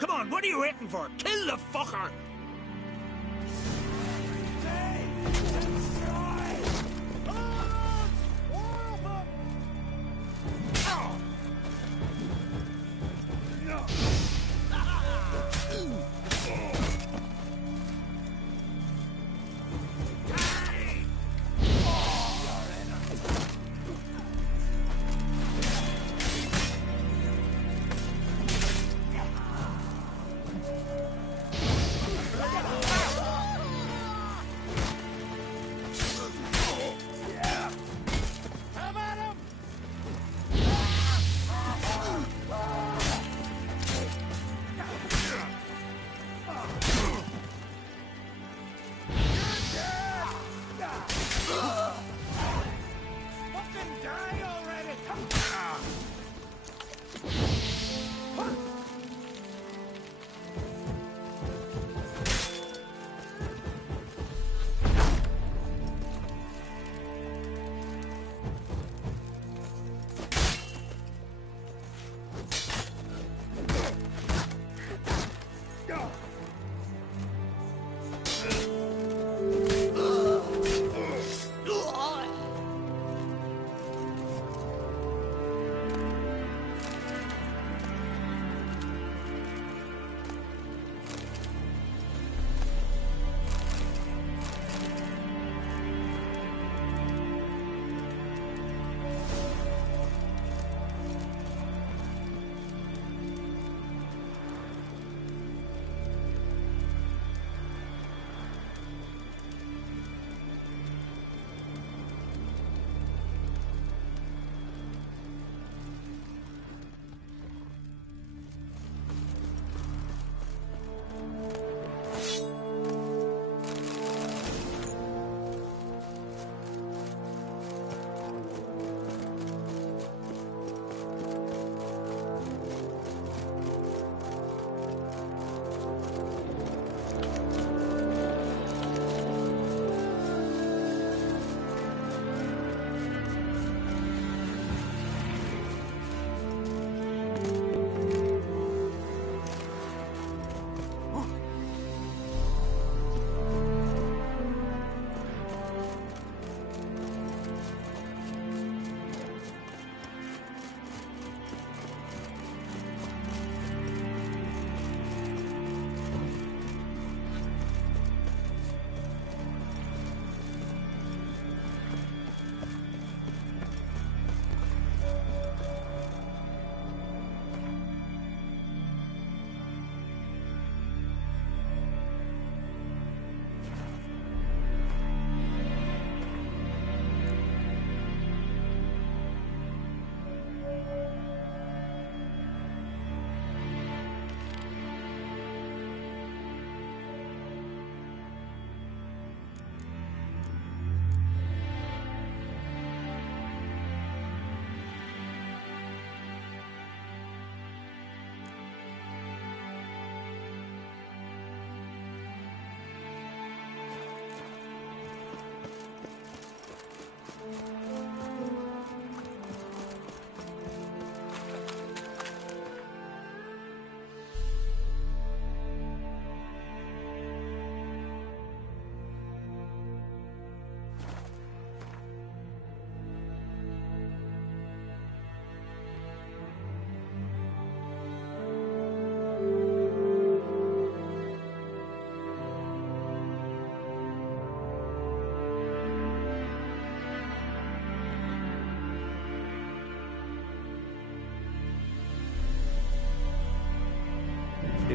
Come on, what are you waiting for? Kill the fucker!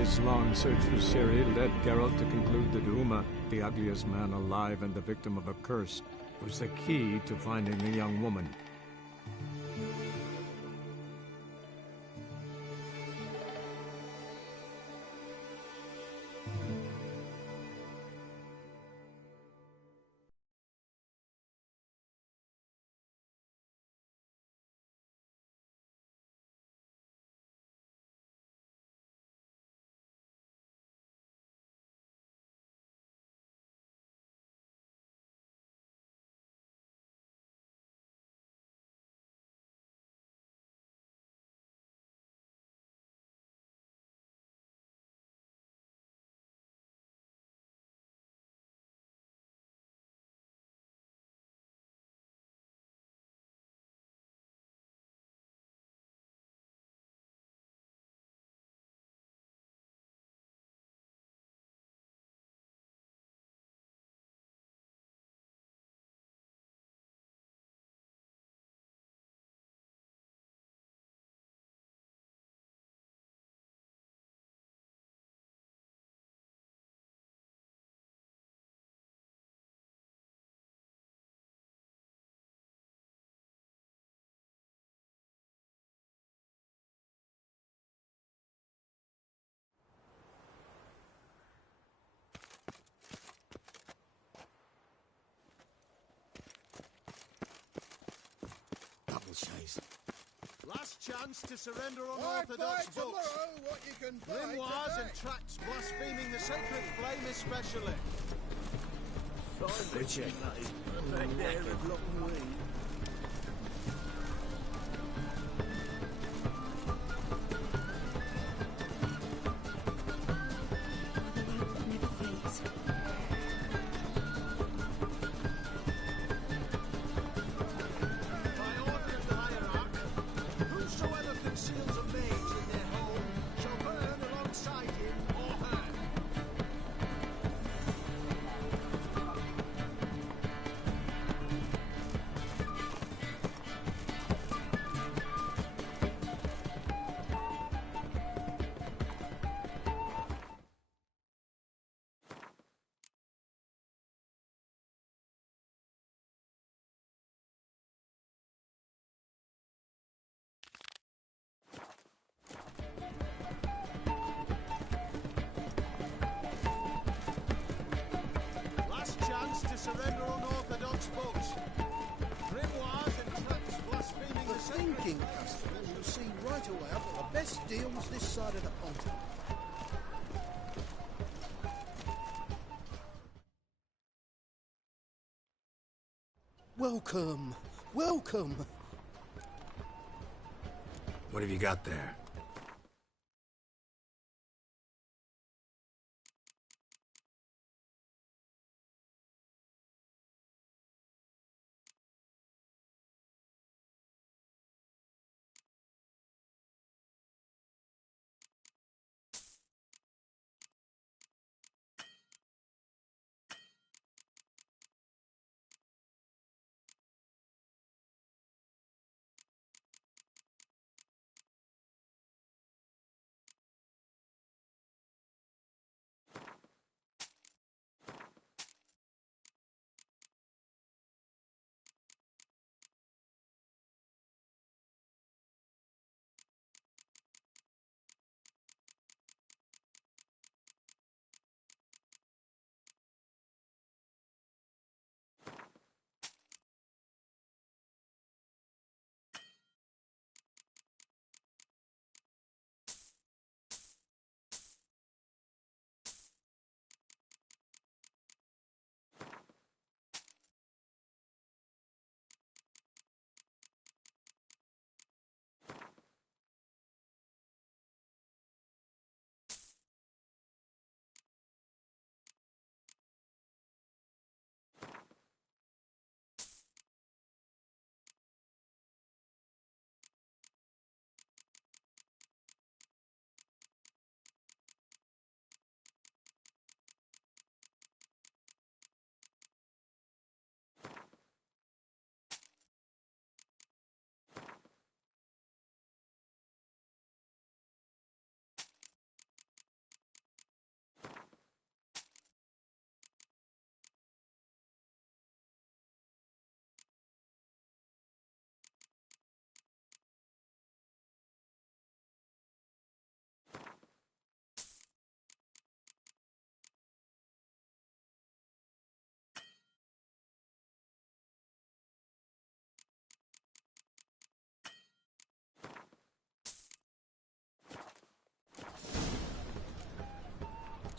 His long search for Ciri led Geralt to conclude that Uma, the ugliest man alive and the victim of a curse, was the key to finding the young woman. Last chance to surrender unorthodox books. What you can buy Grimoires today. and tracts blaspheming the sacred flame especially. Richard, back there at Lock Green. Never fades. By order of the hierarch, whosoever conceals a mage in their home shall burn alongside him or her. Last chance to surrender unorthodox books. Grimoires and tracts blaspheming the sacred Thinking customer will see right away I've got the best deals this side of the pond. Welcome, welcome. What have you got there?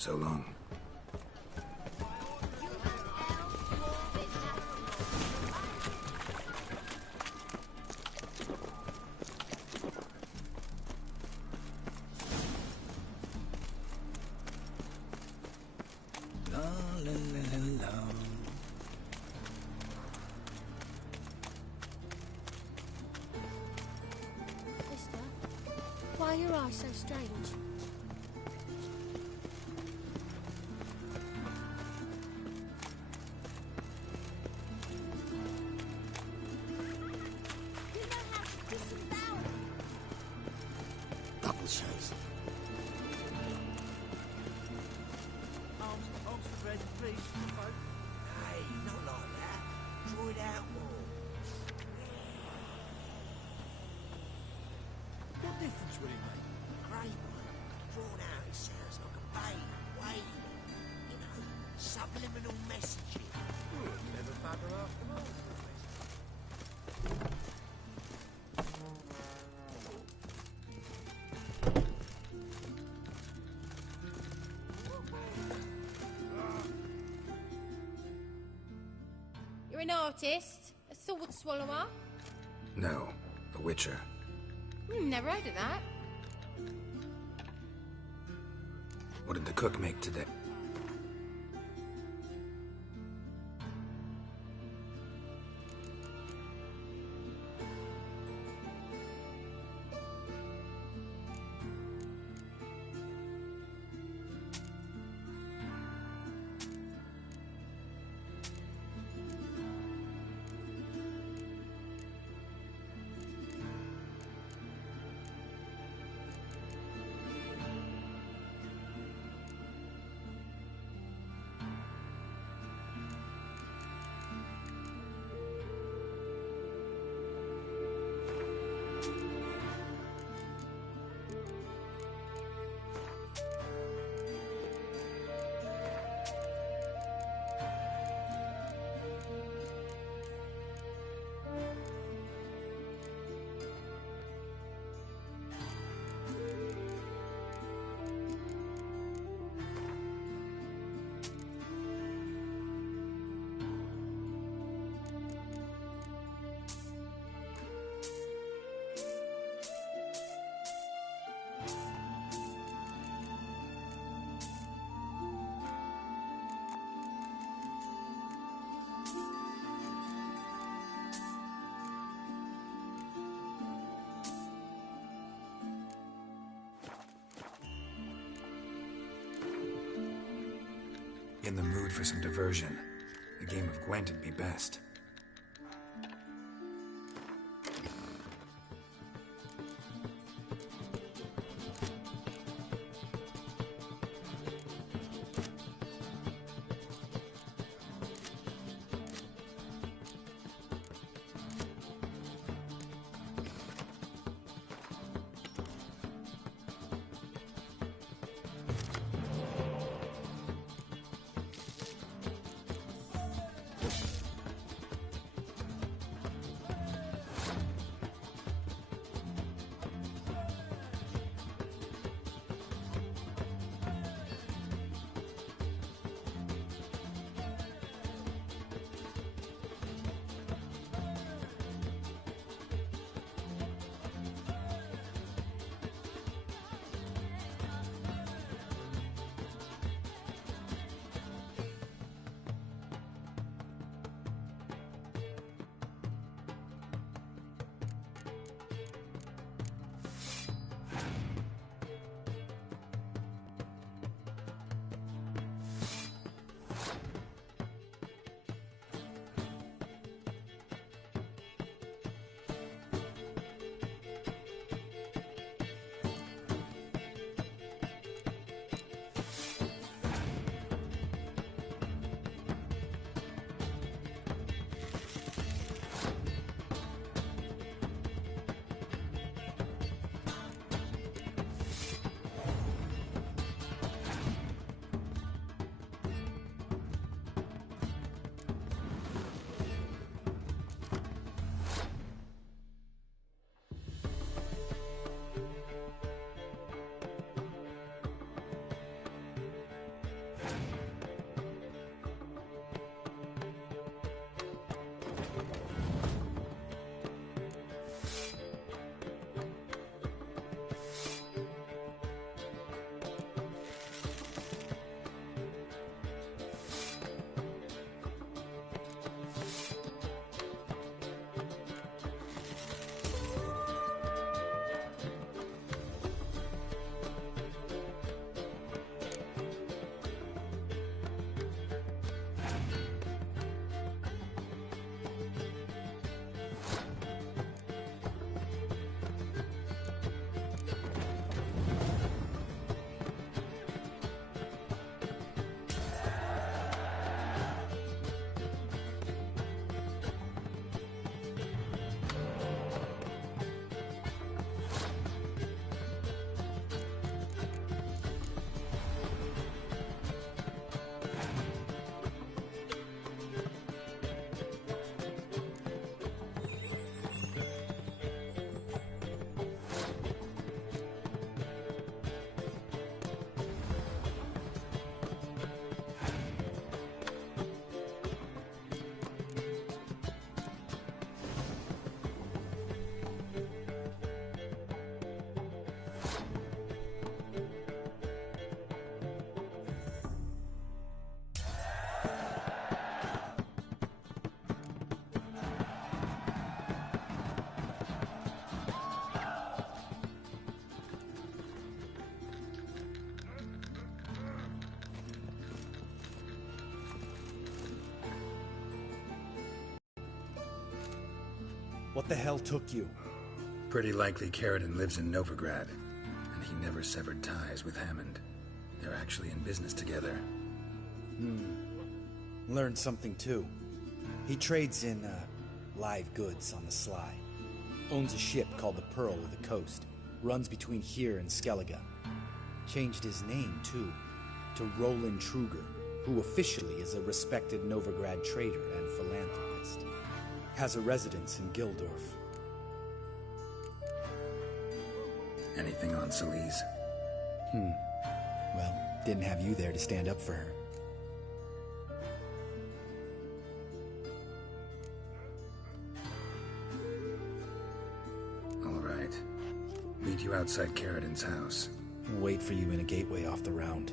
So long. La la la la la. Mister, why are your eyes so strange? Double shows. Arms for bread, please, folk. Hey, not like that. Draw it out more. What difference would it make? A great one. Drawn out, it sounds like a babe, wailing. You know, subliminal messaging. Never bugger after all. You're an artist? A sword swallower? No, a witcher. Never heard of that. What did the cook make today? In the mood for some diversion. A game of Gwent'd be best. What the hell took you? Pretty likely Carradine lives in Novigrad, and he never severed ties with Hammond. They're actually in business together. Learned something too. He trades in, live goods on the sly. Owns a ship called the Pearl of the Coast. Runs between here and Skellige. Changed his name, too, to Roland Truger, who officially is a respected Novigrad trader and philanthropist. Has a residence in Gildorf. Anything on Celise? Well, didn't have you there to stand up for her. All right. Meet you outside Carradine's house. Wait for you in a gateway off the round.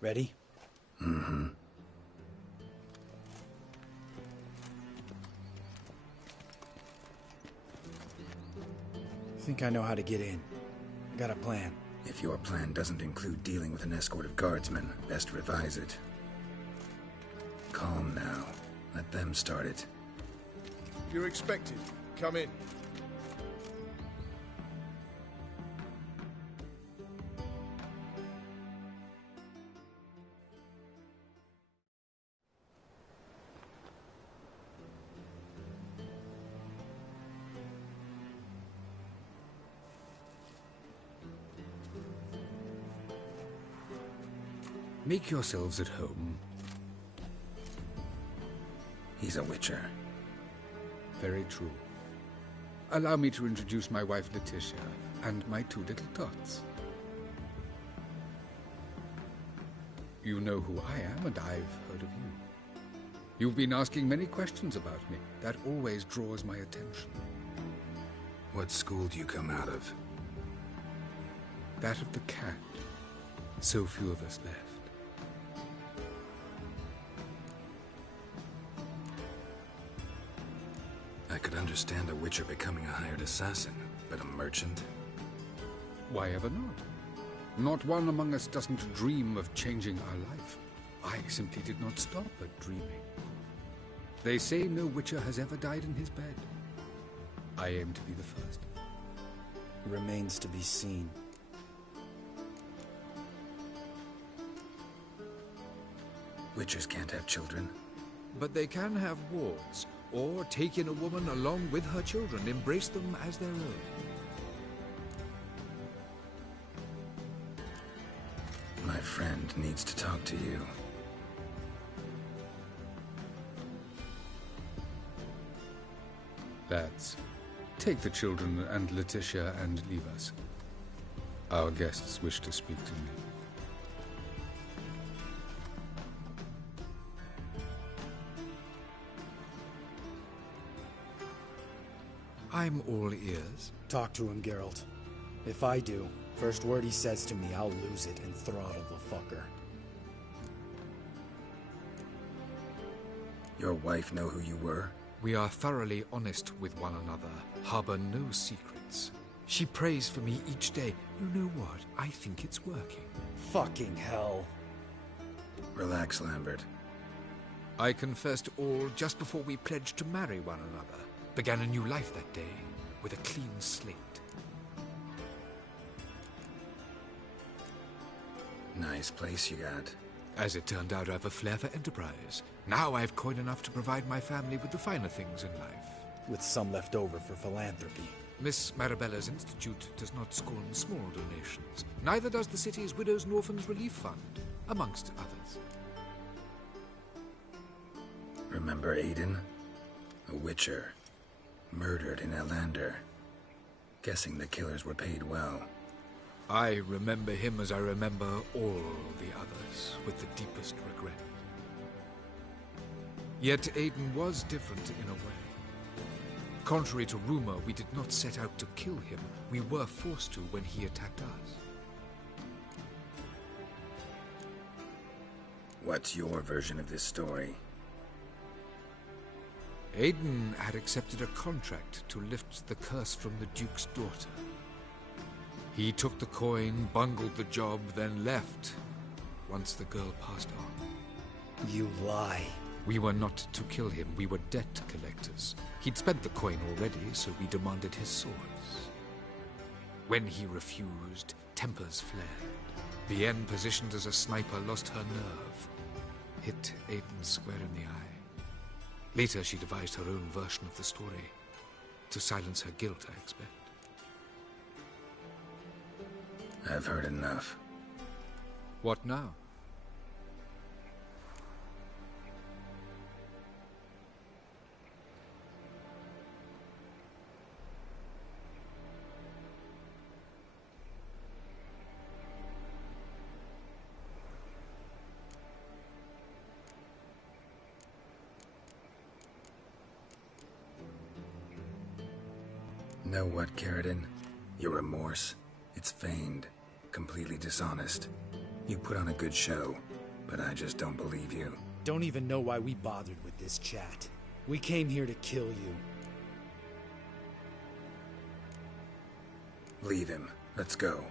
Ready? Mm-hmm. Think I know how to get in. I got a plan. If your plan doesn't include dealing with an escort of guardsmen, best revise it. Calm now. Let them start it. You're expected. Come in. Make yourselves at home. He's a witcher. Very true. Allow me to introduce my wife, Letitia, and my two little tots. You know who I am, and I've heard of you. You've been asking many questions about me. That always draws my attention. What school do you come out of? That of the cat. So few of us left. I could understand a witcher becoming a hired assassin, but a merchant? Why ever not? Not one among us doesn't dream of changing our life. I simply did not stop at dreaming. They say no witcher has ever died in his bed. I aim to be the first. Remains to be seen. Witchers can't have children. But they can have wards, or take in a woman along with her children, embrace them as their own. My friend needs to talk to you. Lads, take the children and Letitia and leave us. Our guests wish to speak to me. I'm all ears. Talk to him, Geralt. If I do, first word he says to me, I'll lose it and throttle the fucker. Your wife know who you were? We are thoroughly honest with one another, harbor no secrets. She prays for me each day. You know what? I think it's working. Fucking hell. Relax, Lambert. I confessed all just before we pledged to marry one another. Began a new life that day, with a clean slate. Nice place you got. As it turned out, I have a flair for enterprise. Now I have coin enough to provide my family with the finer things in life. With some left over for philanthropy. Miss Marabella's institute does not scorn small donations. Neither does the city's Widows and Orphans Relief Fund, amongst others. Remember Aiden? A witcher. Murdered in Elander. Guessing the killers were paid well. I remember him as I remember all the others, with the deepest regret. Yet Aiden was different in a way. Contrary to rumor, we did not set out to kill him. We were forced to when he attacked us. What's your version of this story? Aiden had accepted a contract to lift the curse from the Duke's daughter. He took the coin, bungled the job, then left, once the girl passed on. You lie. We were not to kill him, we were debt collectors. He'd spent the coin already, so we demanded his swords. When he refused, tempers flared. Vienne, positioned as a sniper, lost her nerve. Hit Aiden square in the eye. Later, she devised her own version of the story. To silence her guilt, I expect. I've heard enough. What now? Know what, Carradine? Your remorse, it's feigned, completely dishonest. You put on a good show, but I just don't believe you. Don't even know why we bothered with this chat. We came here to kill you. Leave him. Let's go.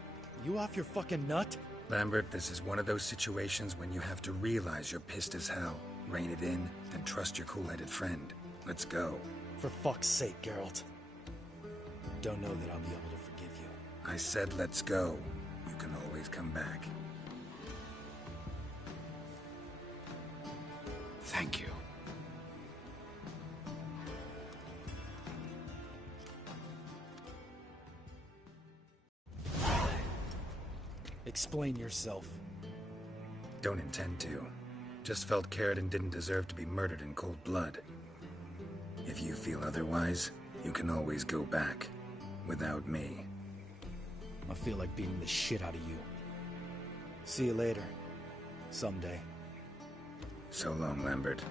You off your fucking nut? Lambert, this is one of those situations when you have to realize you're pissed as hell. Rein it in, then trust your cool-headed friend. Let's go. For fuck's sake, Geralt. Don't know that I'll be able to forgive you. I said let's go. You can always come back. Thank you. Explain yourself. Don't intend to. Just felt Carradine didn't deserve to be murdered in cold blood. If you feel otherwise, you can always go back. Without me. I feel like beating the shit out of you. See you later. Someday. So long, Lambert.